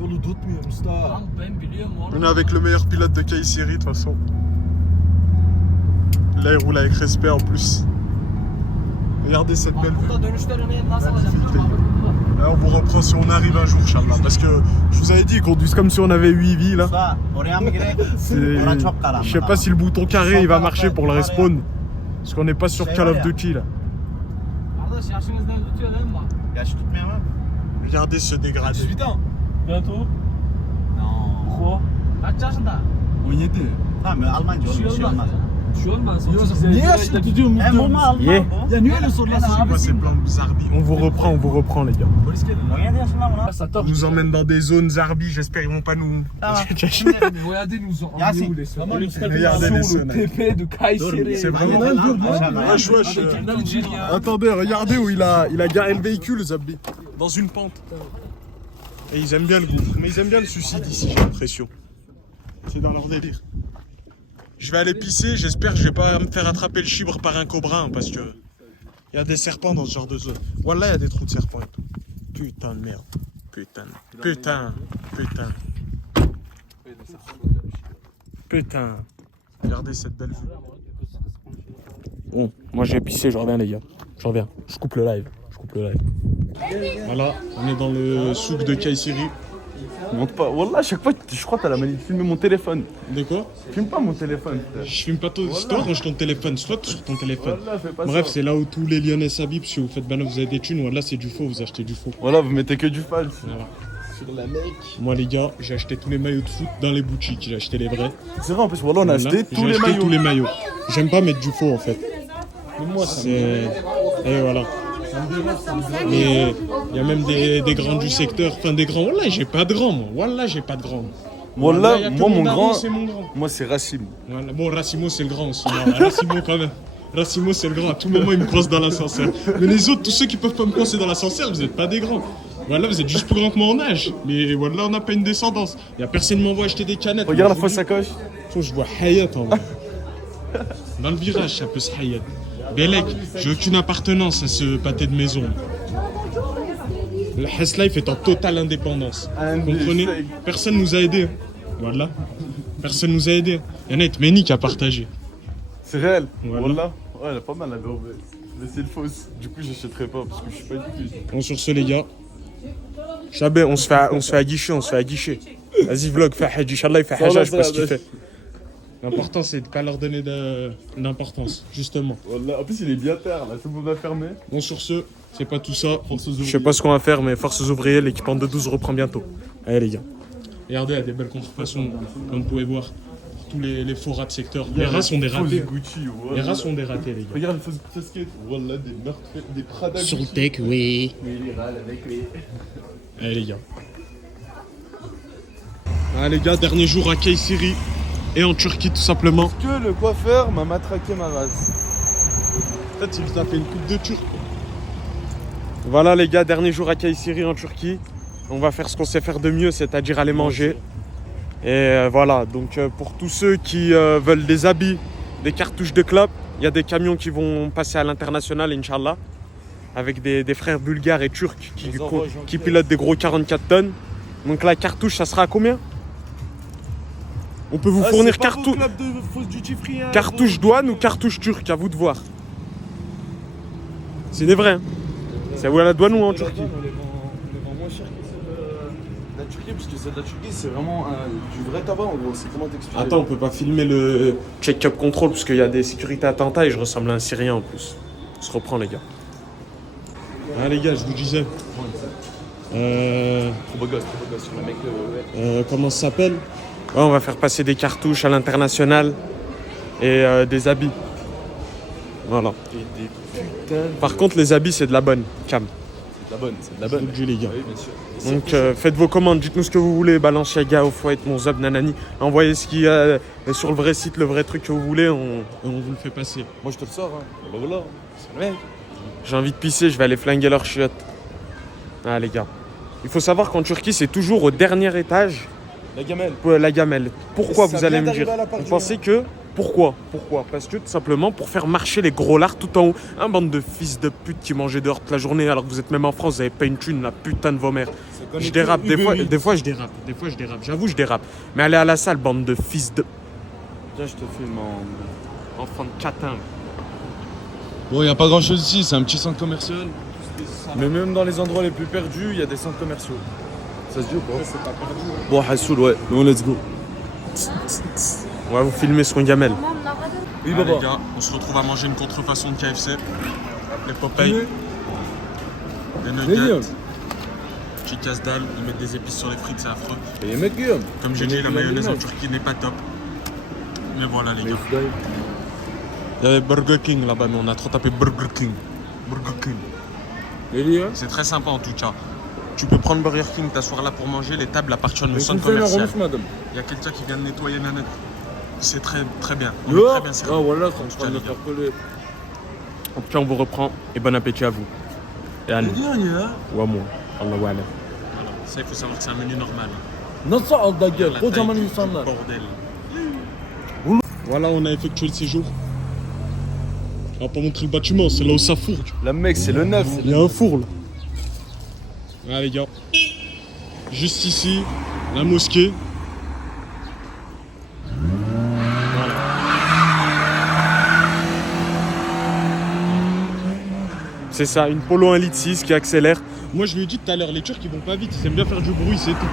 Yolu tutmuyor Mustafa. Lan ben biliyorum oğlum. On est avec le meilleur pilote de Kayseri de toute façon. Là il roule avec respect en plus. Regardez cette belle vue. Burada dönüşleri nasıl alacağım? Et on vous reprend si on arrive un jour, Inch'Allah. Parce que je vous avais dit, ils conduisent comme si on avait 8 vies là. Usta oraya mı girek? C'est- Orası çok karanlık. Je sais pas si le bouton carré il va marcher pour le respawn. Parce qu'on n'est pas sur Call of Duty là. Kardeş yaşınızdan tutuyor değil mi bak? Yaş tutmuyor mu? Regardez ce dégradé. 18 ans. Bientôt. No. Kaç yaşında? 17. Tamam Almanca olur bir şey olmaz. Bir şey olmaz. Niye yaşını tutuyor Hem bu mu Alman Ye. bu? Ya niye öyle soruyorsun abi? Moi c'est plan zarbi. On vous reprend les gars. Polis geldi lan. 17 yaşında mı lan? On nous emmène dans des zones zarbi, j'espère ils vont pas nous... Tamam. Regardez, nous ont Yasin. emmenés où les sols. Regardez les Sur zones. le TP de Kayseri. C'est vraiment... Wesh, wesh. Attendez, regardez où il a garé le véhicule, Zabbi. Dans une pente. Et ils aiment bien le gouffre. Mais ils aiment bien le suicide ici, j'ai l'impression. C'est dans leur délire. Je vais aller pisser, j'espère que je vais pas me faire attraper le chibre par un cobra, hein, parce que... Il y a des serpents dans ce genre de zone. Voilà, il y a des trous de serpents et tout. Putain de merde. Putain. Regardez cette belle vue. Bon, moi j'ai pissé, je reviens les gars. Je reviens. Je coupe le live. Voilà, on est dans le souk de Kayseri. Monte pas. Wallah, à chaque fois, je crois que t'as la manie de filmer mon téléphone. De quoi? Filme pas mon téléphone. putain. Je filme pas toi, c'est toi range ton téléphone, c'est toi sur ton téléphone. Wallah, fais pas Bref, ça. c'est là où tous les Lyonnais s'habillent, parce que vous faites ben vous avez des thunes, voilà c'est du faux, vous achetez du faux. Voilà, vous mettez que du false. Voilà. Sur la mec. Moi les gars, j'ai acheté tous les maillots de foot dans les boutiques, j'ai acheté les vrais. C'est vrai, en plus, voilà, on a Voilà. acheté J'ai tous les acheté maillots. tous les maillots. J'aime pas mettre du faux en fait. Moi, ça C'est... Et voilà. Mais il y a même des grands du secteur, enfin des grands. Wallah, j'ai pas de grands moi. Wallah, j'ai pas de grands. Wallah, y a que moi, mon daron, grand. c'est mon grand. Moi, c'est Racim. Voilà. Bon, Racimo, c'est le grand aussi. Non, Racimo, quand même. Racimo, c'est le grand. À tout moment, il me croise dans l'ascenseur. Mais les autres, tous ceux qui peuvent pas me croiser dans l'ascenseur, vous êtes pas des grands. Voilà, vous êtes juste plus grands que moi en âge. Mais voilà, on n'a pas une descendance. Y a personne qui m'envoie acheter des canettes. Regarde la Moi, fausse sacoche. je vois Hayat en vrai. Dans le virage, ça peut se Hayat. Belek, j'ai aucune appartenance à ce pâté de maison. Le Hess Life est en totale indépendance. Vous comprenez? Personne nous a aidés. Voilà. Personne nous a aidés. Il y en a qui Méni qui a partagé. C'est réel. Voilà. Wallah. Ouais, elle est pas mal la gorbe. Mais c'est le fausse. Du coup, j'achèterai pas parce que je suis pas du tout. Bon, sur ce, les gars. Chabé, on se fait aguicher. Vas-y, vlog, fais Hadji. Inch'Allah, il fait Hadja, je sais pas ce qu'il fait. L'important, c'est de pas leur donner d'importance, justement. Wallah. En plus, il est bien tard là. Tout le monde va fermer. Bon, sur ce, c'est pas tout ça. Je sais pas ce qu'on va faire, mais forces ouvriers, l'équipement de 12 reprend bientôt. Allez, les gars. Regardez, il y a des belles contrefaçons, comme vous pouvez voir. Pour tous les faux rats de secteur. Les rats sont des ratés. Gucci. Les rats sont des ratés, les gars. Regarde les fausses casquettes. Wallah, des meurtres, des Prada. Sur le Gucci. tech, oui. Oui, les râles avec les. Allez, les gars. Allez, les gars, dernier jour à Kayseri. Et en Turquie, tout simplement. Que le coiffeur m'a matraqué ma race. Peut-être il t'a fait une coupe de turc. Voilà les gars, dernier jour à Kayseri en Turquie. On va faire ce qu'on sait faire de mieux, c'est-à-dire aller manger. Et voilà, donc pour tous ceux qui veulent des habits, des cartouches de clope, il y a des camions qui vont passer à l'international, Inch'Allah, avec des frères bulgares et turcs qui pilotent des gros 44 tonnes. Donc la cartouche, ça sera à combien? On peut vous fournir cartouche douane ou cartouche turque, à vous de voir. C'est des vrais. Hein. C'est où à la douane ou en Turquie? On les vend moins cher que ceux de la Turquie, parce que celle de la Turquie, c'est vraiment du vrai tabac en gros. C'est comment t'expliquer? Attends, on peut pas filmer le check-up control parce qu'il y a des sécurités attentats et je ressemble à un Syrien en plus. On se reprend, les gars. Ah, les gars, je vous disais. Trop beau gosse sur le mec. Comment ça s'appelle? Ouais, on va faire passer des cartouches à l'international et des habits. Voilà. Et des putains. Par contre, les habits, c'est de la bonne. Cam. C'est de la bonne, c'est de la Je vous bonne. le dis, les gars. Oui, bien sûr. Donc faites vos commandes, dites-nous ce que vous voulez, Balenciaga, Off-White, Monzab, Nanani. Envoyez ce qu'il y a sur le vrai site, le vrai truc que vous voulez, on vous le fait passer. Moi, je te le sors, hein. Voilà. C'est le mec. J'ai envie de pisser, je vais aller flinguer leur chiotte. Ah les gars. Il faut savoir qu'en Turquie, c'est toujours au dernier étage La gamelle. la gamelle. Pourquoi Et ça vous allez vient me dire d'arriver à la part Vous du pensez que Pourquoi Parce que tout simplement pour faire marcher les gros lards tout en haut. Un bande de fils de pute qui mangeaient dehors toute la journée alors que vous êtes même en France, vous avez pas une thune, la putain de vos mères. Je dérape, des fois je dérape, j'avoue je dérape. Mais allez à la salle, bande de fils de... Tiens, je te filme en. Enfant de catin. Bon, y a pas grand chose ici, c'est un petit centre commercial. Mais même dans les endroits les plus perdus, il y a des centres commerciaux. Ça se dit ou pas? C'est pas perdu. Bon, Hassoul, ouais. Bon, let's go. On va vous filmer sur une gamelle. Oui, Ah, papa. les gars, on se retrouve à manger une contrefaçon de KFC. Les Popeyes. Des nuggets. Petit casse-dalle, ils mettent des épices sur les frites, c'est affreux. Et les mecs, Guillaume. Comme j'ai dit, la mayonnaise en Turquie n'est pas top. Mais voilà les gars. Il y avait Burger King là-bas, mais on a trop tapé Burger King. Burger King. Et les gars. C'est très sympa en tout cas. Tu peux prendre Burger King, t'asseoir là pour manger, les tables appartiennent au centre commercial. madame. Il y a quelqu'un qui vient de nettoyer la net. C'est très très bien. On est Yo. très bien servi. Ah, voilà, En c'est en tout train cas, de les le gars. faire coller. En tout cas, on vous reprend et bon appétit à vous. Et allez. Ouais, moi. Allah wa ala. Voilà. Ça, il faut savoir que c'est un menu normal. Non, ça, en da gueule. La Trop taille de du man là. bordel. Voilà, on a effectué le séjour. On va pas montrer le bâtiment, c'est là où ça fourgue. La mec, c'est le neuf. Il y a un four là. Ah les gars. Juste ici, la mosquée. Voilà. C'est ça, une Polo 1,6 litre qui accélère. Moi je lui ai dit tout à l'heure, les Turcs ils vont pas vite, ils aiment bien faire du bruit, c'est tout.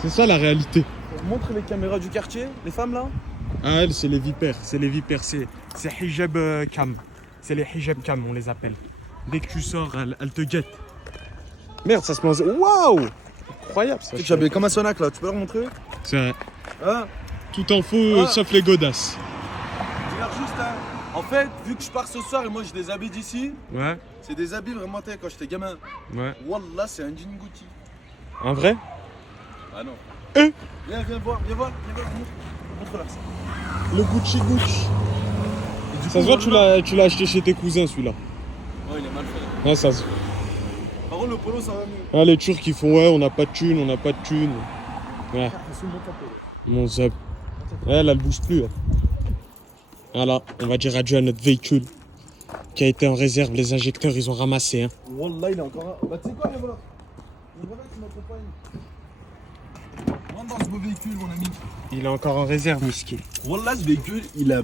C'est ça la réalité. Montre les caméras du quartier, les femmes là. Ah elle c'est les vipères, c'est hijab cam. C'est les hijab cam on les appelle. Dès que tu sors, elles te guettent. Merde ça se mange. Waouh! Incroyable ça. Tu es habillé comme un sonac là, tu peux leur montrer? C'est vrai. Ah, Tout en faux sauf les godasses. dis-leur juste, hein. En fait, vu que je pars ce soir et moi j'ai des habits d'ici, Ouais, c'est des habits vraiment, t'es quand j'étais gamin. ouais. Wallah, c'est un jean Gucci. Un vrai? Ah non. Eh Viens voir, montre-leur ça. Le Gucci Gucci. Et du Ça coup, se voit, tu l'as acheté chez tes cousins celui-là. Ouais, il est mal fait. Ouais, ça se... Par contre, le polo, ça va mieux. Ah, les Turcs ils font ouais, on n'a pas de thunes, on n'a pas de thunes. Ouais, mon zab. Ouais, là, elle bouge plus. Là. Voilà, on va dire adieu à notre véhicule qui a été en réserve. Les injecteurs, ils ont ramassé. Hein. Wallah, il est encore un. Bah, tu sais quoi, viens voir. Viens voir qui m'accompagne. Rentre dans ce beau véhicule, mon ami. Il est encore en réserve, Miski. Wallah, ce véhicule, il a.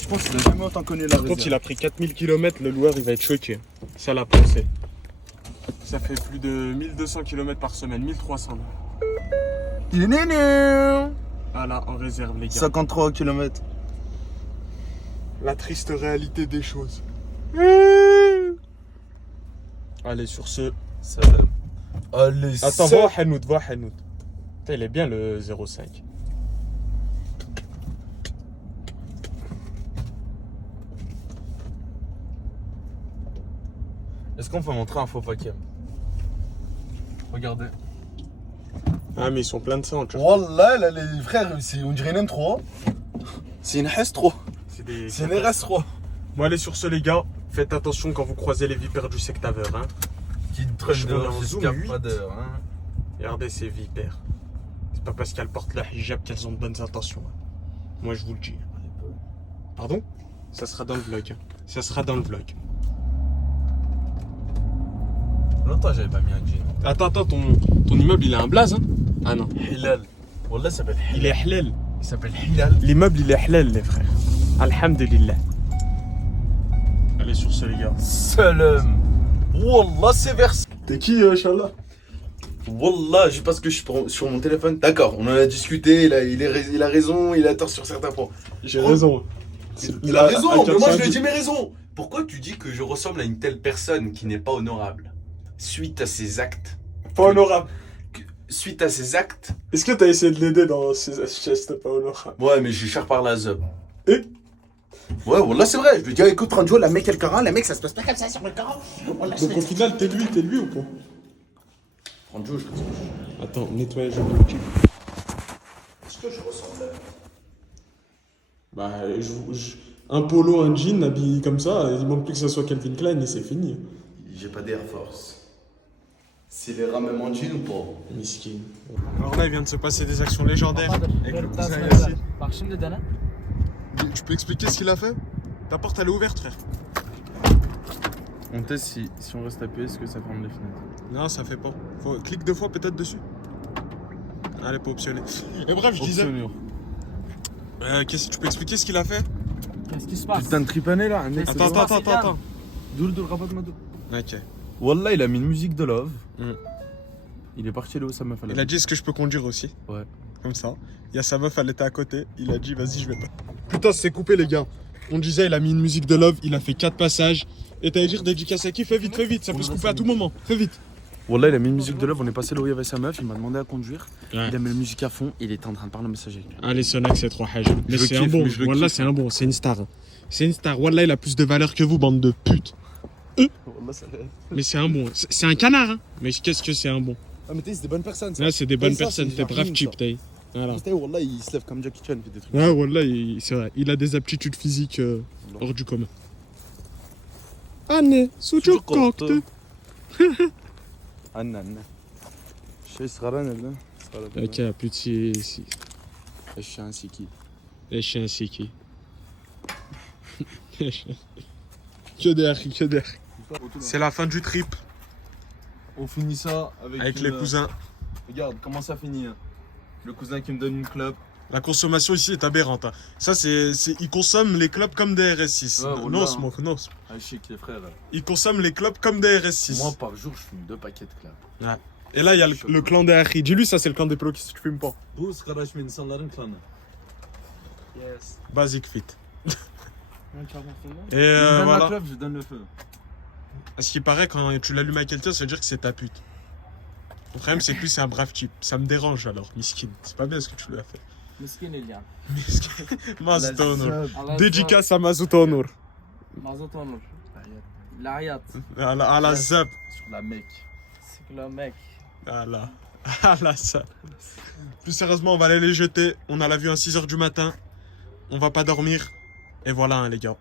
Je pense qu'il a jamais autant connu la Quand réserve. il a pris 4000 km, le loueur, il va être choqué. Ça l'a pensé. Ça fait plus de 1200 km par semaine, 1300. Il est néné. Voilà, en réserve, les gars. 53 km. La triste réalité des choses. Allez, sur ce. Salam. Allez, Attends, va à Hanout, va à Hanout. Putain, il est bien le 05. Est-ce qu'on peut montrer un faux paquet? Regardez. Ah, mais ils sont pleins de ça en Turquie. Wallah, là, les frères, on dirait une M3. C'est une S3. C'est une RS3. Bon, allez, sur ce, les gars, faites attention quand vous croisez les vipères du sectaveur. Hein. Qui Je traîne vois dehors en jusqu'à zoom, pas d'heure. Hein. Regardez ces vipères. C'est pas parce qu'elles portent la hijab qu'elles ont de bonnes intentions. Hein. Moi, je vous le dis. Pardon? Ça sera dans le vlog. Hein. Ça sera dans le vlog. Longtemps, j'avais pas mis un jean. Attends, ton immeuble, il a un blaze, hein? Ah non. Hilal. Wallah, ça s'appelle Hilal. Il est halal. Il s'appelle Hilal. L'immeuble, il est halal, les frères. Alhamdulillah. Allez, sur ce, les gars. Salam. Wallah, c'est versé. T'es qui, Inch'Allah? Wallah, je sais pas ce que je suis sur mon téléphone. D'accord, on en a discuté, il a raison, il a tort sur certains points. J'ai raison. Il a raison, mais moi je lui ai 90. dit mes raisons. Pourquoi tu dis que je ressemble à une telle personne qui n'est pas honorable suite à ses actes? Pas honorable. suite à ses actes. Est-ce que t'as essayé de l'aider dans ses astuces, Paolo? Ouais, mais j'ai cher par la zob. Et Ouais, là c'est vrai. Je lui dis, écoute, Franjo, la mec, elle Coran, la mec, ça se passe pas comme ça sur le Coran. donc au final, t'es lui ou pas? Franjo, je Attends, nettoyage objectif. Est-ce que je ressemble Bah, un polo, un jean habillé comme ça, il manque plus que ça soit Calvin Klein et c'est fini. J'ai pas d'Air Force. C'est les rats même en jean ou pas? Miskin. Alors là, il vient de se passer des actions légendaires avec le cousin Ver Yassine. Bak şimdi dene. Tu peux expliquer ce qu'il a fait? Ta porte, elle est ouverte, frère. On teste si on reste appuyé, est-ce que ça ferme les fenêtres? Non, ça fait pas. Clique 2 fois peut-être dessus. Allez, pas optionné. Et bref, je disais. Qu'est-ce que tu peux expliquer ce qu'il a fait? Qu'est-ce qui se passe? Putain de tripané là, un mec. Attends. Dur, kapatma dur. Ok. Wallah, il a mis une musique de love. Mm. Il est parti là où sa meuf Il a dit est-ce que je peux conduire aussi? Ouais. Comme ça. Il y a sa meuf, elle était à côté. Il a dit vas-y, je vais pas. Putain, c'est coupé, les gars. On disait, il a mis une musique de love, il a fait 4 passages. Et t'allais dire dédicace à qui? Fais vite, ça peut se couper à tout moment. Fais vite. Wallah, il a mis une musique de love. On est passé là où il y avait sa meuf. Il m'a demandé à conduire. Ouais. Il a mis la musique à fond. Il était en train de parler au messager. Allez, Sonac, c'est trop hage. Mais le c'est un kiffe, bon. mais je le Wallah, kiffe. c'est un bon. C'est une star. C'est une star. Wallah, il a plus de valeur que vous, bande de putes. Mais c'est un bon. C'est un canard, hein. Mais qu'est-ce que c'est un bon? Ah, mais t'es, c'est des bonnes personnes. Là, c'est des bonnes Ça, personnes. c'est T'es des brave gens cheap, ça. t'es. Voilà. Wallah, il se lève comme Jackie Chan, il fait des trucs. Ouais, Wallah, c'est vrai. Il a des aptitudes physiques hors du commun. Anne, sucuk koktu. Anna. Şey sıra nerede? Ok, plus de si. Eşyan siki. Les chiens, c'est qui? Que d'air. C'est la fin du trip On finit ça avec les cousins. Regarde comment ça finit. Hein. Le cousin qui me donne une clope. La consommation ici est aberrante. Hein. Ça, ils consomment les clopes comme des RS6. Ouais, no voilà. smoke, no. Ah, je sais que les frères. Ils consomment les clopes comme des RS6. Moi, par jour, je fume 2 paquets de clopes. Et là, il y a le clan des Harry. Dis-lui, ça, c'est le clan des plots qui tu fumes pas. Bu sıralaşma insanların klanı. Yes. Basic fit. Et Je donne la voilà. clope, je donne le feu. À ce qui paraît, quand tu l'allumes à quelqu'un, ça veut dire que c'est ta pute. Le problème, c'est que lui, c'est un brave type. Ça me dérange alors, miskin. C'est pas bien ce que tu lui as fait. Miskin İlyan. Mazut Onur. Allah Dédicace à Mazut Onur. Mazot Onur. L'Ayat. À la zap. Sur la mec. Siklo mec. À la zap. Plus sérieusement, on va aller les jeter. On a l'avion à 6h du matin. On va pas dormir. Et voilà, hein, les gars.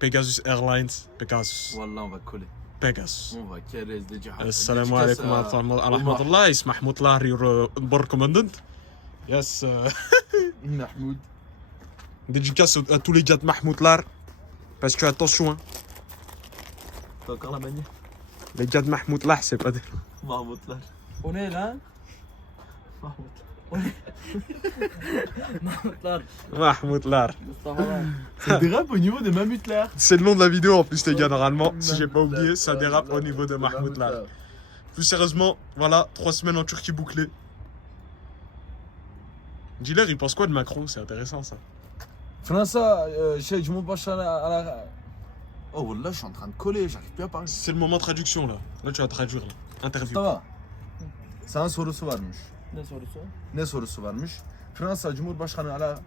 Pegasus Airlines. Pegasus. Wallah, on va coller. Pegasus. On va caler des djihad. السلام عليكم ورحمة الله يسمح مطلع بور كوماندنت يس Mahmoud. dédicace à tous les gars de Mahmoud Lar parce que attention hein, T'as encore la manie? les gars de Mahmoud Lar c'est pas des Mahmoud là. O ne lan? Mahmutlar. Mahmoud Lar. Mustafa'lar. Ça dérape au niveau de Mahmoud là. C'est le nom de la vidéo en plus les gars normalement si j'ai pas oublié ça dérape au niveau de Mahmoud Lar. Plus sérieusement voilà 3 semaines en Turquie bouclée. Dealer il pense quoi de Macron, c'est intéressant ça. Fransa, Cumhurbaşkanı ala... Oh wallah, je suis en train de coller, j'arrive plus à parler. C'est le moment traduction là. Là tu vas traduire là. Interview. Mustafa, sana sorusu varmış. Ne sorusu? Ne sorusu varmış? Fransa Cumhurbaşkanı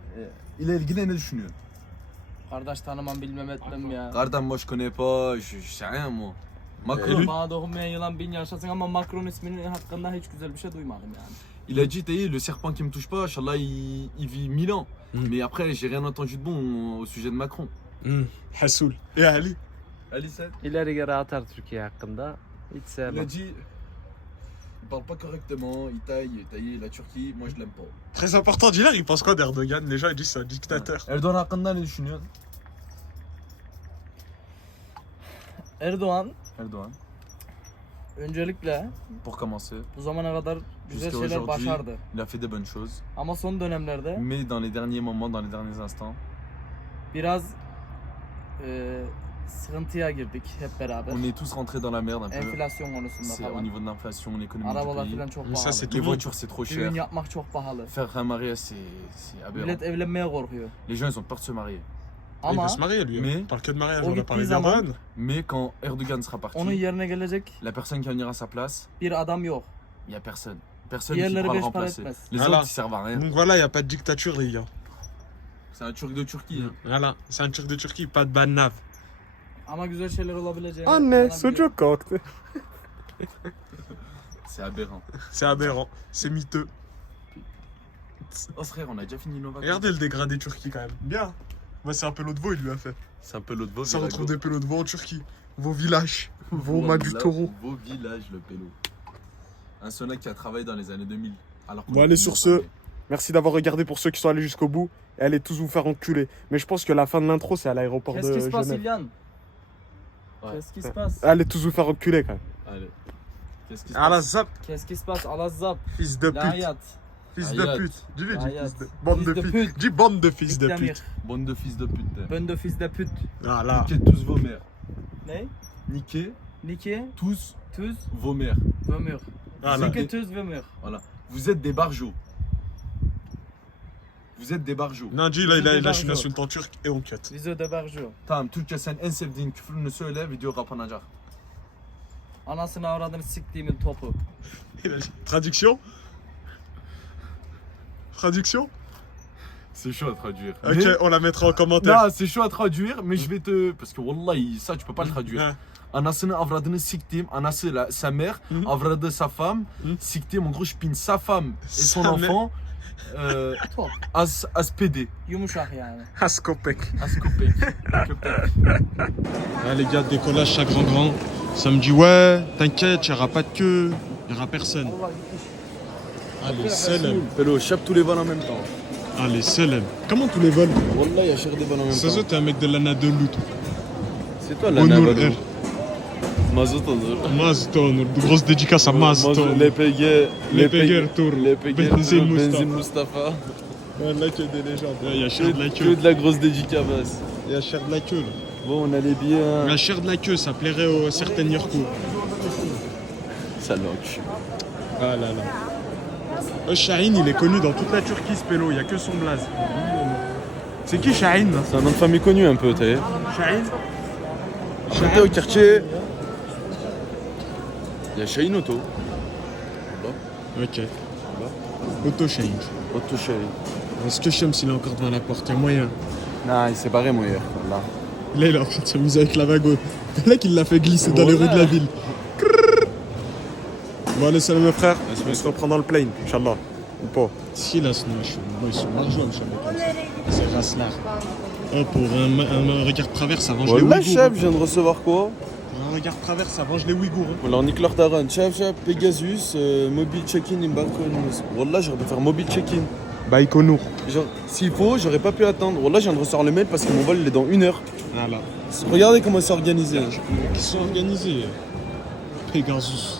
ile ilgili ne düşünüyor? Kardeş tanımam bilmem etmem ya. Kardan boş connais pas, je sais rien moi. Macron, Bana dokunmayan yılan bin yaşasın ama Macron isminin hakkında hiç güzel bir şey duymadım yani. il a dit, le serpent qui me touche pas, Inch'Allah, il vit 1000 ans. Mais après, j'ai rien entendu de bon au sujet de Macron. Hassoul. Et Ali. Ali Said, İleri geri atar Türkiye hakkında. Hiç il sevmem. a dit, il parle pas correctement, il taille la Turquie, moi je l'aime pas. Très important, Dealer il pense quoi d'Erdogan? Les gens ils disent c'est un dictateur. Erdoğan hakkında ne düşünüyorsun? Erdoğan Erdoğan, öncelikle pour commencer, bu zamana kadar güzel jusqu'à şeyler aujourd'hui, başardı. il a fait des bonnes choses. Ama son dönemlerde Mais dans les derniers moments, dans les derniers instants, biraz sıkıntıya girdik hep beraber. on est tous rentrés dans la merde un peu. Enflasyon konusunda C'est au falan. niveau de l'inflation, l'économie du Arabalar pays. falan çok Mais ça, pahalı. c'est tout Les le monde. voitures, c'est trop Düğün cher. yapmak çok pahalı. Faire un mariage, c'est aberrant. Millet evlenmeye korkuyor. Les gens, ils ont peur de se marier. Il Ama veut se marier lui. Mais- Il parle que de mariage, O on a gittiği parlé zaman d'Erdogan. Mais quand Erdogan sera onun parti, yerine gelecek la personne qui va venir à sa place, bir adam yok. il n'y a personne. Personne qui Diğerleri pourra le 5 para remplacer. etmez. Les Voilà. autres, ils servent à rien. Donc voilà, il n'y a pas de dictature, les gars. C'est un Turc de Turquie. Hein. Voilà, c'est un Turc de Turquie, pas de banave. Ama güzel şeyler olabileceğini. Anne, sana sucuk koktu. C'est aberrant. C'est aberrant, c'est miteux. Oh frère, on a déjà fini nos vacances. Regardez le dégradé Turquie quand même. Bien. Moi, c'est un peu l'eau de veau, il lui a fait. C'est un peu l'autre beau. Ça retrouve des pelots de veau en Turquie. Vos villages, vos mâts du taureau. Beau village, le pélo. Un Sona qui a travaillé dans les années 2000. Alors qu'on Bon, est allez, venu sur en ce, premier. merci d'avoir regardé pour ceux qui sont allés jusqu'au bout. Et allez tous vous faire enculer. Mais je pense que la fin de l'intro, c'est à l'aéroport Qu'est-ce qui de se passe, Genève. Ilian? Ouais. Qu'est-ce qui se passe? Allez tous vous faire enculer quand même. Allez. Qu'est-ce qui se À la passe zap, Qu'est-ce qui se passe? Al-Azzab. fils de La pute. hayat. Fils Hayat. de pute. Dis-le, dis Hayat. fils de... Bande Fils de de fils. pute. Dis bande de fils de Dikdemir. pute. Bande de fils de pute. Bande de fils de pute. Voilà. Niquez tous vos mères. Ne? Niquez Nike, tous tuz, vos mères. vömür. Voilà. Nike, tuz, vömür. Voilà. Vous êtes des barjots. Vous êtes des barjots. Naci ile Bizim de ilaç var Sultan Türk et on cut. Vize de Berjo. Tamam, Türkçe sen en sevdiğin küfürünü söyle, video kapanacak. Anasını avradını siktiğimin topu. Traduction. Traduction. C'est chaud à traduire. Ok, on la mettra en commentaire. Non, c'est chaud à traduire, mais je vais te... Parce que Wallahi, ça tu peux pas le traduire. Hein. Anasını avradını siktim, anası sa mère, avradı sa femme, siktim, en gros je pine sa femme et son Sa enfant, Top. as PD, Yumuşak yani. Has köpek. as köpek. Köpek. Ah, les gars, décollage chaque grand. Ça me dit ouais, t'inquiète, il n'y aura pas de queue, il n'y aura personne. Allez, salam. Pélo, chape tous les vols en même temps. Allez, salam. Comment tous les vols? Wallah, il y a cher des vols en même C'est temps. ça, t'es un mec de l'ANA de Lout. C'est toi la Onur nave. R. Mazot Onur. Mazton, de grosse dédicace à Mazton. Les Péguer. Les Péguer Tour. Les Péguer. Benzine Benzine Mustafa. Mustafa. Là, que des légendes. Il y a cher de la Que queue. de la grosse dédicace. Il y a cher de la queue. Là. Bon, on a les billets. Hein. La chair de la queue, ça plairait aux certaines Yurko. Ça l'enque. Ah là là. Shahin, il est connu dans toute la Turquie, ce pélo, il n'y a que son blaze. C'est qui Shahin là? C'est un nom de famille connu un peu, t'as vu. Shahin? J'étais au quartier. Il y a Shahin Auto. Ok. Auto Shahin. Auto Shahin. Est-ce que Shams il est encore devant la porte? Il y a moyen. Non, il s'est barré, moi, hier. Là. Là, il est en train de s'amuser avec la wagon. Là qu'il l'a fait glisser dans les rues de la ville. Bon, allez, salut mes frères. On se reprend dans le plane, Inch'Allah. Ou pas? Si, là, ils sont margeants, c'est racelard. Oh, pour un regard de travers, ça venge les Wallah, Ouïghours. Chab, je viens de recevoir quoi? Pour un regard de travers, ça venge les Ouïghours. Hein. Alors, Nick Lortaran, Chab, Pegasus, mobile check-in, Embarcon. Wallah, j'aurais pu faire mobile check-in. Baïkonour. Genre, s'il faut, j'aurais pas pu attendre. Wallah, je viens de recevoir le mail parce que mon vol il est dans 1 heure. Voilà. Regardez comment c'est organisé. Qui sont organisés. Pegasus.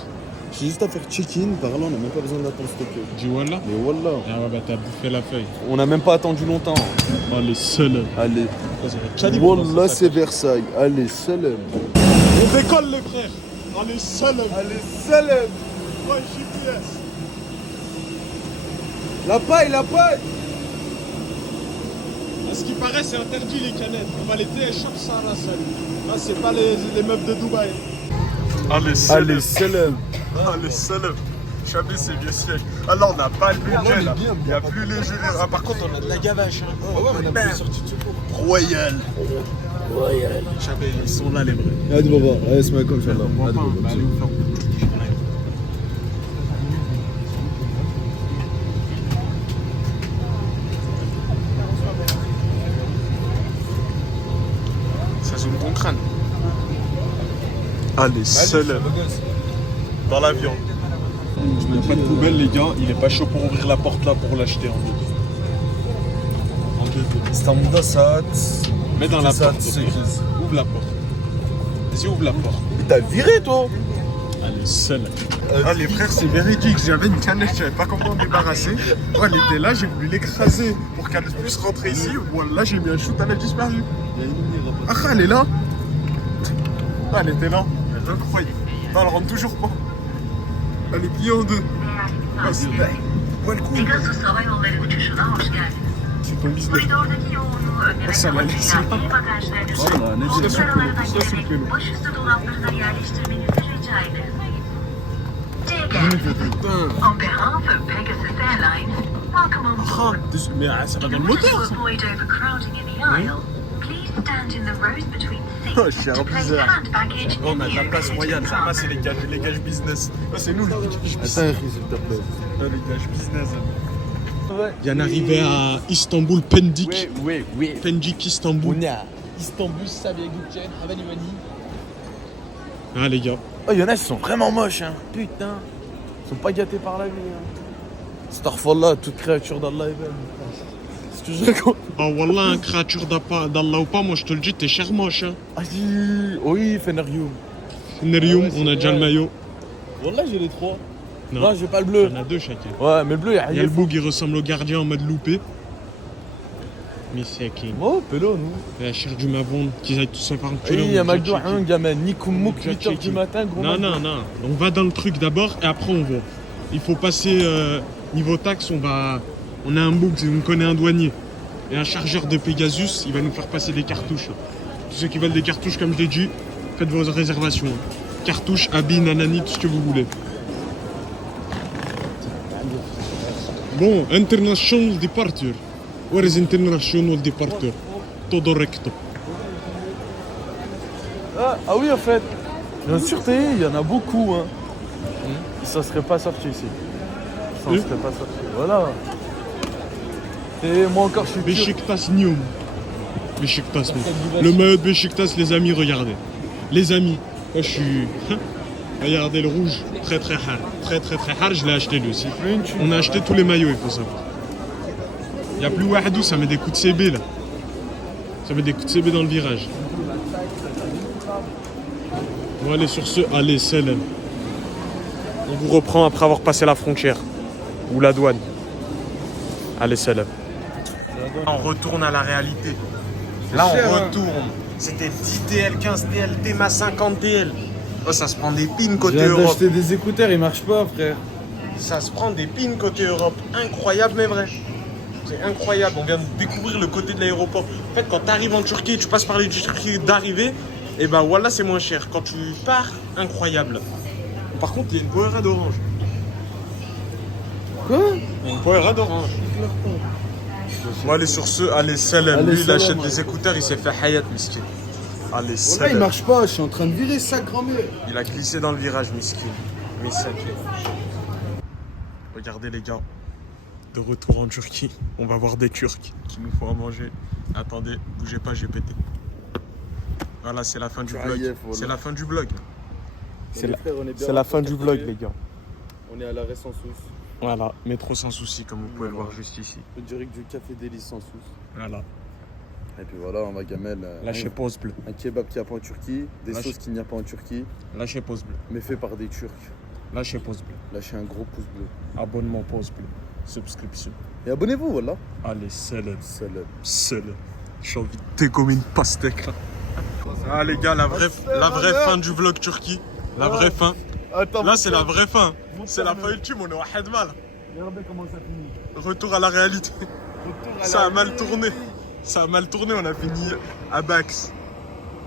J'ai juste à faire check-in, par là, on n'a même pas besoin d'attendre ce truc. Dis Wallah. Mais Wallah, Ah ouais, bah t'as bouffé la feuille. on n'a même pas attendu longtemps. Oh, les seuls. Allez. Wallah, c'est Versailles. Allez, salam. On décolle, les frères. Oh, les seuls. Allez, salam. Ouais, GPS. La paille, la paille. À ce qui paraît, c'est interdit les canettes. On va les télécharger ça à la salle. Ah, c'est pas les meufs de Dubaï. Allez, Allez, salam. Allez, salam. Chablis, c'est vieux siècle. Ah là, on n'a pas le budget là. Il n'y a plus les jeux. Ah, par contre, on a de la gavache. Hein. Oh, ouais, on a plus sorti de secours. Royal. Royal. Chablis, ils sont là les vrais. Allez, baba. Allez, c'est ma comme ça là. Bah, allez, on fait. Ça zoome ton crâne. Allez, seul dans l'avion. Il n'y a pas de poubelle, les gars. Il est pas chaud pour ouvrir la porte là pour l'acheter en deux. En deux. İstanbul'da saat... Mets dans la saat porte. 8. Ouvre la porte. Vas-y, ouvre la porte. Mais t'as viré, toi? Allez, seul. Ah, les frères, c'est véridique. J'avais une canette, je savais pas comment me débarrasser. Oh, elle était là, j'ai voulu l'écraser pour qu'elle puisse rentrer ici. Voilà, j'ai mis un shoot, elle a disparu. Ah, elle est là. Ah, elle était là. Incroyable. Non, elle rentre toujours pas. Elle est pliée en deux. Ah, c'est vrai. Ouais, le coup. Pegasus Hava Yolları uçuşuna hoş geldiniz. C'est ton business. Koridordaki yoğunluğu önlemek Sen amacıyla öylesin. geri bagajlarınızı Vallahi ne koltuk güzel. aralarına Nasıl girerek yapıyorum? başüstü dolaplarına yerleştirmenizi rica ederiz. C again. On behalf of Pegasus Airlines, welcome on board. Mais ça va dans le In order moteur, to ça. avoid overcrowding in the aisle, please stand in the rows between seats Oh, cher to place bizarre. hand baggage Oh, on in a the de la place overhead royale, ça va, c'est compartment. les gages business. Ah, c'est nous, les gages business. Attends, s'il te plaît. Ah, les gages business. Bien arrivé à Istanbul, Pendik. Oui. Pendik, Istanbul. On est à Istanbul, Sabiha Gökçen, Havaliwani. Ah, les gars. Oh, y en a qui sont vraiment moches, hein. Putain. Ils sont pas gâtés par la vie, hein. Astaghfirullah, toute créature d'Allah est belle. C'est ce que je raconte. Ah, wallah, un créature d'Allah ou pas, moi je te le dis, t'es cher moche. Hein. Ah, oui, Fenerioum. Nerium, Ah ouais, on a c'est déjà vrai. le maillot. Wallah, j'ai les trois. Non. Non, j'ai pas le bleu. On a deux chacun. Ouais, mais le bleu, Il y a le boug, il ressemble au gardien en mode loupé. Mais c'est qui Oh, pélo, nous. La chair du Mavon, qu'ils aillent tous se faire enculer. Oui, on il y a va McDo, checker. un gamin. Nikoummouk, On va 8h du checker. matin, gros. Non, McDo. non, non. On va dans le truc d'abord et après on voit. Il faut passer niveau taxe, on a un boug, on connaît un douanier. Et un chargeur de Pegasus, il va nous faire passer des cartouches. Tous ceux qui veulent des cartouches, comme je l'ai dit, faites vos réservations. Cartouches, habits, nanani, tout ce que vous voulez. Bon, international departure. Where is international departure? Todo recto. Ah oui, en fait. Bien sûr, il y en a beaucoup, hein. Ça serait pas sorti ici. Ça Oui. serait pas sorti. Voilà. Et moi encore, je suis turc. Beşiktaş Nium. Beşiktaş. Le maillot de Beşiktaş, les amis, regardez. Les amis, moi je suis. Regardez le rouge, très très hard. Très très très hard, je l'ai acheté lui aussi. On a acheté tous les maillots, il faut savoir. Il n'y a plus Wahadou, ça met des coups de CB là. Ça met des coups de CB dans le virage. Bon, allez, sur ce, allez, salam. On vous reprend après avoir passé la frontière. Ou la douane. Allez, salam. On retourne à la réalité. Là, on retourne. C'était 10 DL, 15 DL, TMA 50 DL. Oh, ça se prend des pins côté J'ai Europe. d'acheter des écouteurs, ils marchent pas, frère. Ça se prend des pins côté Europe. Incroyable, mais vrai. C'est incroyable. On vient de découvrir le côté de l'aéroport. En fait, quand tu arrives en Turquie, tu passes par les Turquie d'arrivée, et ben voilà, c'est moins cher. Quand tu pars, incroyable. Par contre, il y a une Powerade d'orange. Quoi? Une Powerade d'orange. Bon, allez, sur ce, allez, salam. Allez, Lui, il salam, achète ouais. des écouteurs, il s'est fait hayat, miskin. Allez, Là, il salam. marche pas, je suis en train de virer ça, grand-mère. Il a glissé dans le virage, miskin. Miskin. Regardez les gars, de retour en Turquie, on va voir des Turcs qui nous font à manger. Attendez, bougez pas, j'ai pété. Voilà, c'est la fin du vlog. Aïe, voilà. C'est la fin du vlog. C'est Les la, frères, on est bien c'est la fin du vlog, rencontrés. les gars. On est à l'arrêt sans sous. Voilà, métro sans souci, comme vous pouvez le voir juste ici. On dirait que du café délice sans sous. Voilà, Et puis voilà, on va gamelle. lâchez pause bleu. Un kebab qu'il n'y a pas en Turquie, des Lâche. sauces qu'il n'y a pas en Turquie, Lâchez pause bleu. mais fait par des Turcs. Lâchez pause bleu. Lâchez un gros pouce bleu. Abonnement pause bleu. Subscription. Et abonnez-vous, voilà. Allez, salam. Salam. Seul. J'ai envie de dégommer une pastèque là. Ah les gars, la vraie fin du vlog Turquie. La vraie fin. Attends, Là c'est la vraie fin. C'est la fin ultime, on est au Hadma là. regardez comment ça finit. Retour à la réalité. Ça a mal tourné. Ça a mal tourné, on a fini à Bax.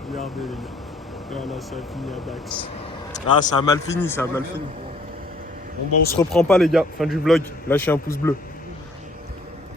Regardez les gars. Voilà, ça a fini à Bax. Ah ça a mal fini, ça a mal fini. Bon bah on se reprend pas les gars. Fin du vlog. Lâchez un pouce bleu.